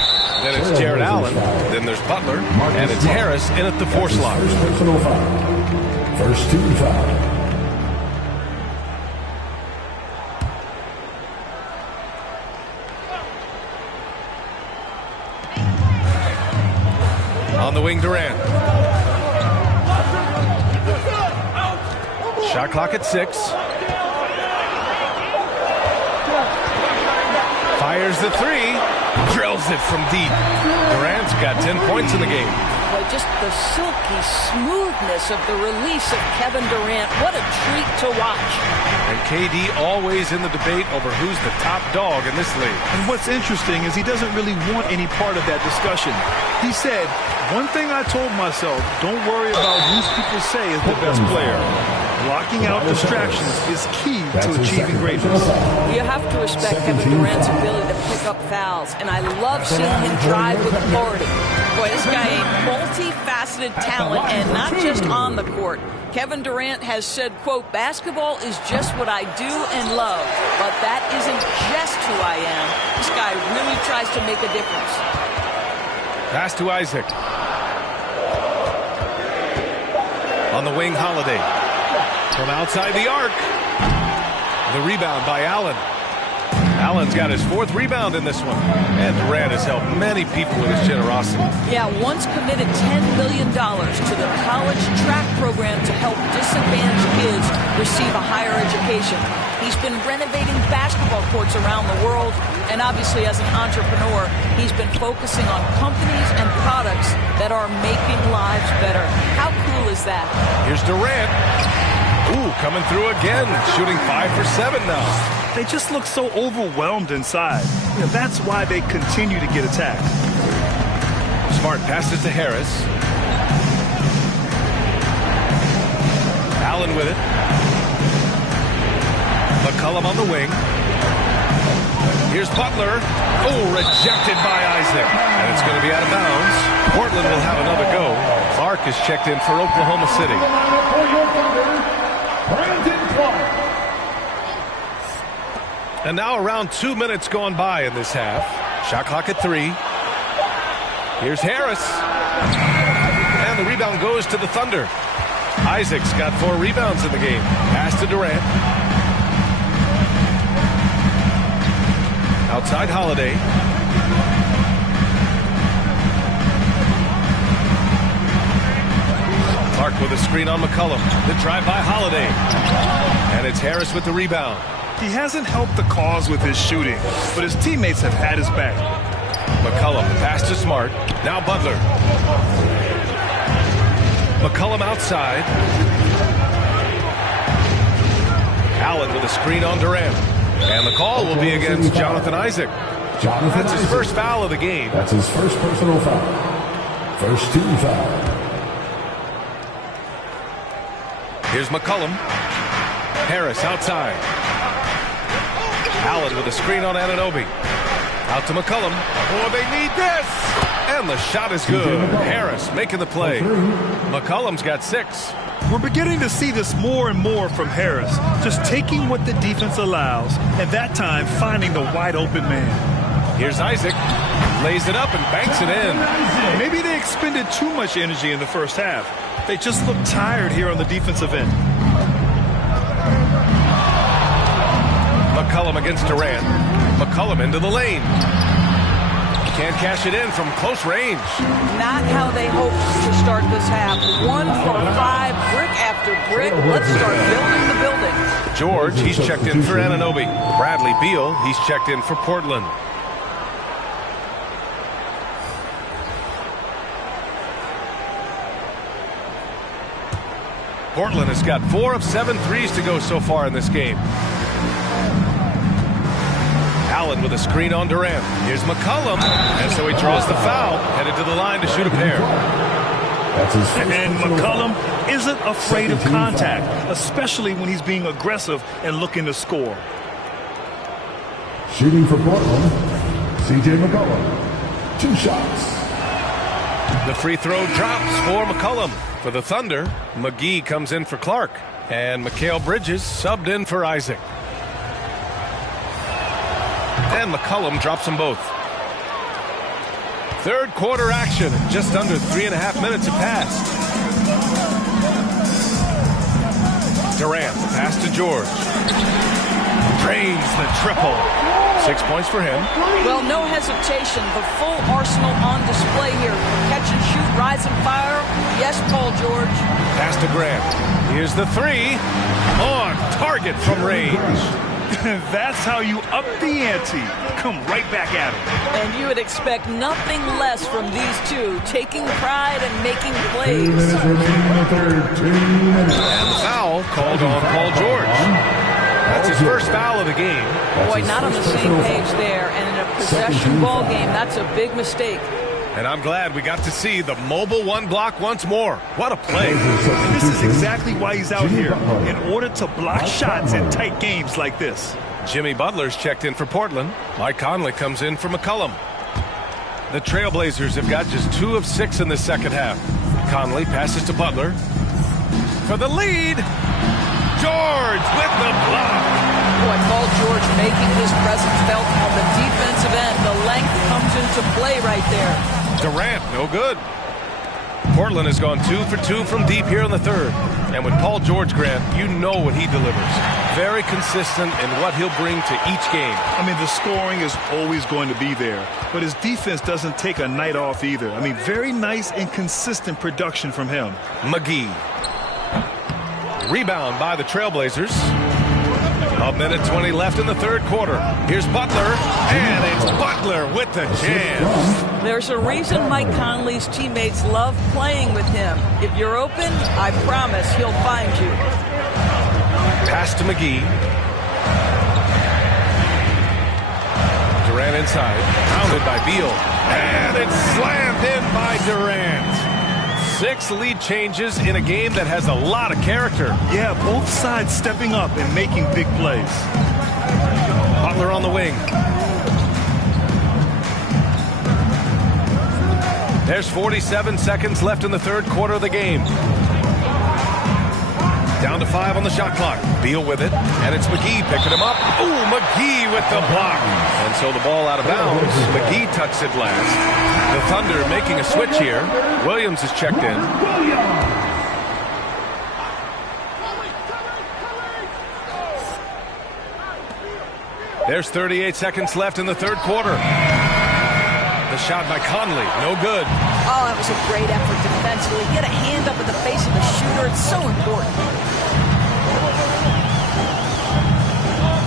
Then it's Jared Allen. Then there's Butler. And it's Harris in at the 4 slot. First team foul. On the wing, Durant. Shot clock at 6. Fires the 3. Drills it from deep. Durant's got 10 points in the game. Boy, just the silky smoothness of the release of Kevin Durant. What a treat to watch. And KD always in the debate over who's the top dog in this league. And what's interesting is he doesn't really want any part of that discussion. He said, one thing I told myself, don't worry about who people say is the best player. Blocking out distractions is key to achieving greatness. You have to respect Kevin Durant's ability to pick up fouls, and I love seeing him drive with authority. Boy, this guy a multifaceted talent, and not just on the court. Kevin Durant has said, quote, basketball is just what I do and love, but that isn't just who I am. This guy really tries to make a difference. Pass to Isaac. On the wing, Holiday. From outside the arc. The rebound by Allen. Allen's got his 4th rebound in this one. And Durant has helped many people with his generosity. Yeah, once committed $10 million to the college track program to help disadvantaged kids receive a higher education. He's been renovating basketball courts around the world. And obviously, as an entrepreneur, he's been focusing on companies and products that are making lives better. How cool is that? Here's Durant. Ooh, coming through again, shooting 5 for 7 now. They just look so overwhelmed inside. You know, that's why they continue to get attacked. Smart passes to Harris. Allen with it. McCollum on the wing. Here's Butler. Oh, rejected by Isaac. And it's going to be out of bounds. Portland will have another go. Clark is checked in for Oklahoma City. And now around 2 minutes gone by in this half. Shot clock at 3. Here's Harris. And the rebound goes to the Thunder. Isaac's got 4 rebounds in the game. Pass to Durant. Outside Holiday. Clark with a screen on McCollum. The drive by Holiday. And it's Harris with the rebound. He hasn't helped the cause with his shooting, but his teammates have had his back. McCollum, pass to Smart. Now Butler. McCollum outside. Allen with a screen on Durant. And the call will be against Jonathan Isaac. That's his first foul of the game. That's his first personal foul. First team foul. Here's McCollum. Harris outside. Allen with a screen on Anunoby. Out to McCollum. Oh, they need this! And the shot is good. Harris making the play. McCollum's got 6. We're beginning to see this more and more from Harris. Just taking what the defense allows, and that time finding the wide open man. Here's Isaac. Lays it up and banks it in. Maybe they expended too much energy in the first half. They just look tired here on the defensive end. McCollum against Durant. McCollum into the lane. Can't cash it in from close range. Not how they hoped to start this half. 1 for 5, brick after brick. Let's start building the building. George, he's checked in for Anunoby. Bradley Beal, he's checked in for Portland. Portland has got 4 of 7 threes to go so far in this game. Allen with a screen on Durant. Here's McCollum. And so he draws the foul. Headed to the line to shoot a pair. And McCollum isn't afraid of contact, especially when he's being aggressive and looking to score. Shooting for Portland, C.J. McCollum. 2 shots. The free throw drops for McCollum. For the Thunder, McGee comes in for Clark. And Mikal Bridges subbed in for Isaac. And McCollum drops them both. Third quarter action. Just under 3.5 minutes have passed. Durant, the pass to George. Drains the triple. 6 points for him. Well, no hesitation. The full arsenal on display here. Catch and shoot, rise and fire. Yes, Paul George. Pass to Grant. Here's the 3. On target from range. That's how you up the ante. Come right back at him. And you would expect nothing less from these two, taking pride and making plays. 2 minutes remaining in the third. 2 minutes. And the foul called on Paul George. That's his first foul of the game. Boy, not on the same page there. And in a possession ball game, that's a big mistake. And I'm glad we got to see the mobile 1 block once more. What a play. And this is exactly why he's out here, in order to block shots in tight games like this. Jimmy Butler's checked in for Portland. Mike Conley comes in for McCollum. The Trailblazers have got just 2 of 6 in the second half. Conley passes to Butler. For the lead, George with the block. Boy, Paul George making his presence felt on the defensive end. The length comes into play right there. Durant, no good. Portland has gone 2 for 2 from deep here in the third. And with Paul George, Grant, you know what he delivers. Very consistent in what he'll bring to each game. I mean, the scoring is always going to be there. But his defense doesn't take a night off either. I mean, very nice and consistent production from him. McGee. Rebound by the Trailblazers. 1:20 left in the third quarter. Here's Butler, and it's Butler with the jam. There's a reason Mike Conley's teammates love playing with him. If you're open, I promise he'll find you. Pass to McGee. Durant inside, pounded by Beal, and it's slammed in by Durant. 6 lead changes in a game that has a lot of character. Yeah, both sides stepping up and making big plays. Butler on the wing. There's 47 seconds left in the third quarter of the game. Down to 5 on the shot clock. Beal with it, and it's McGee picking him up. Ooh, McGee with the block. And so the ball out of bounds. McGee touched it last. The Thunder making a switch here. Williams is checked in. There's 38 seconds left in the third quarter. The shot by Conley, no good. Oh, that was a great effort defensively. Get a hand up in the face of the shooter. It's so important.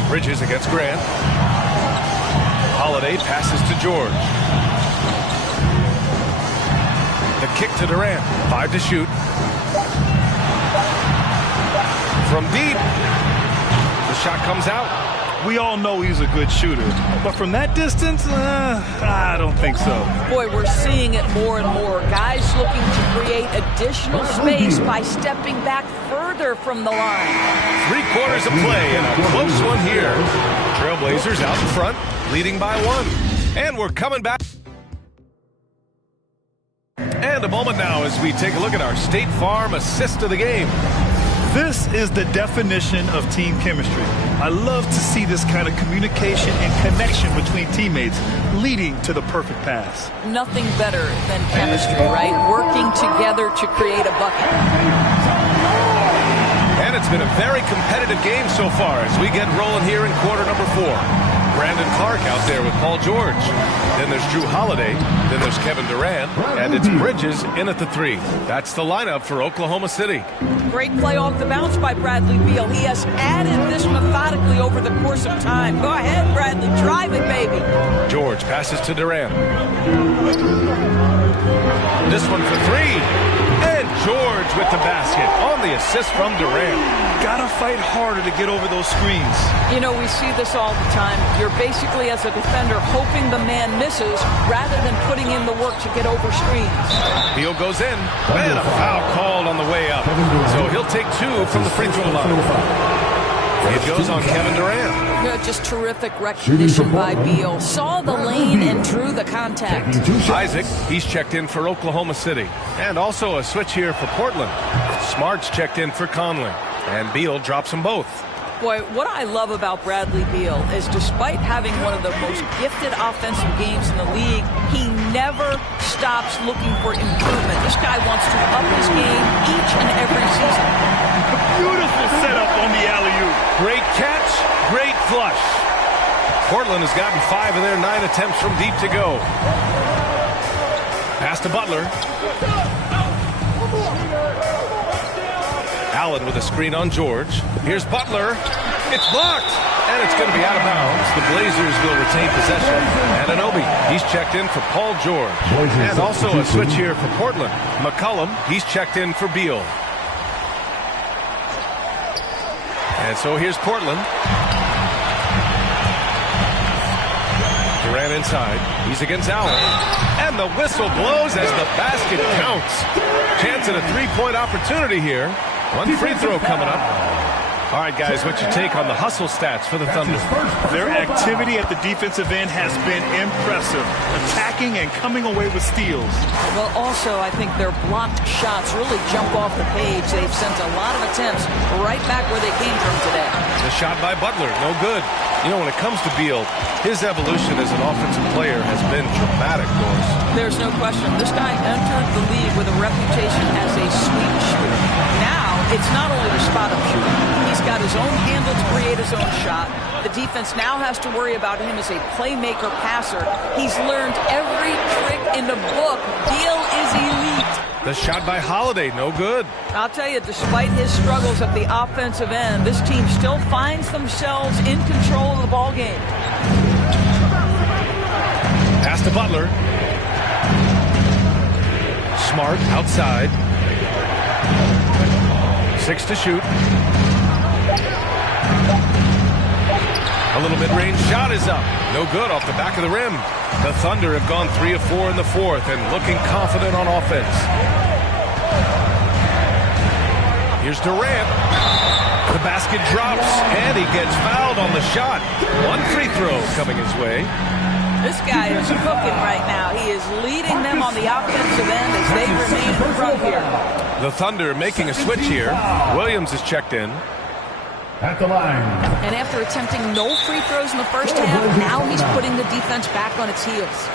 Bridges against Grant. Holiday passes to George. The kick to Durant. 5 to shoot. From deep. The shot comes out. We all know he's a good shooter, but from that distance, I don't think so. Boy, we're seeing it more and more. Guys looking to create additional space by stepping back further from the line. 3 quarters of play and a close one here. Trailblazers out in front, leading by 1. And we're coming back. And a moment now as we take a look at our State Farm assist of the game. This is the definition of team chemistry. I love to see this kind of communication and connection between teammates leading to the perfect pass. Nothing better than chemistry, right? Working together to create a bucket. And it's been a very competitive game so far as we get rolling here in quarter number 4. Brandon Clark out there with Paul George. Then there's Drew Holiday. Then there's Kevin Durant. And it's Bridges in at the 3. That's the lineup for Oklahoma City. Great play off the bounce by Bradley Beal. He has added this methodically over the course of time. Go ahead, Bradley. Drive it, baby. George passes to Durant. This one for 3. And George with the basket on the assist from Durant. Gotta fight harder to get over those screens. You know, we see this all the time. You're basically, as a defender, hoping the man misses rather than putting in the work to get over screens. Beal goes in. And a foul called on the way up. So he'll take 2 from the free throw line. It goes on Kevin Durant. Yeah, just terrific recognition by Beal. Saw the lane and drew the contact. Isaac, he's checked in for Oklahoma City. And also a switch here for Portland. Smart's checked in for Conley. And Beal drops them both. Boy, what I love about Bradley Beal is despite having one of the most gifted offensive games in the league, he never stops looking for improvement. This guy wants to up his game each and every season. Beautiful setup on the alley-oop. Great catch, great flush. Portland has gotten 5 of their 9 attempts from deep to go. Pass to Butler. Allen with a screen on George. Here's Butler. It's blocked. And it's going to be out of bounds. The Blazers will retain possession. And Anunoby, he's checked in for Paul George. And also a switch here for Portland. McCollum, he's checked in for Beal. And so here's Portland. Durant inside. He's against Allen. And the whistle blows as the basket counts. Chance at a 3-point opportunity here. One free throw coming up. All right, guys, what's your take on the hustle stats for the Thunder? Their activity at the defensive end has been impressive, attacking and coming away with steals. Well, also, I think their blocked shots really jump off the page. They've sent a lot of attempts right back where they came from today. The shot by Butler, no good. You know, when it comes to Beal, his evolution as an offensive player has been dramatic, Doris. There's no question. This guy entered the league with a reputation as a sweet shooter. Now, it's not only the spot-up shooting. He's got his own handle to create his own shot. The defense now has to worry about him as a playmaker passer. He's learned every trick in the book. Beal is elite. The shot by Holiday, no good. I'll tell you, despite his struggles at the offensive end, this team still finds themselves in control of the ball game. Pass to Butler. Smart outside. 6 to shoot. A little mid-range shot is up. No good off the back of the rim. The Thunder have gone 3 of 4 in the 4th and looking confident on offense. Here's Durant. The basket drops, and he gets fouled on the shot. One free throw coming his way. This guy is cooking right now. He is leading them on the offensive end as they remain in front here. The Thunder making a switch here. Williams is checked in. At the line. And after attempting no free throws in the first half, now he's putting the defense back on its heels.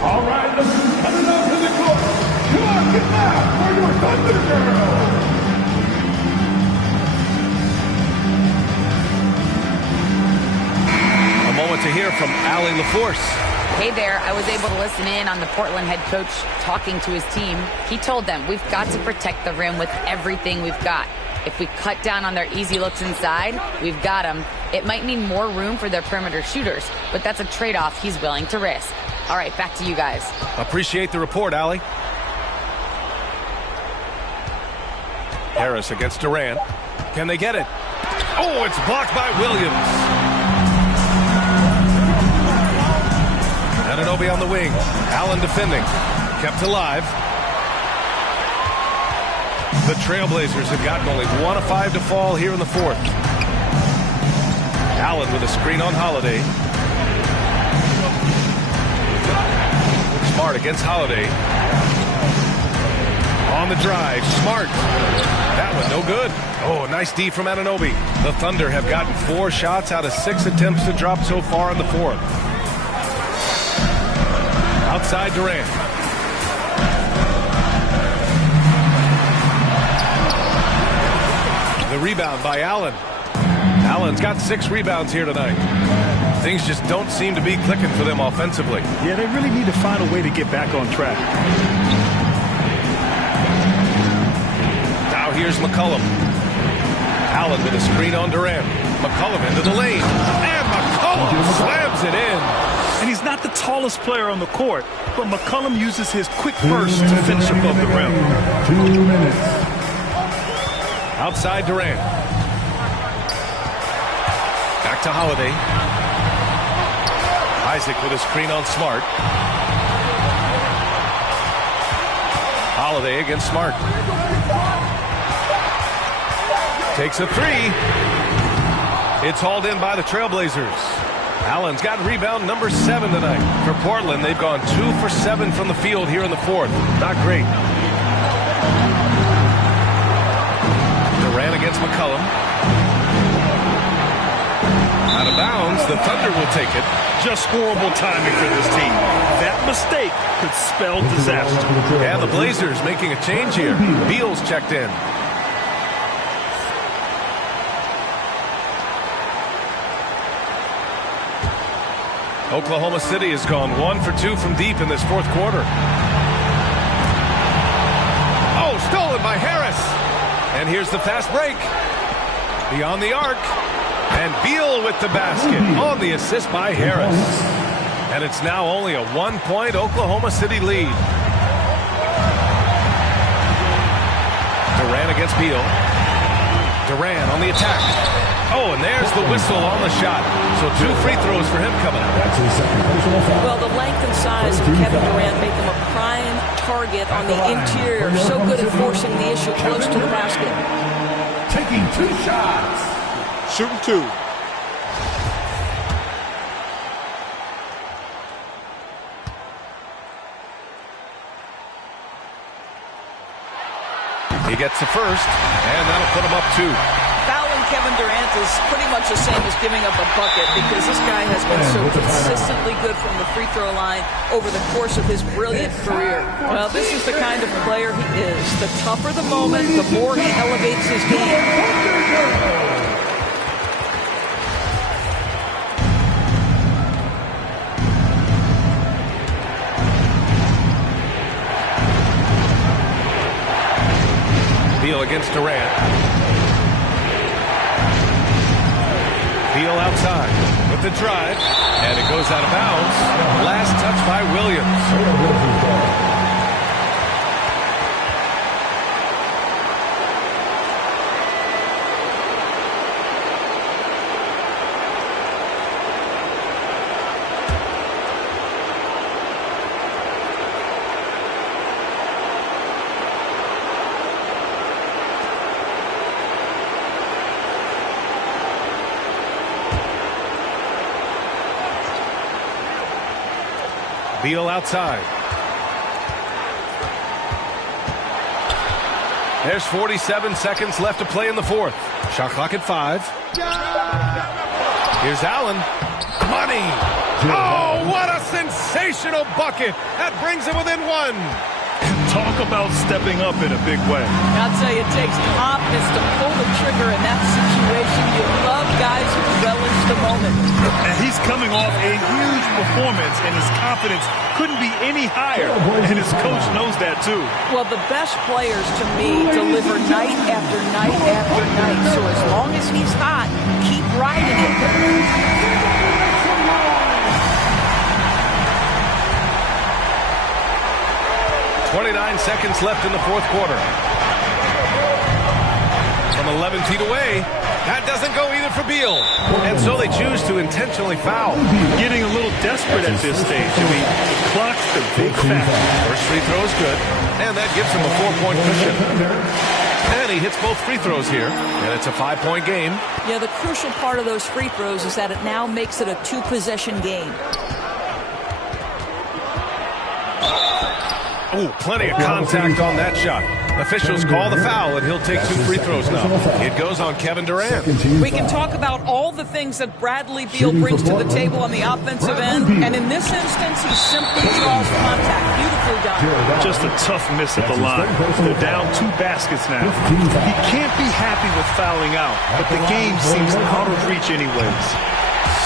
All right, let's cut it up to the court. Come on, get loud for your Thunder Girl. A moment to hear from Allie LaForce. Hey there, I was able to listen in on the Portland head coach talking to his team. He told them, we've got to protect the rim with everything we've got. If we cut down on their easy looks inside, we've got them. It might mean more room for their perimeter shooters, but that's a trade-off he's willing to risk. All right, back to you guys. Appreciate the report, Allie. Harris against Durant. Can they get it? Oh, it's blocked by Williams. Anunoby on the wing. Allen defending. Kept alive. The Trailblazers have gotten only 1 of 5 to fall here in the 4th. Allen with a screen on Holiday. Smart against Holiday. On the drive, Smart. That one no good. Oh, nice D from Anunoby. The Thunder have gotten 4 shots out of 6 attempts to drop so far in the fourth. Outside Durant. The rebound by Allen. Allen's got 6 rebounds here tonight. Things just don't seem to be clicking for them offensively. Yeah, they really need to find a way to get back on track. Now here's McCollum. Allen with a screen on Durant. McCollum into the lane. And McCollum slams it in. And he's not the tallest player on the court, but McCollum uses his quick burst to finish above the rim. 2 minutes. Outside Durant. Back to Holiday. Isaac with a screen on Smart. Holiday against Smart. Takes a 3. It's hauled in by the Trailblazers. Allen's got rebound number 7 tonight. For Portland, they've gone 2 for 7 from the field here in the fourth. Not great. Durant against McCollum. Out of bounds, the Thunder will take it. Just horrible timing for this team. That mistake could spell disaster. And the Blazers making a change here. Beal's checked in. Oklahoma City has gone 1 for 2 from deep in this fourth quarter. Oh, stolen by Harris. And here's the fast break. Beyond the arc. And Beal with the basket on the assist by Harris. And it's now only a 1-point Oklahoma City lead. Durant against Beal. Durant on the attack. Oh, and there's the whistle on the shot. So 2 free throws for him coming up. Well, the length and size of Kevin Durant make him a prime target on the interior. So good at forcing the issue close to the basket. Taking 2 shots. Shooting 2. He gets the first, and that'll put him up 2. Fouling Kevin Durant is pretty much the same as giving up a bucket because this guy has been so consistently good from the free throw line over the course of his brilliant career. Well, this is the kind of player he is. The tougher the moment, the more he elevates his game. Beal against Durant. Beal outside with the drive, and it goes out of bounds. Last touch by Williams. Beal outside. There's 47 seconds left to play in the fourth. Shot clock at 5. Here's Allen. Money. Oh, what a sensational bucket. That brings him within 1. Talk about stepping up in a big way. I'll tell you, it takes confidence to pull the trigger in that situation. You love guys who relish the moment. And he's coming off a huge performance, and his confidence couldn't be any higher. And his coach knows that, too. Well, the best players, to me, deliver night after night after night. So as long as he's hot, keep riding it. 29 seconds left in the fourth quarter. From 11 feet away, that doesn't go either for Beal. And so they choose to intentionally foul. Getting a little desperate at this stage. I mean, the clock's the big factor. First free throw is good, and that gives him a 4-point cushion. And he hits both free throws here, and it's a 5-point game. Yeah, the crucial part of those free throws is that it now makes it a 2-possession game. Ooh, plenty of contact on that shot. Officials call the foul, and he'll take 2 free throws now. It goes on Kevin Durant. We can talk about all the things that Bradley Beal brings to the table on the offensive end, and in this instance, he simply draws contact. Beautifully done. Just a tough miss at the line. They're down 2 baskets now. He can't be happy with fouling out, but the game seems out of reach anyways.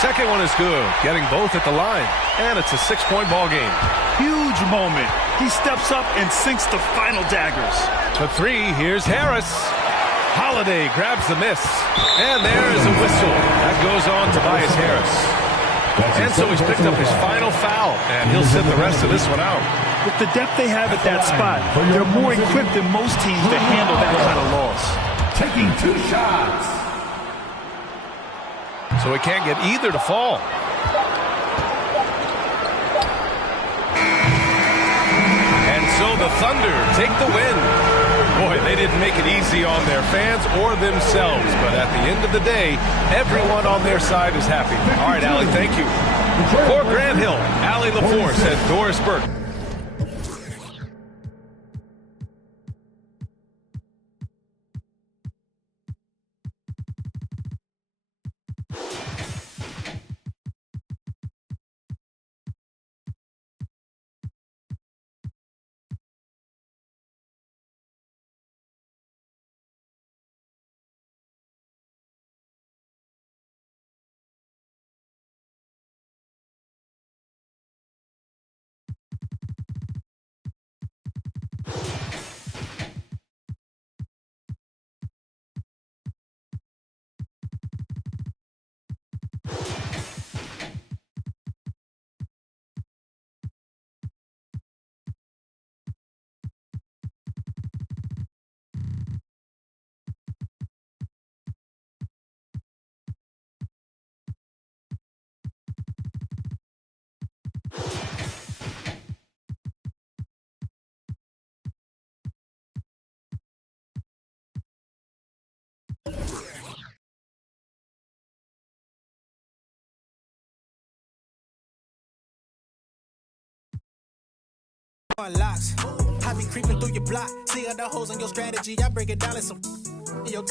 Second one is good, getting both at the line, and it's a 6-point ball game. Huge moment. He steps up and sinks the final daggers. The 3, here's Harris. Holiday grabs the miss, and there is a whistle. That goes on Tobias Harris. And so he's picked up his final foul, and he'll sit the rest of this one out. With the depth they have at that spot, they're more equipped than most teams to handle that kind of loss. Taking 2 shots. So he can't get either to fall. And so the Thunder take the win. Boy, they didn't make it easy on their fans or themselves, but at the end of the day, everyone on their side is happy. All right, Allie, thank you. For Grant Hill, Allie LaForce, and Doris Burke. Locks. I be creeping through your block. See all the holes in your strategy. I break it down in some. Your